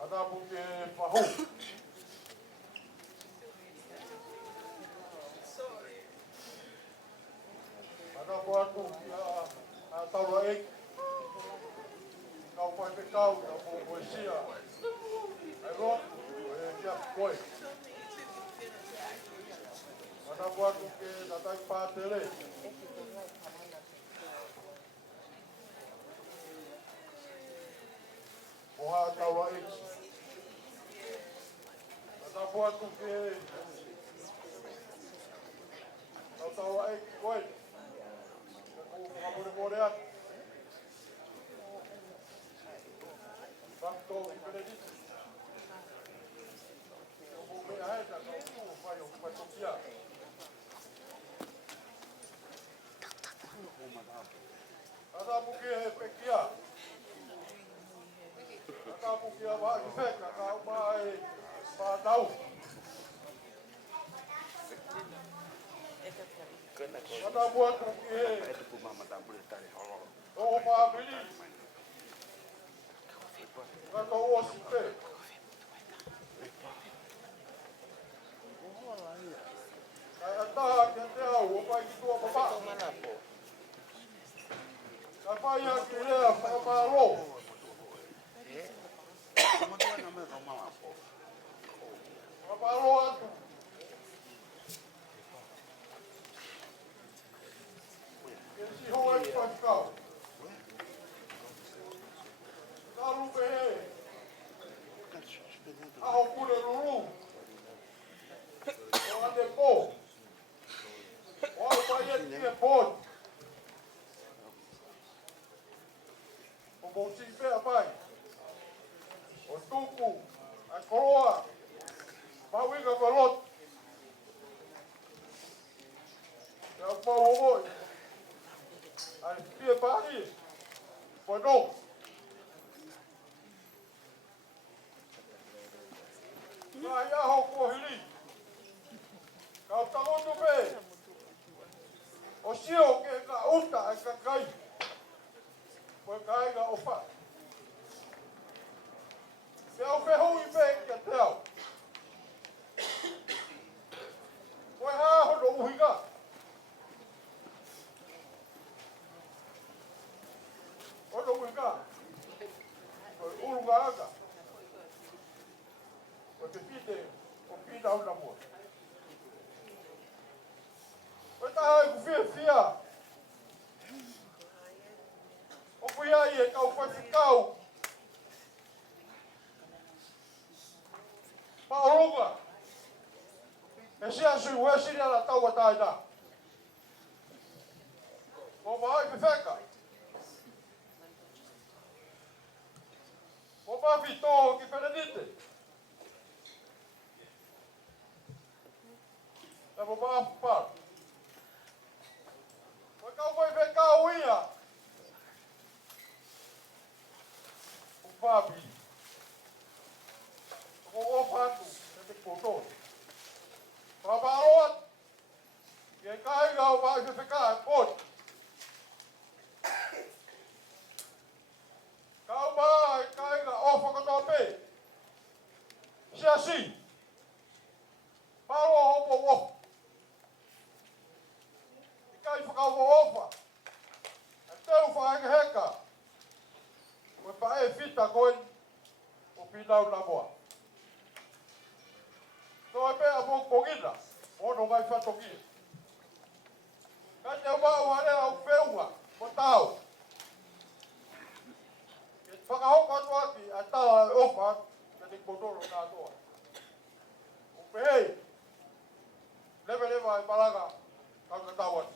Ata pukia pahu. Ata puatu a taua ek. Kau pai pe kau na mo poesia. Ai ro e kia koi. Ata puatu ke na tai patele. Oha taua ek. Ata puatu ke taua ek koi. Ku more atu. Bakto I Benedict. O me aeta ka u fai o patokia. Ata puke he pekia. Ata pukia wa ki feka ka mai pa tau. Ata buat puke. O pa bili. Kato osi pe. tau, o pai ki tua papa. Ka pai a ki rea whakamaro. Whakamaro atu. Ke si hoa i whakau. Ka rupe he. Aho kure ruru. O ane po. O au pai e tia poni. O mouti pea pai. O tuku. A koroa. Mawinga ko lot. Ya pau oi. Ai pia pai. Pono. Nga ia ho ko hili. Kau tangotu pe. O sio ke ka uta e ka kai. Koe kai ka ofa. Te au pe hui pe kia te au. Koe ha hono uhiga. Hono uhiga. Koe urunga aga. Koe te pite o pita au Namoa. Koe taha e kufia fia. O kui ai e kau whawhikau. Paorunga. E sia sui ue siri ala tau a taina. O maai pewheka. O mapi toho ki Benedite. E mo maafu par. O kau mai whekau ia. O mapi. O ofatu. E te koto. Paparoat. Ke kai ngau mai wheka e poti. Kau mai kai ngā ofa katoa pe. Sia si. Paro hopo ofa. I kai whakau ofa. E teu whakaenga heka. Koe pa e fita koe. O Finau Namoa. Tō e pēa mōkongina. Ono mai whatokia. Kai te umau harea au wheunga. Mo tau. Whakahoko atu aki, a tawa e ofa, ka te kotoro kātoa. O pehei, lewa e paraga, kau ka tau atu.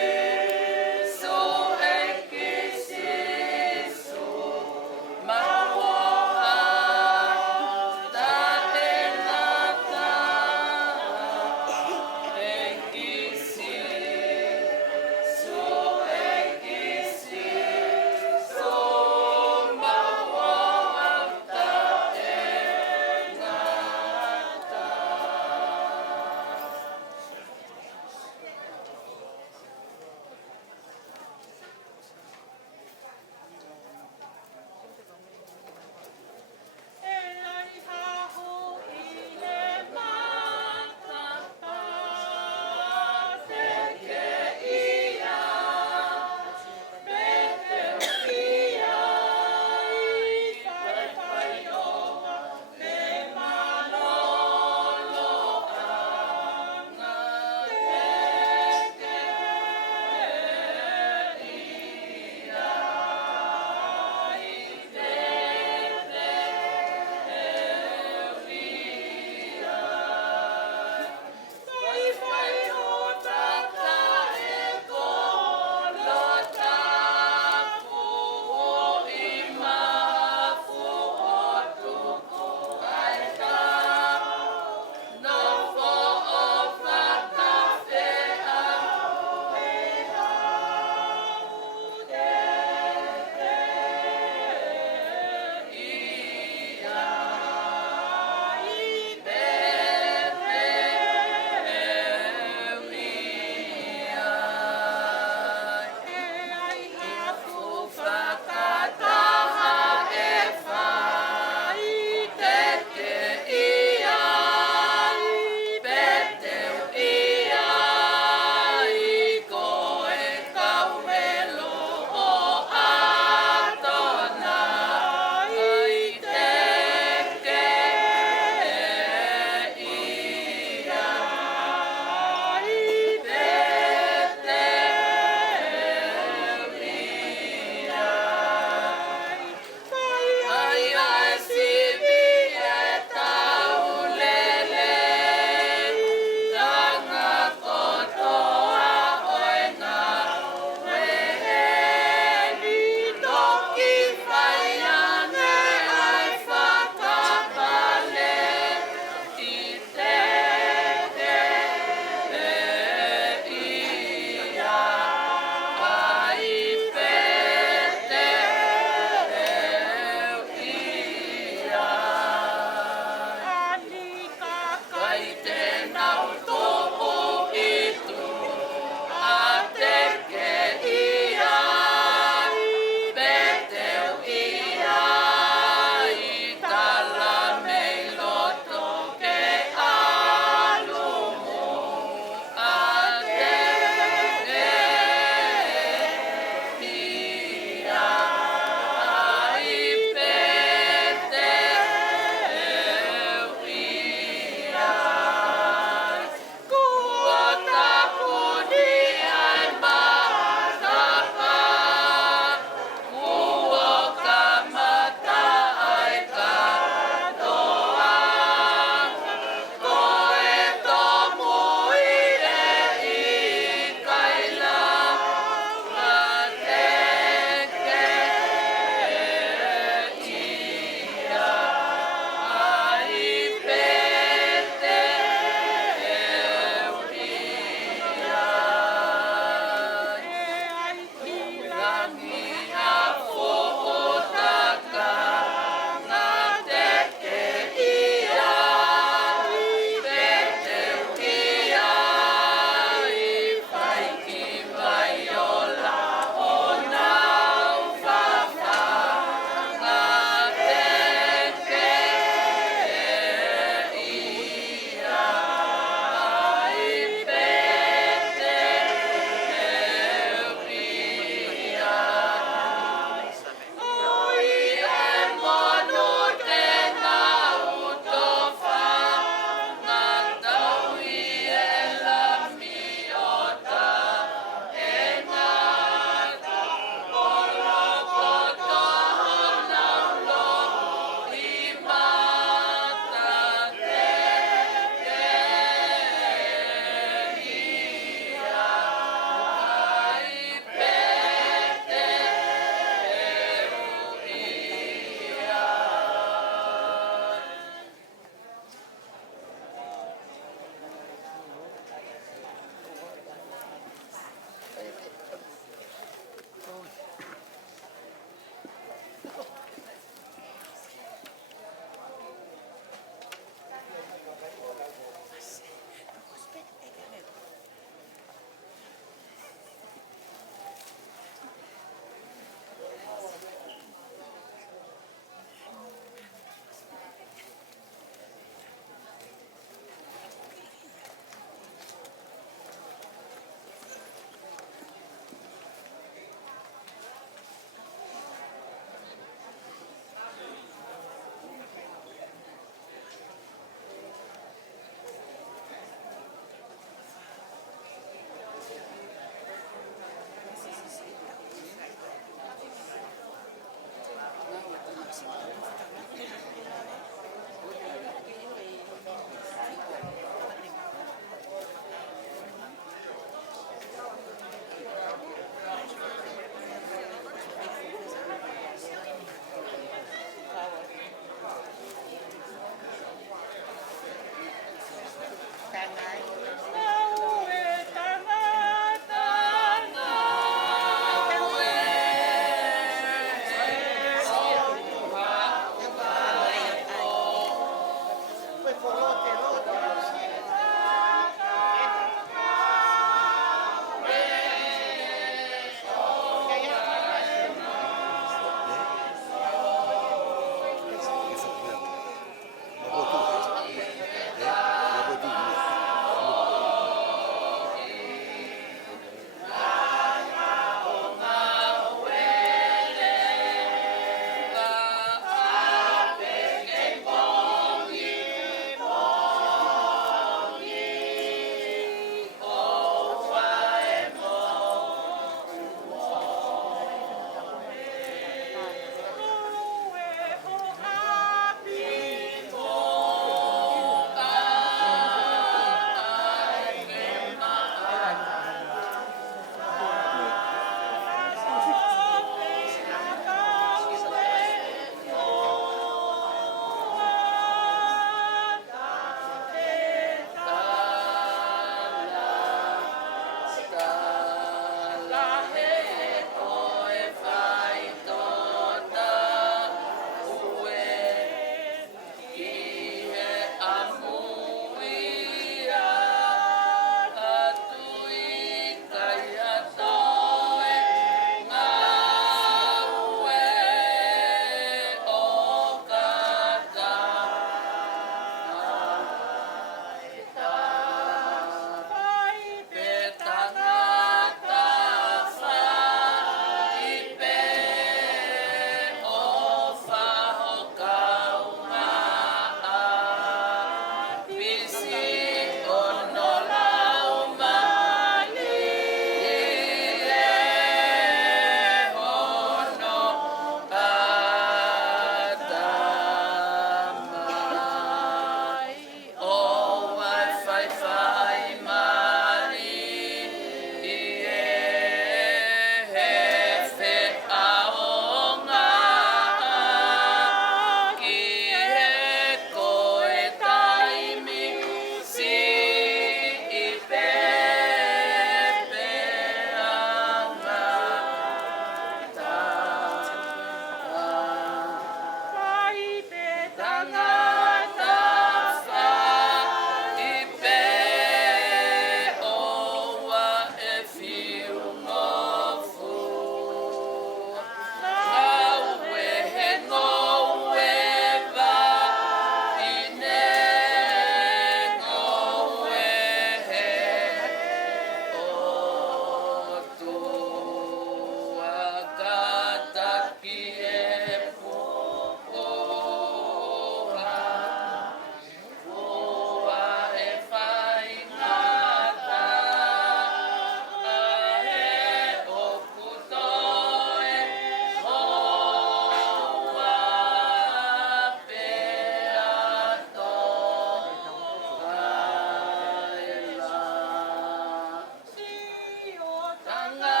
Tama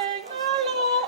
e ngalo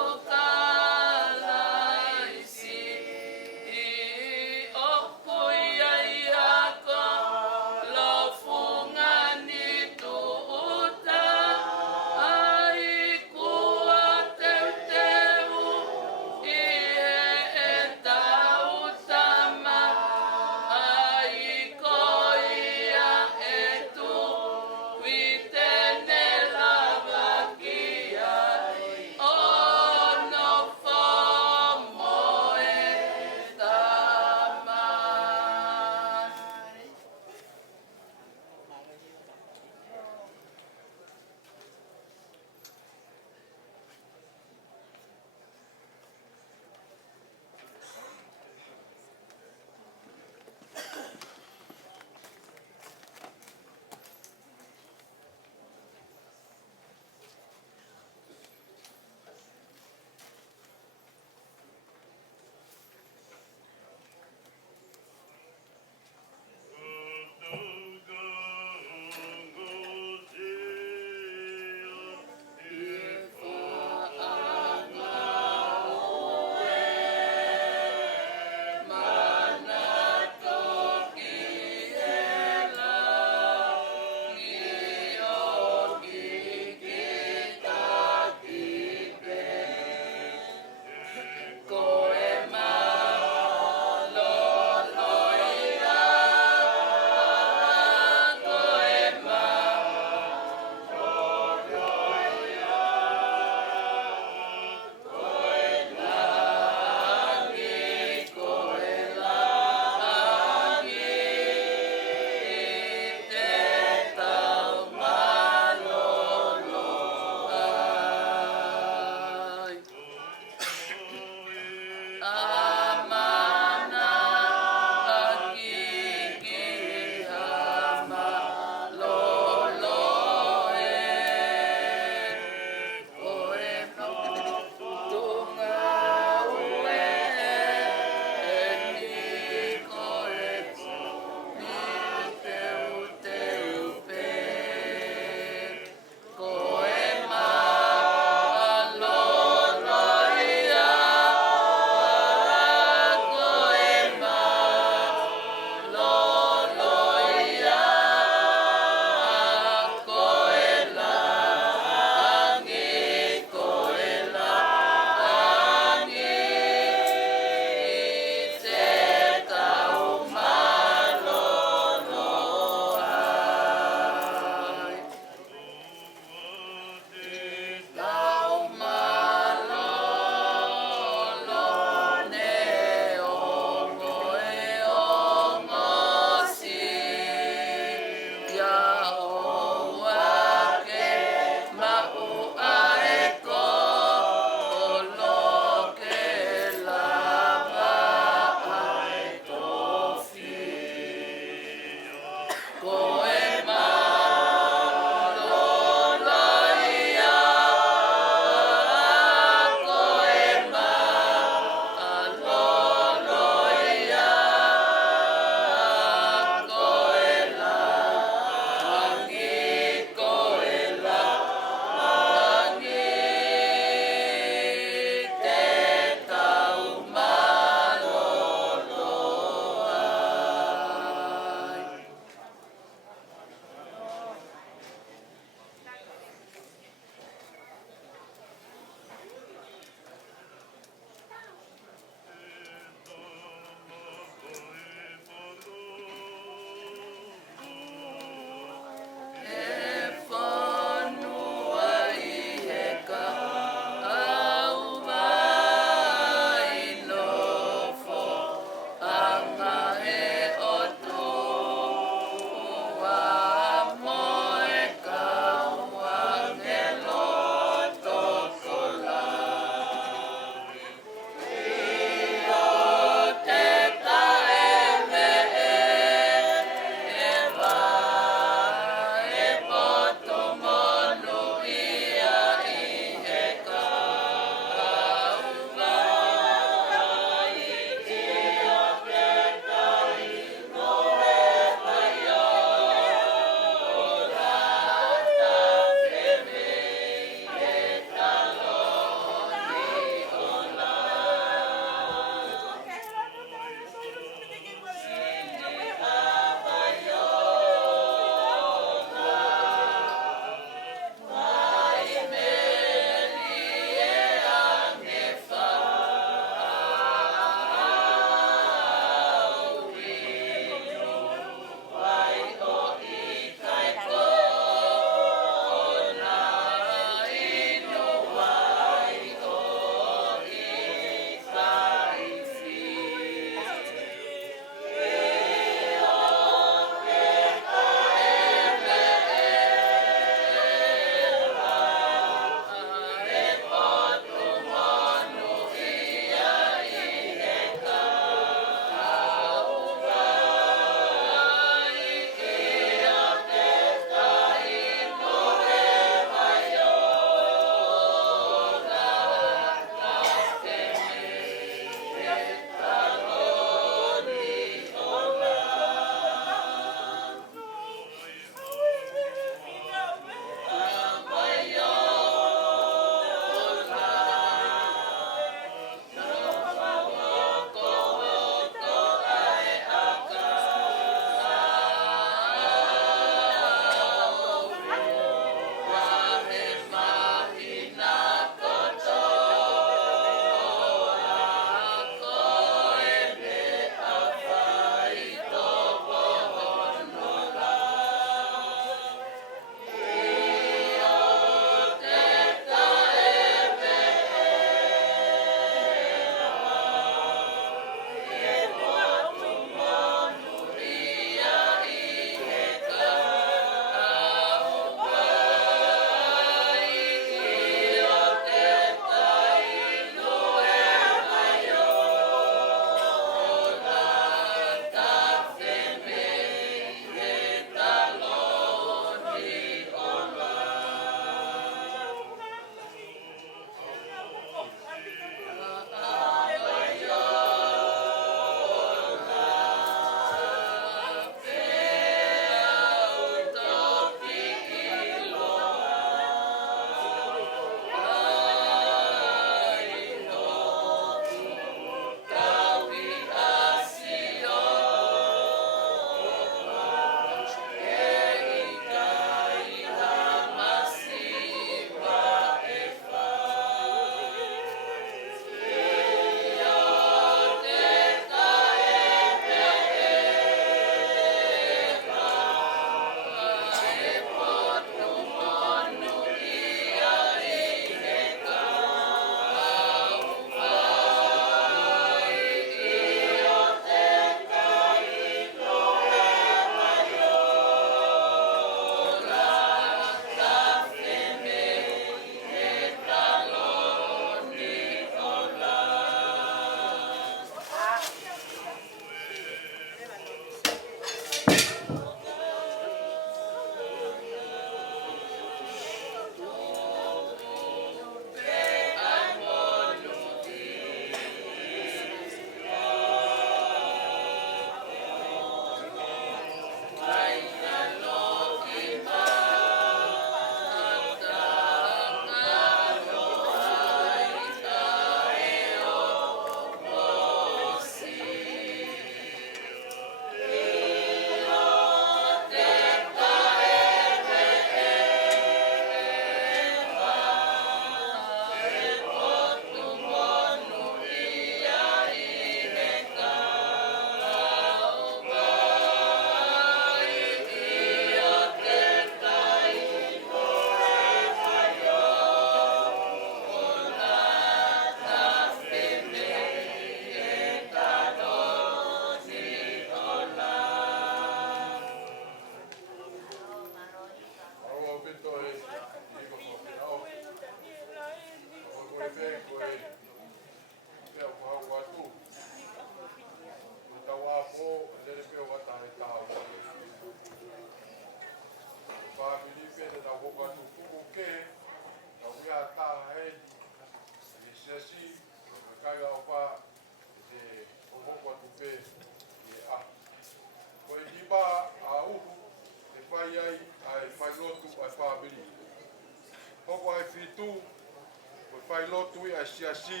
lotu i a siasi.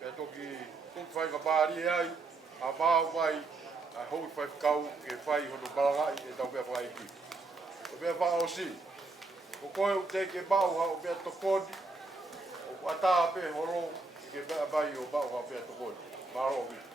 Pea toki tuk whai ka pāri ai. A māu mai a hoi whai whakau ke whai hono balangai e tau pia whai ki. O pia wha o si. O koe o te ke bau ha o pia tokoni. O ata pe horo ke pia vai o bau ha o pia tokoni. Maro o mi.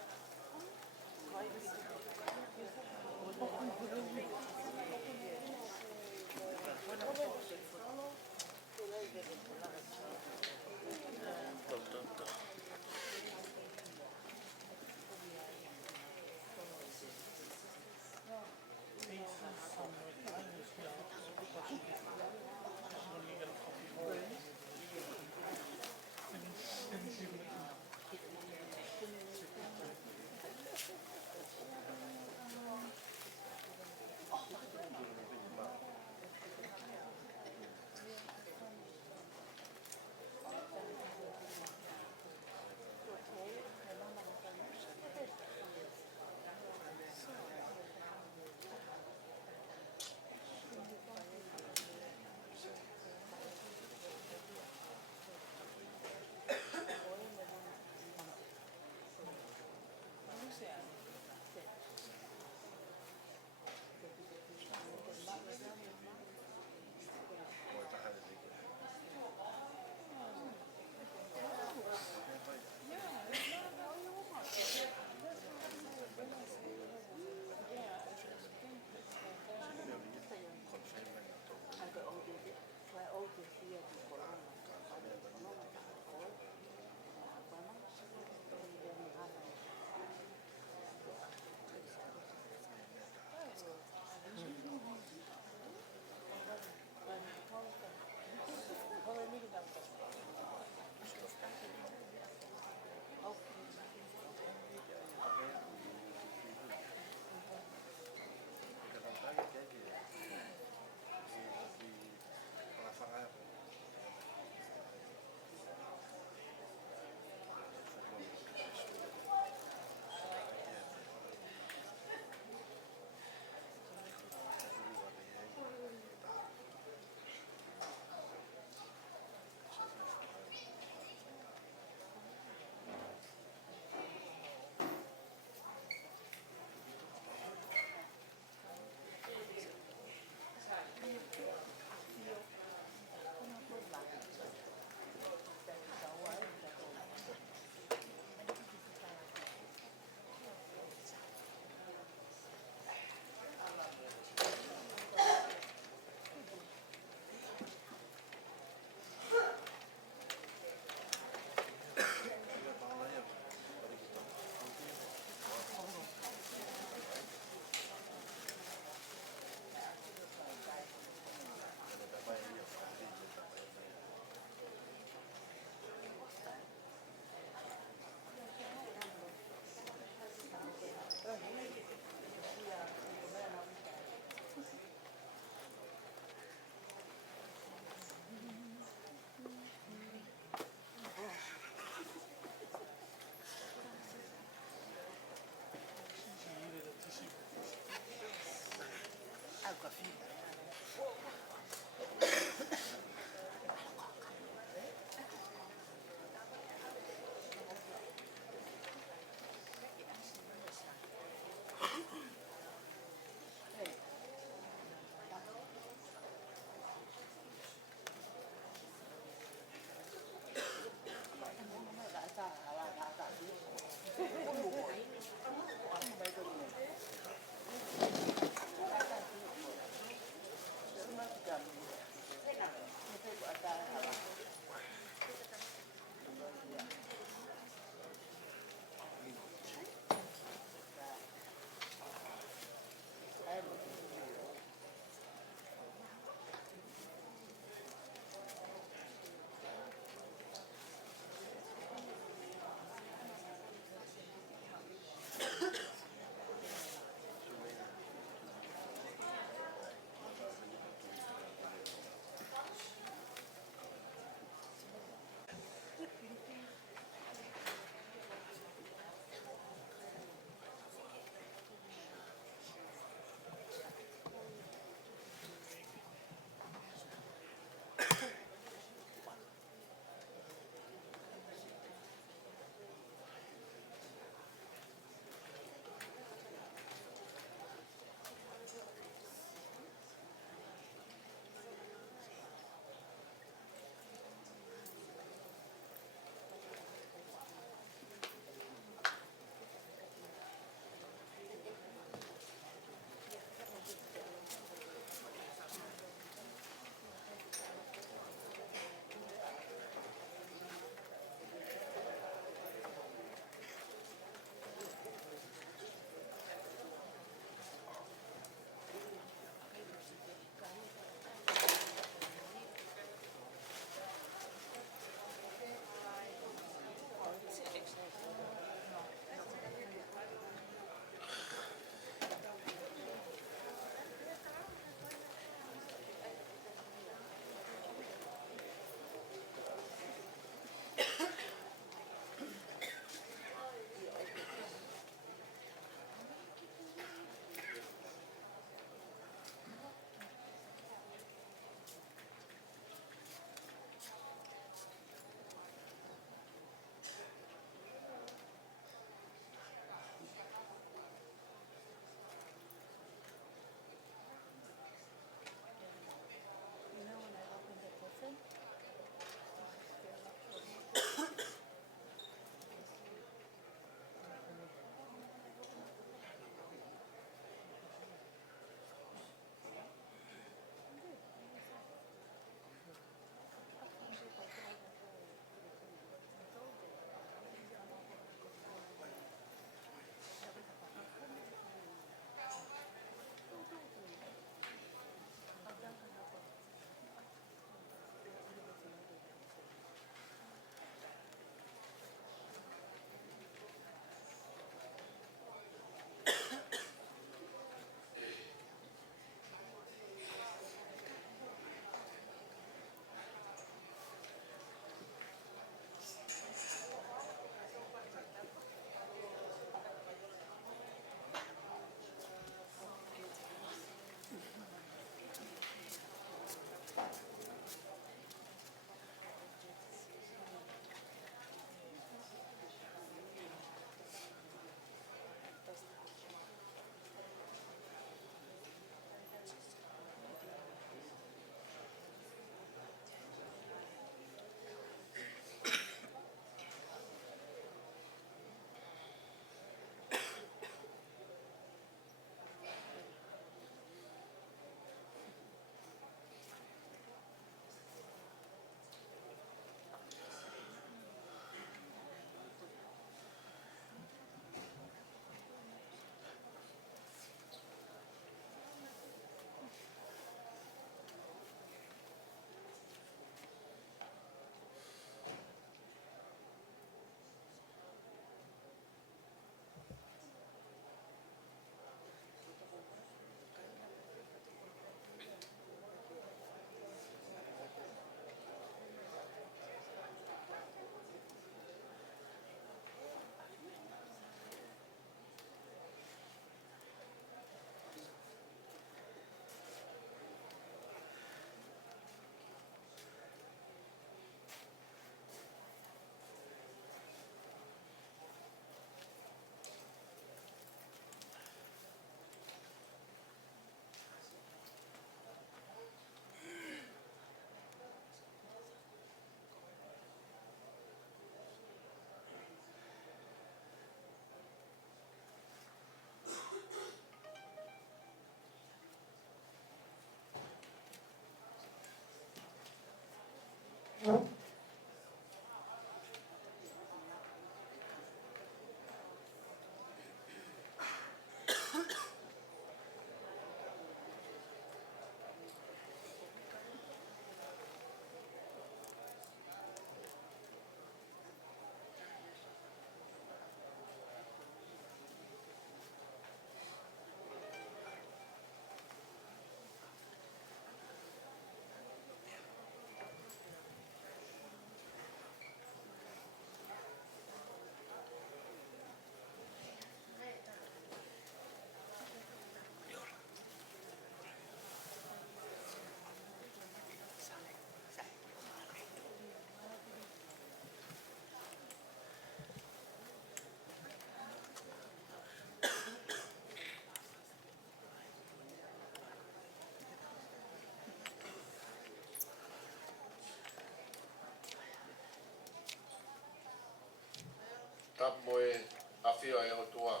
whio e o tua.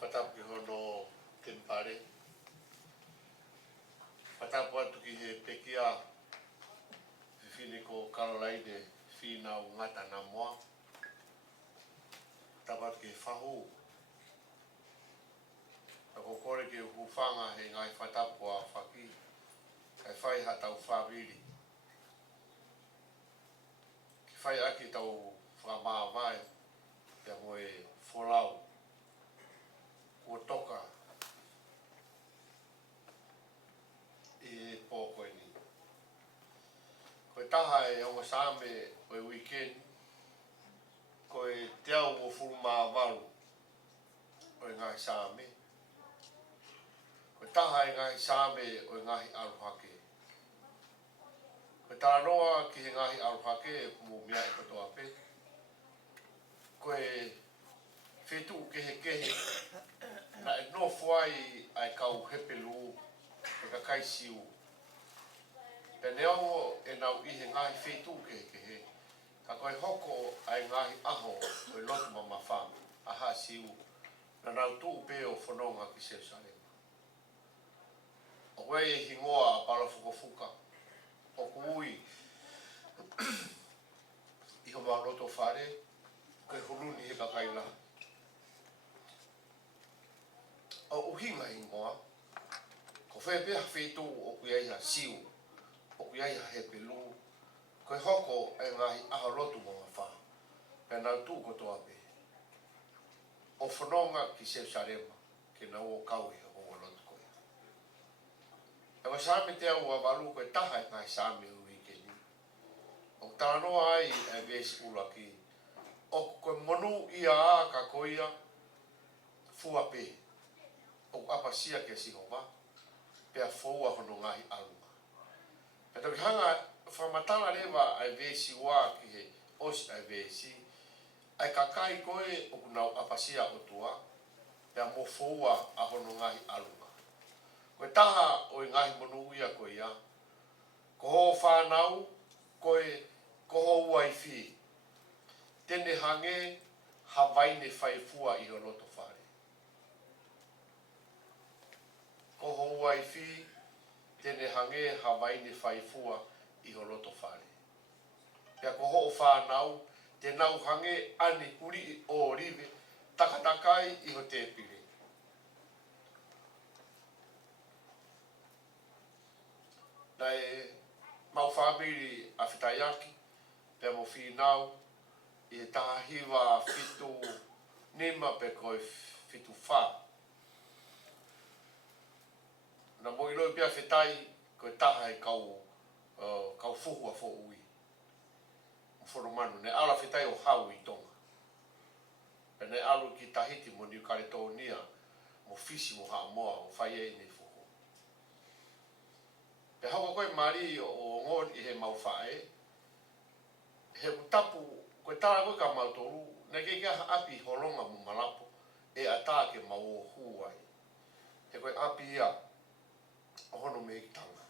Whatapu hono tempare. Whatapu atu ki he pekia. Whine ko Caroline Finau ngata Namoa. Whatapu atu ki he whahu. Ako kore ki hufanga he ngai whatapu a whaki. Kai whai hatau whawiri. Ki whai aki tau whamāwai. Te moe wholau. Kua toka. I pōkoe ni. Koe taha e onga sāme o e weekend. Koe te au o whurumāwaru. O e ngai sāme. Koe taha e ngai sāme o e ngahi aruhake. Koe taranoa ki he ngahi aruhake e kumu mea e kotoa pe. Koe whetu kehe na e no whai ai kau hepelu e ka kai siu. Te neo e nau i he ngahi whetu kehe. Ka koe hoko ai ngahi aho o e lotu mamawha aha siu. Na nau tuu pe o whanonga ki Seusalema. O wei e hingoa a pala whukofuka. O kuui i ho maa loto whare. Koe huruni he kakaila. O uhinga hingoa. Ko whepea whetu o kuiaiha siu. O kuiaiha he pelu. Koe hoko e ngahi aha lotu mamawha. Pea nau tuu kotoa pe. O whanonga ki Seusalema. Ke nau o kaui o lotu koe. E wa sāme te au a walu koe taha e ngai sāme o weekend. O tānoa ai e vesi ulaki. O koe monu ia a ka koia fua pe. O apasia ke sihova. Pea foua hono ngahi alunga. Pea toki hanga whamatala lewa ai vesi wā ki he osi ai vesi. Ai kakai koe o kunau apasia o tua. Pea mo foua a hono ngahi alunga. Koe taha o i ngahi monu ia koe ia. Koho whanau, koe koho uai whi. Tene hange, hawaine whaifua i roto whare. Koho uai whi, tene hange, hawaine whaifua i roto whare. Pea koho o whanau, te nau hange ane kuri o rive, takatakai i ho te pire. Nei mau whabiri a whitaiaki, pea mo Finau, i e tahiwa whitu nima pe koe whitu wha. Na mo iloi pia whitai, koe taha e kau fuhua fo ui. Whoromanu, ne ala whitai o hau i tonga. Pe ne alu ki Tahiti mo New Caledonia, mo fisi mo Haamoa, o whai e nei fuhu. Pe hau koe mari o ngon i he mau whae, he utapu, koe tara koe ka mautoru, ne ke kia api holonga mo malapo, e ata ke mau o huai. He koe api ia, o hono me i tanga.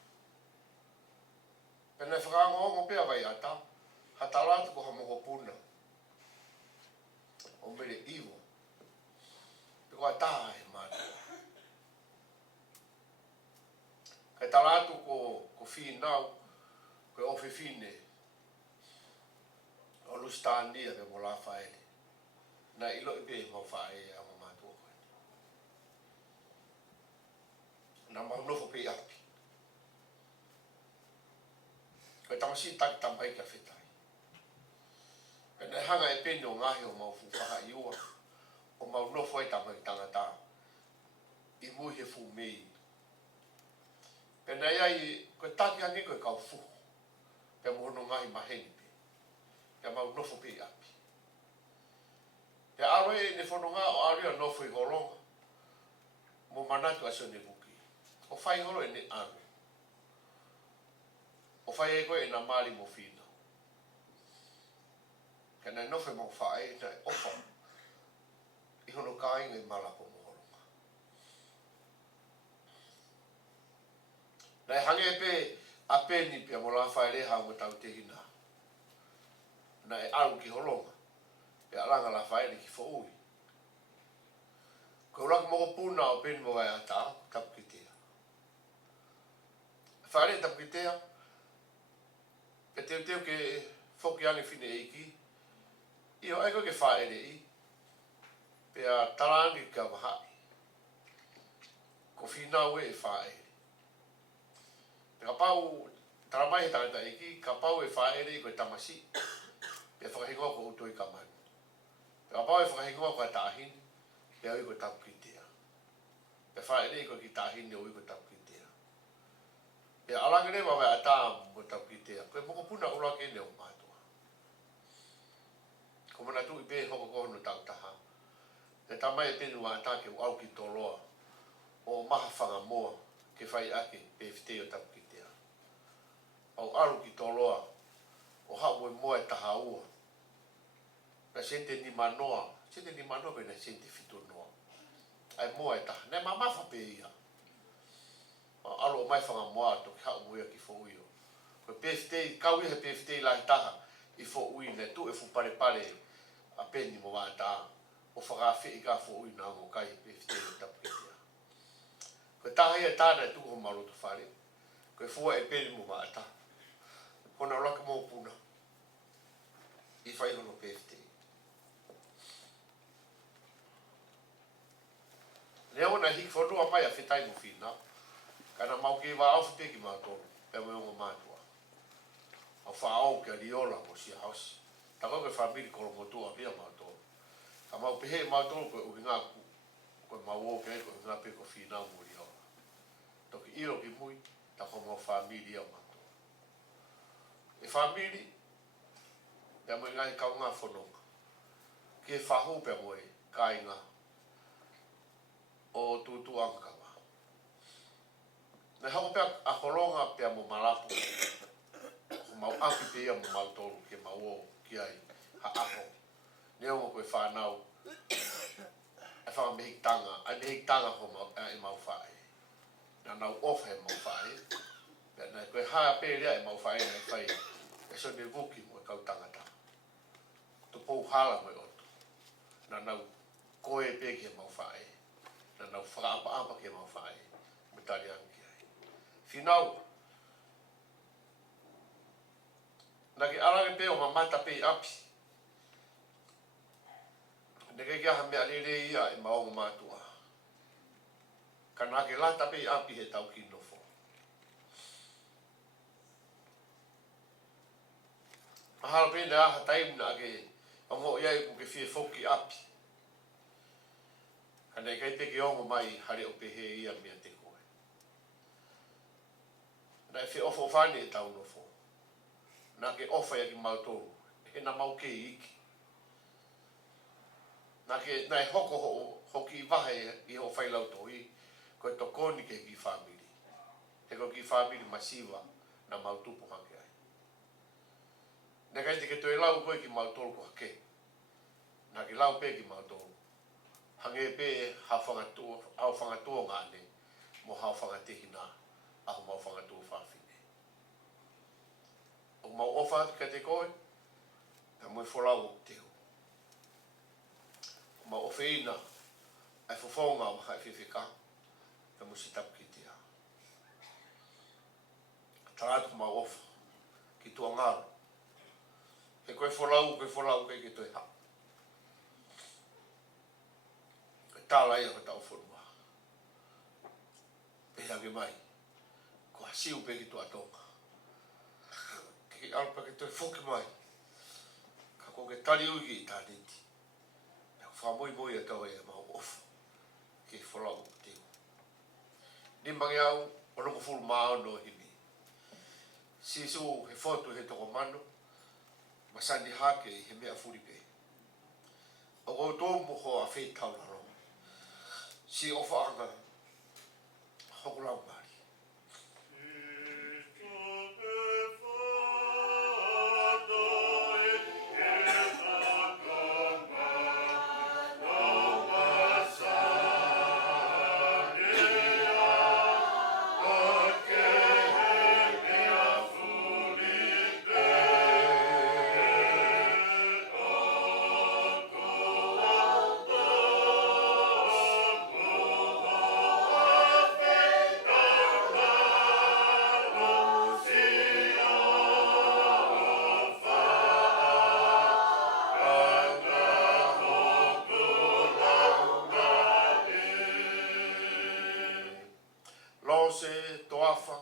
Pene whakaango pia vai ata, hatalatu ko hamoho puna. O mere iwo. Pe koe taha he mātua. Kai talatu ko Finau, koe ofi fine. O lustania pe mo la whaere. Na ilo i pe mau whae a mo mātua koe. Na mau nofo pe api. Koe tamasi taki tamai ka whetai. Pene hanga e pene o ngahi o mau fuwhaha i ua. O mau nofo e tamai tangata. I mui he fu mei. Pena iai, koe taki angi koe kau fuhu. Pea mohono ngahi maheni pe. Pea mau nofo pe api. Pea aroe ne whono ngā o aria nofo i horonga. Mo manatu aso ne vuki. O whai horo e ne anu. O whai e koe e na mali mo whina. Ka nei nofo mo whae, nei ofa. I hono kāinga i malapo mo horonga. Nei hange pe a peni pe mo la whae reha mo tau te hina. Nei alu ki horonga. Pe alanga la fai ki fo ui. Ko rak mo puna o pen mo ai ata tap kitea. Fare tap kitea. Pe teo ke foki ani fine iki. Io ai ko ke fai nei. Pe a tarangi ka mahai. Ko Finau e whae. Te ka pau, taramai he tangata iki, ka pau e whae rei koe tamasi. Pe whakahingoa ko uto i ka manu. Te ka pau e whakahingoa ko e tāhini, pe au i ko tapu kitea. Pe whae rei ko ki tāhini o i ko tapu kitea. Pe alanga rei wawe a tā mo tapu kitea, koe moko puna ura ke ne o mātua. Ko mana tu i pe hoko kohono tau taha. Te tamai e penu a tā ke u au ki toloa. O maha whangamoa ke whai ake pe whiteo tapu ki tea. Au aru ki toloa o hau e moa e taha ua. Na sente ni manoa pe na sente whitu noa. Ai moa e taha, ne mamafa pe ia. Au aru o mai whangamoa ato ki hau moa ki fo uio. Koe pe whitei, kau ihe pe whitei lahi taha i fo ui ne tu e fu pare pare a peni mo wa taha. O whakawhi i ka fo ui na mo kai pe whiteo tapu ki tea. Ko taha ia tāna e tuko maru tu whare. Ko e fua e pēri mo maata. Kona raka mō puna. I whai hono pēwhite. Lea ona hiki whanua mai a whetai mo whina. Kana mau ke wā au whipeki mātoro. Pea mo yongo mātua. Au whaau ke riola mo si hausi. Tako ke whamiri koro motua pia mātoro. Ka mau pehe mātoro koe uhi ngā ku. Koe mau o ke koe ngā pe ko Finau mo riola. Toki iro ki mui, tako mau whamiri au mātua. E whamiri, pia mo ngai kau ngā whanonga. Ke whahu pia mo e kai ngā. O tūtu angkawa. Ne hako pia a horonga pia mo malapu. Ko mau api pia mo mautoro ke mau o ki ai ha aho. Neo mo koe whanau. E whaka mehik tanga, ai mehik tanga ho mau whae. Na nau ofa e mau whae. Pea nai koe haa pērea e mau whae nai whae. E so ne vuki mo e kau tangata. Tu pou hala mo e oto. Na nau koe e pēki e mau whae. Na nau whakaapa ke mau whae. Me tari anki ai. Finau. Na ke arage pēo ma mata pēi api. Neke kia ha mea lere ia e maongo mātua. Kana ke lata pei api he tau ki nofo. Mahalo pene aha taimna ke ongo iai ku ke fie foki api. Kana kai peke ongo mai hare o pehe ia mea te koe. Na e fie ofo fane e tau nofo. Na ke ofa ia ki mautoru. He na mau ke iki. Na e hoko hoki vahe i ho whailau toi. Koe tokoni ke ki whamiri. He ko ki whamiri masiva na mautupu hake ai. Nē kai te ke toi lau koe ki mautoro ko hake. Nā ki lau pē ki mautoro. Hange pē hau whangatua ngāne mo hau whangatehina aho mau whangatua whawhine. O mau ofa atu ka te koe, ka mui wholau o te hu. O mau ofeina ai whawhaunga o maha e whiwhika. Ka musi tapu ki te a. Taratu ma ofa ki tua ngāru. He koe wholau kei ke toi ha. Koe tālai a tau whanua. Peha ke mai. Ko hasiu pe ki tua tonga. Ke alpa ke toi whoki mai. Ka ko ke tari ui ki i tāniti. Ka whamoi moi a tau e a mau ofa. Ke wholau te hu. Nimbangi au, ono ko fulu maa ono hini. Sisu he fotu he toko mano, masandi hake he mea furipe. O ko tōmu ho a whei tau na rongo. Si ofa anga, hokulau mari. ose, toafa,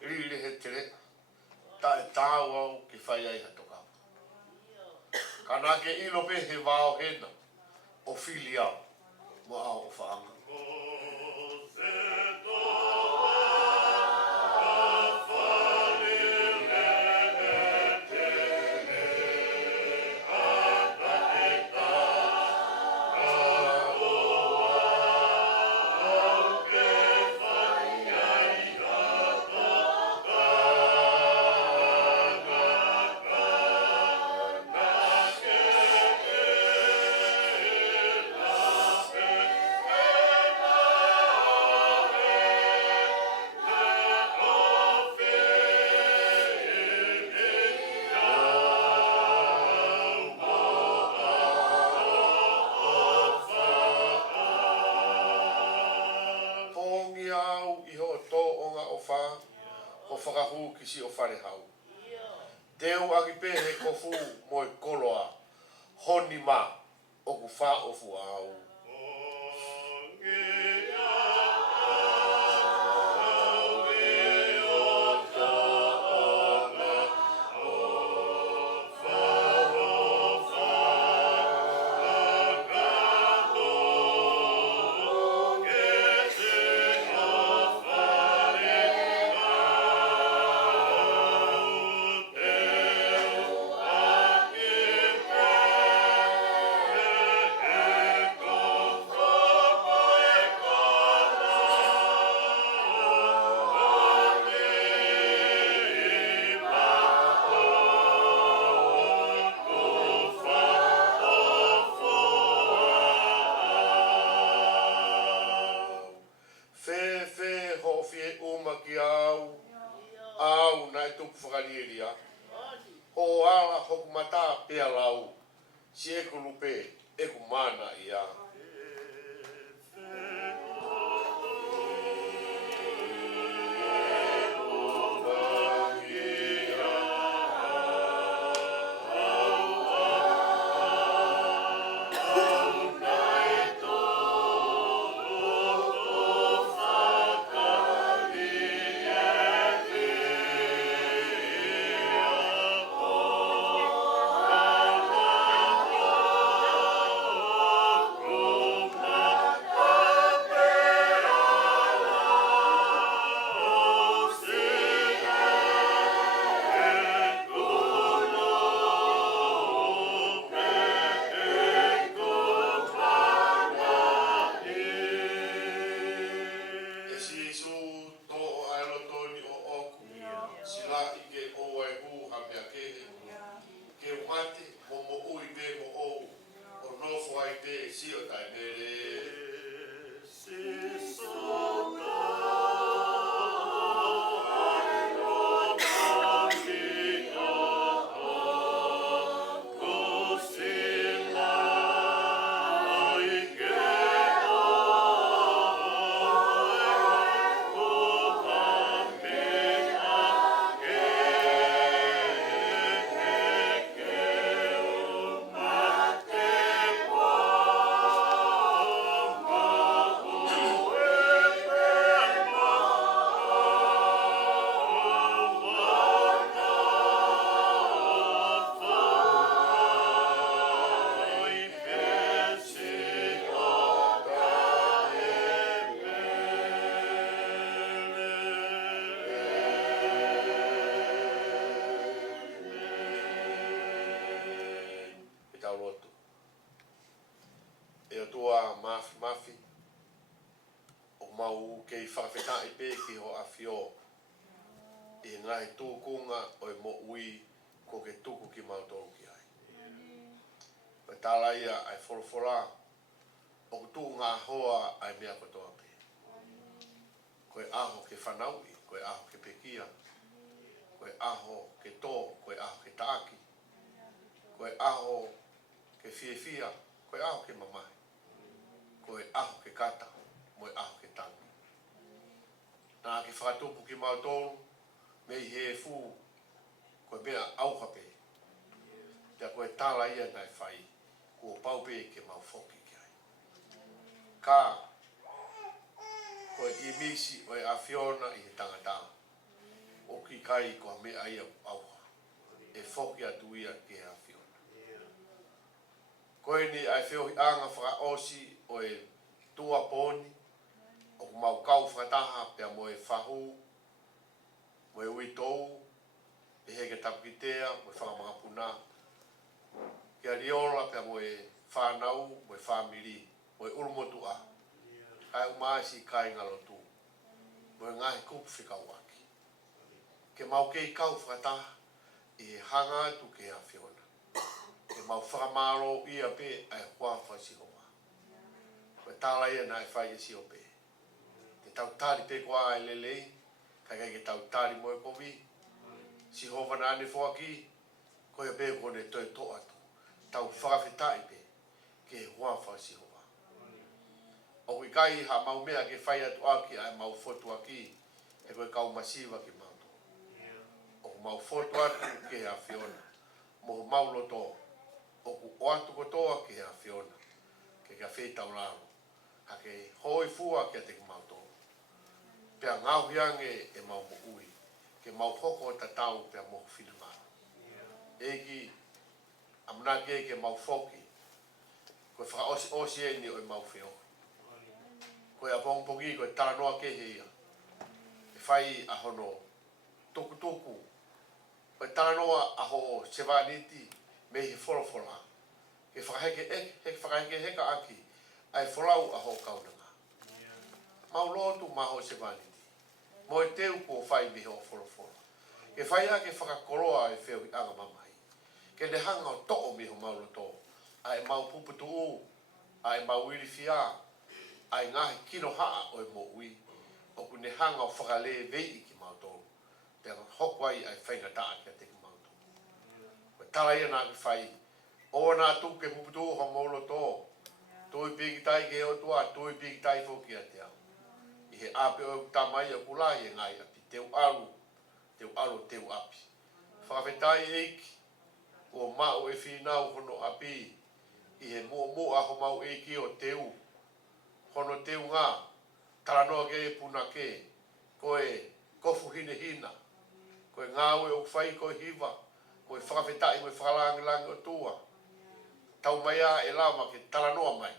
rile he tere, ta e tāu au ki whai ai hatoka. Kana ke ilo pe he wao hena, o fili au, mo au o whaanga. O whakahu ki si o whare hau. Teo agi pe he kofu mo e koloa, honi ma o ku wha o fu au. O ala hoku mata pea lau, si eku lupe, eku mana ia. Mafi o mau kei whakawheta i pē ki ho a whio i ngai tūkunga o i mo ui ko ke tuku ki mautoro ki ai. Pa tāla ia ai whorofora o ku tū ngā hoa ai mea kotoa pē. Koe aho ke whanaui, koe aho ke pekia, koe aho ke tō, koe aho ke taaki, koe aho ke whiewhia, koe aho ke mamahi. Koe aho ke kata, moe aho ke tangi. Nā ke whakatupu ki mautoro, me i he fu, koe mea auhape. Tea koe tāla ia ngai whai, kua paupe ke mau whoki ki ai. Ka, ko I misi o a fiona I tangata o ki kai ko me ai au e foki atu ia ke a fiona ko ni ai feo anga fra osi o e tua poni o mau kau frataha pe mo e fahu mo e witou e heke tapitea mo e whakamangapuna ke a riola pe mo e whanau mo e whamiri mo e urumotua ai umaasi kai ngalotu mo e ngahi kupu whikauaki ke mau kei kau frataha I hanga atu ke a fiona ke mau whakamaro ia pe ai hua whasihoa ko e tala ia na e whai e si o pe te tau tari pe kua ai lelei kai ke tau tari mo e kovi si hova na ane whaki ko e pe kone toi to atu tau whakawhetai pe ke hua whasihoa o kui kai ha mau mea ke whai atu aki ai mau fotu aki e koe kau masiva ke mauto o mau fotu atu ke a fiona mo mau loto o ku o atu kotoa ke a fiona ke ka whei tau laro ka ke hoi fua ke te mauto pea ngau hiange e mau mo ui ke mau hoko o tatau pea mo whina ngaro eki amna ke mau foki ko whaka osi e ni o e mau whio ko e apongpongi ko e taranoa ke hea e whai a hono tuku tuku ko e taranoa a ho sevaniti me he whorofora ke whakaheke heka aki ai wholau a ho kaunanga mau lotu maho sevaniti mo e teu ko whai me ho whorofora ke whai a ke whakakoroa e wheu I anga mamai ke le hanga o to'o me ho mau loto ai mau puputu u ai mau wiri fia ai ngahi kino haa o e mo ui o kune hanga o whakale vei ki mautoro pia hoko ai whainga taa ki a te ki mautoro ko tala ia nā ki whai o nā tu ke puputu ho maulo tō tui piki tai ke o tua tui piki tai whoki a te au I he ape o tamai a kulai e ngai api teu alu teu api whakawhetai eiki o mao e Finau hono api I he mua ho mau eiki o teu hono teu ngā, taranoa ke e puna ke, koe kofu hine hina, koe ngāwe o whai koe hiva, koe whakawhetai, koe whakalangi o tua, tau mai a e lama ke taranoa mai,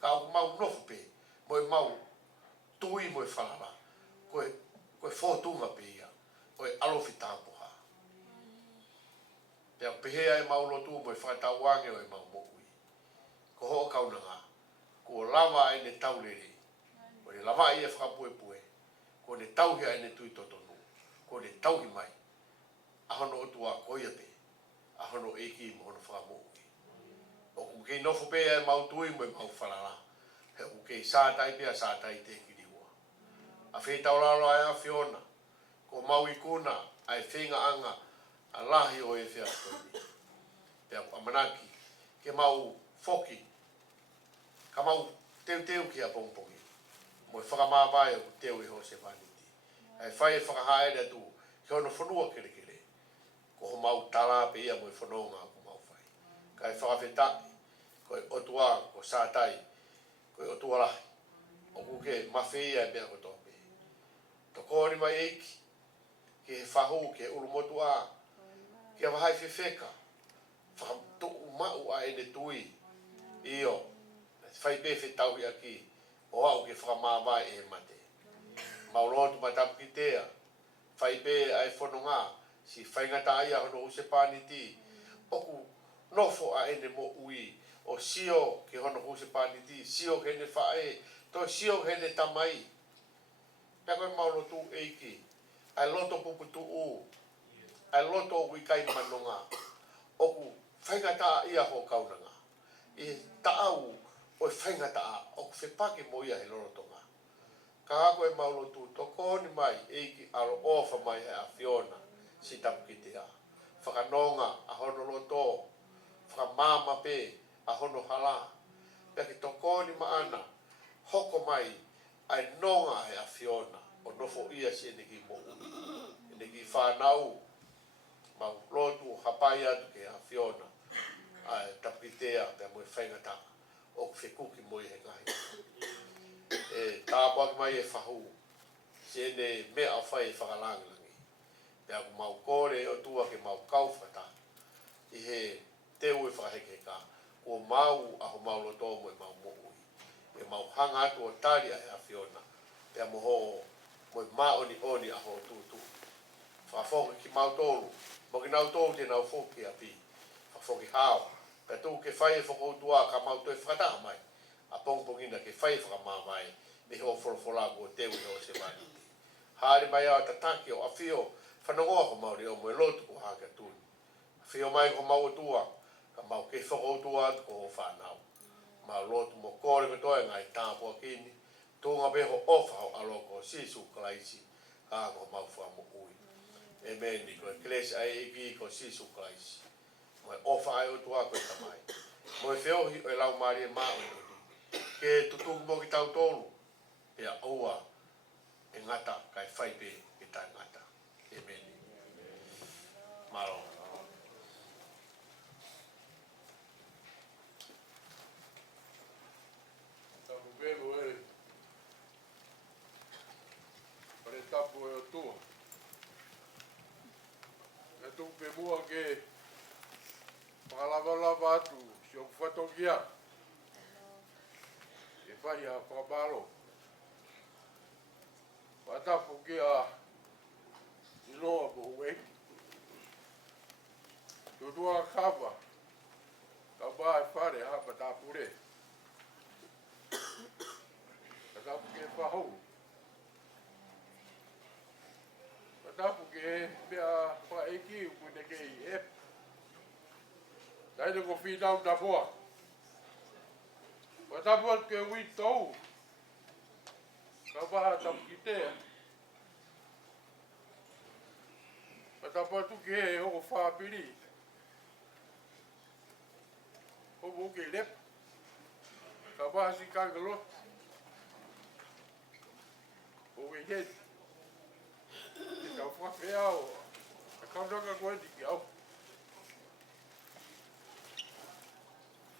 ka au mau nofu pe, moe mau tui moe whalala, koe whotunga pe ia, koe alofi tāpoha. Pea pehea e mau lotu moe whakatau wange o e mau mokui, ko ho kaunanga, ko lava e ne tau lere, ko ne lava I e whakapue pue, ko ne tauhia e ne tui totonu, ko ne tauhi mai, ahono otua koia pe, ahono eki mo hono whakamoi. O ku kei nofo pe e mau tui mo e mau whalala, he ku kei sātai pe a sātai te kiriua. A whei tauraro ai a Fiona, ko mau ikuna ai whenga anga, a lahi o e whea koini. Pea ku amanaki, ke mau foki, ka mau teu ki a pongpongi. Mo e whakamāpai o teu I ho se whaniti. Ai whai e whakahaere atu, ke ono whanua kere kere. Ko ho mau tala pe ia mo e whanonga ku mau whai. Ka e whakawhetaki, ko e otua, ko sātai, ko e otua lahi. O kuke mawhia e mea ko tope. To kōri mai eiki, ke whahu, ke urumotua, ke wahai whiwheka. Whakatoku mau a ene tui. Io, whai pe whetauhi aki, o au ke whakamāwai e mate. Maurotu matapu ki tea, whai pe ai whanonga, si whaingata ia hono use pāniti, oku nofo a ene mo ui, o sio ke hono use pāniti, sio ke ene whae, to sio ke ene tamai. Pea koe maurotu eiki, ai loto puputu u, ai loto wikai manonga, oku whaingata ia ho kaunanga. I taau o whaingata a, o whepake mo ia he lorotonga. Ka hako e maulotu, to kōni mai eiki aro ofa mai he a Fiona, si tapu ki te a. Whakanonga a hono loto, whakamama pe a hono hala. Pea ki to kōni maana, hoko mai ai nonga he a Fiona, o nofo ia si ene ki mo ui. Ene ki whanau, ma lotu hapai atu ke a Fiona. Ai tapitea pe mo whaingata o whekuki mo I he ngahi. E tāpua ki mai e whahu. Se ne mea a whai e whakalangilangi. Pea ku mau kore o tua ke mau kauwhata. I he te ui whakaheke ka. Ko mau aho mau loto mo e mau mo ui. E mau hanga atu o tari a he a whiona. Pea moho mo e maoni oni aho tutu. Whawhoki ki mau tolu. Mo ki nau tolu te nau whoki a pi. Whawhoki hao. Pea tu ke whai e whakoutua ka mau toi whakataha mai. A pongpongina ke whai whakamā mai. Me ho wholofola ko te ui ho se mani. Haere mai a tataki o a whio. Whanongoa ko mauri o mo e lotu ko hake tuni. A whio mai ko mau tua. Ka mau ke whakoutua atu ko ho whanau. Mau lotu mo kore me toi ngai tāpua kini. Tūnga beho ofa ho aloko sisu kalaisi. Ka ko mau whamu ui. E meni ko e klesi ai iki ko sisu kalaisi. Mo e ofa ai o tua ko e tamai. Mo e whiohi o e lau maari e maa o e ke tutuku mo ki tau tolu. Pea oua e ngata kai whaipe e tai ngata. E meni. Maro. Tapu pelo e. Pare tapu e o tua. E tu pe mua ke whakalawalawa atu si o whatokia. E whai a whakabalo. Whatapu ki a iloa po ue. Tutua kawa. Ka ba e whare hapa tapu re. Ka tapu ke whahou. Ka tapu ke mea whaeki ukune ke i e. Taile ko Finau Namoa. Ka tapu at ke ui tau. Ka waha tapu ki tea. Ka tapu atu ke he hoko whapiri. Hoko ke lep. Ka waha si kangalot. O e hen. E tau whawhea o. E kaunanga koe di ki au.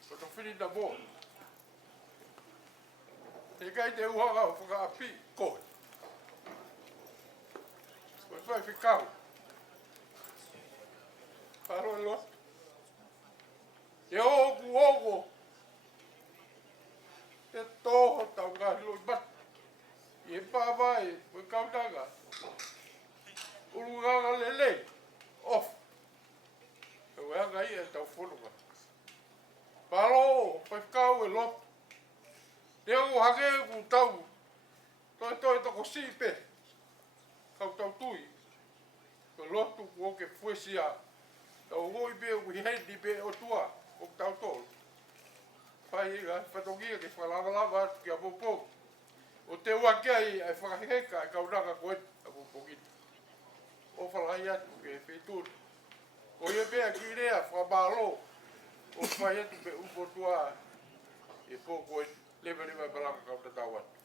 Ko tau whini na mō. E kai te uhaga o whakaapi koe. Ko e whai whikau. Paro e loa. E oku. Te toho tau ngā hilo i mata. I e pāwai, ko e kaunanga. Urunganga lelei. Off. E weanga i e tau whonunga. Paro, whai whikau e loa. Te o hake ku tau. Toi toko sipe. Kau tau tui. Ko lotu ku oke fuesia. Tau hoi be u hendi be o tua. O tau tolu. Whai inga, whatongia ke whalawalawa atu ki a popo. O te ua kia i ai whakaheka e kaunanga koe a popongini. O whalai atu ke wheturi. Ko ia bea ki rea whamalo. O whai atu pe upo tua. E po koe lewa balanga kauna tau atu.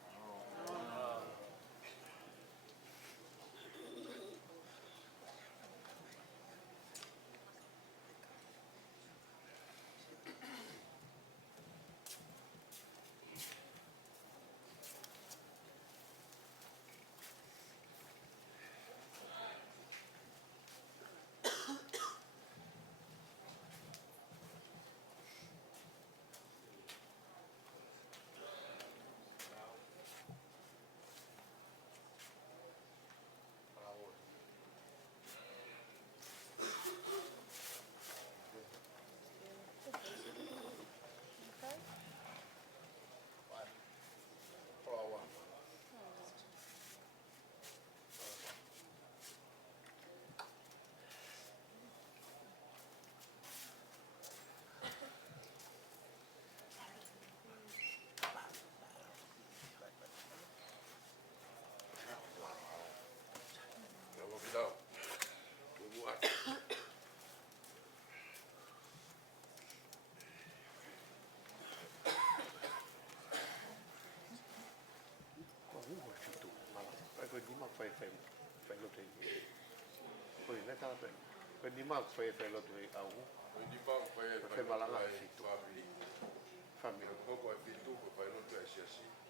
Ni mau fai lo tu au. Ni mau fai malanga fitu. Family. Ko ko fitu ko fai lo tu ai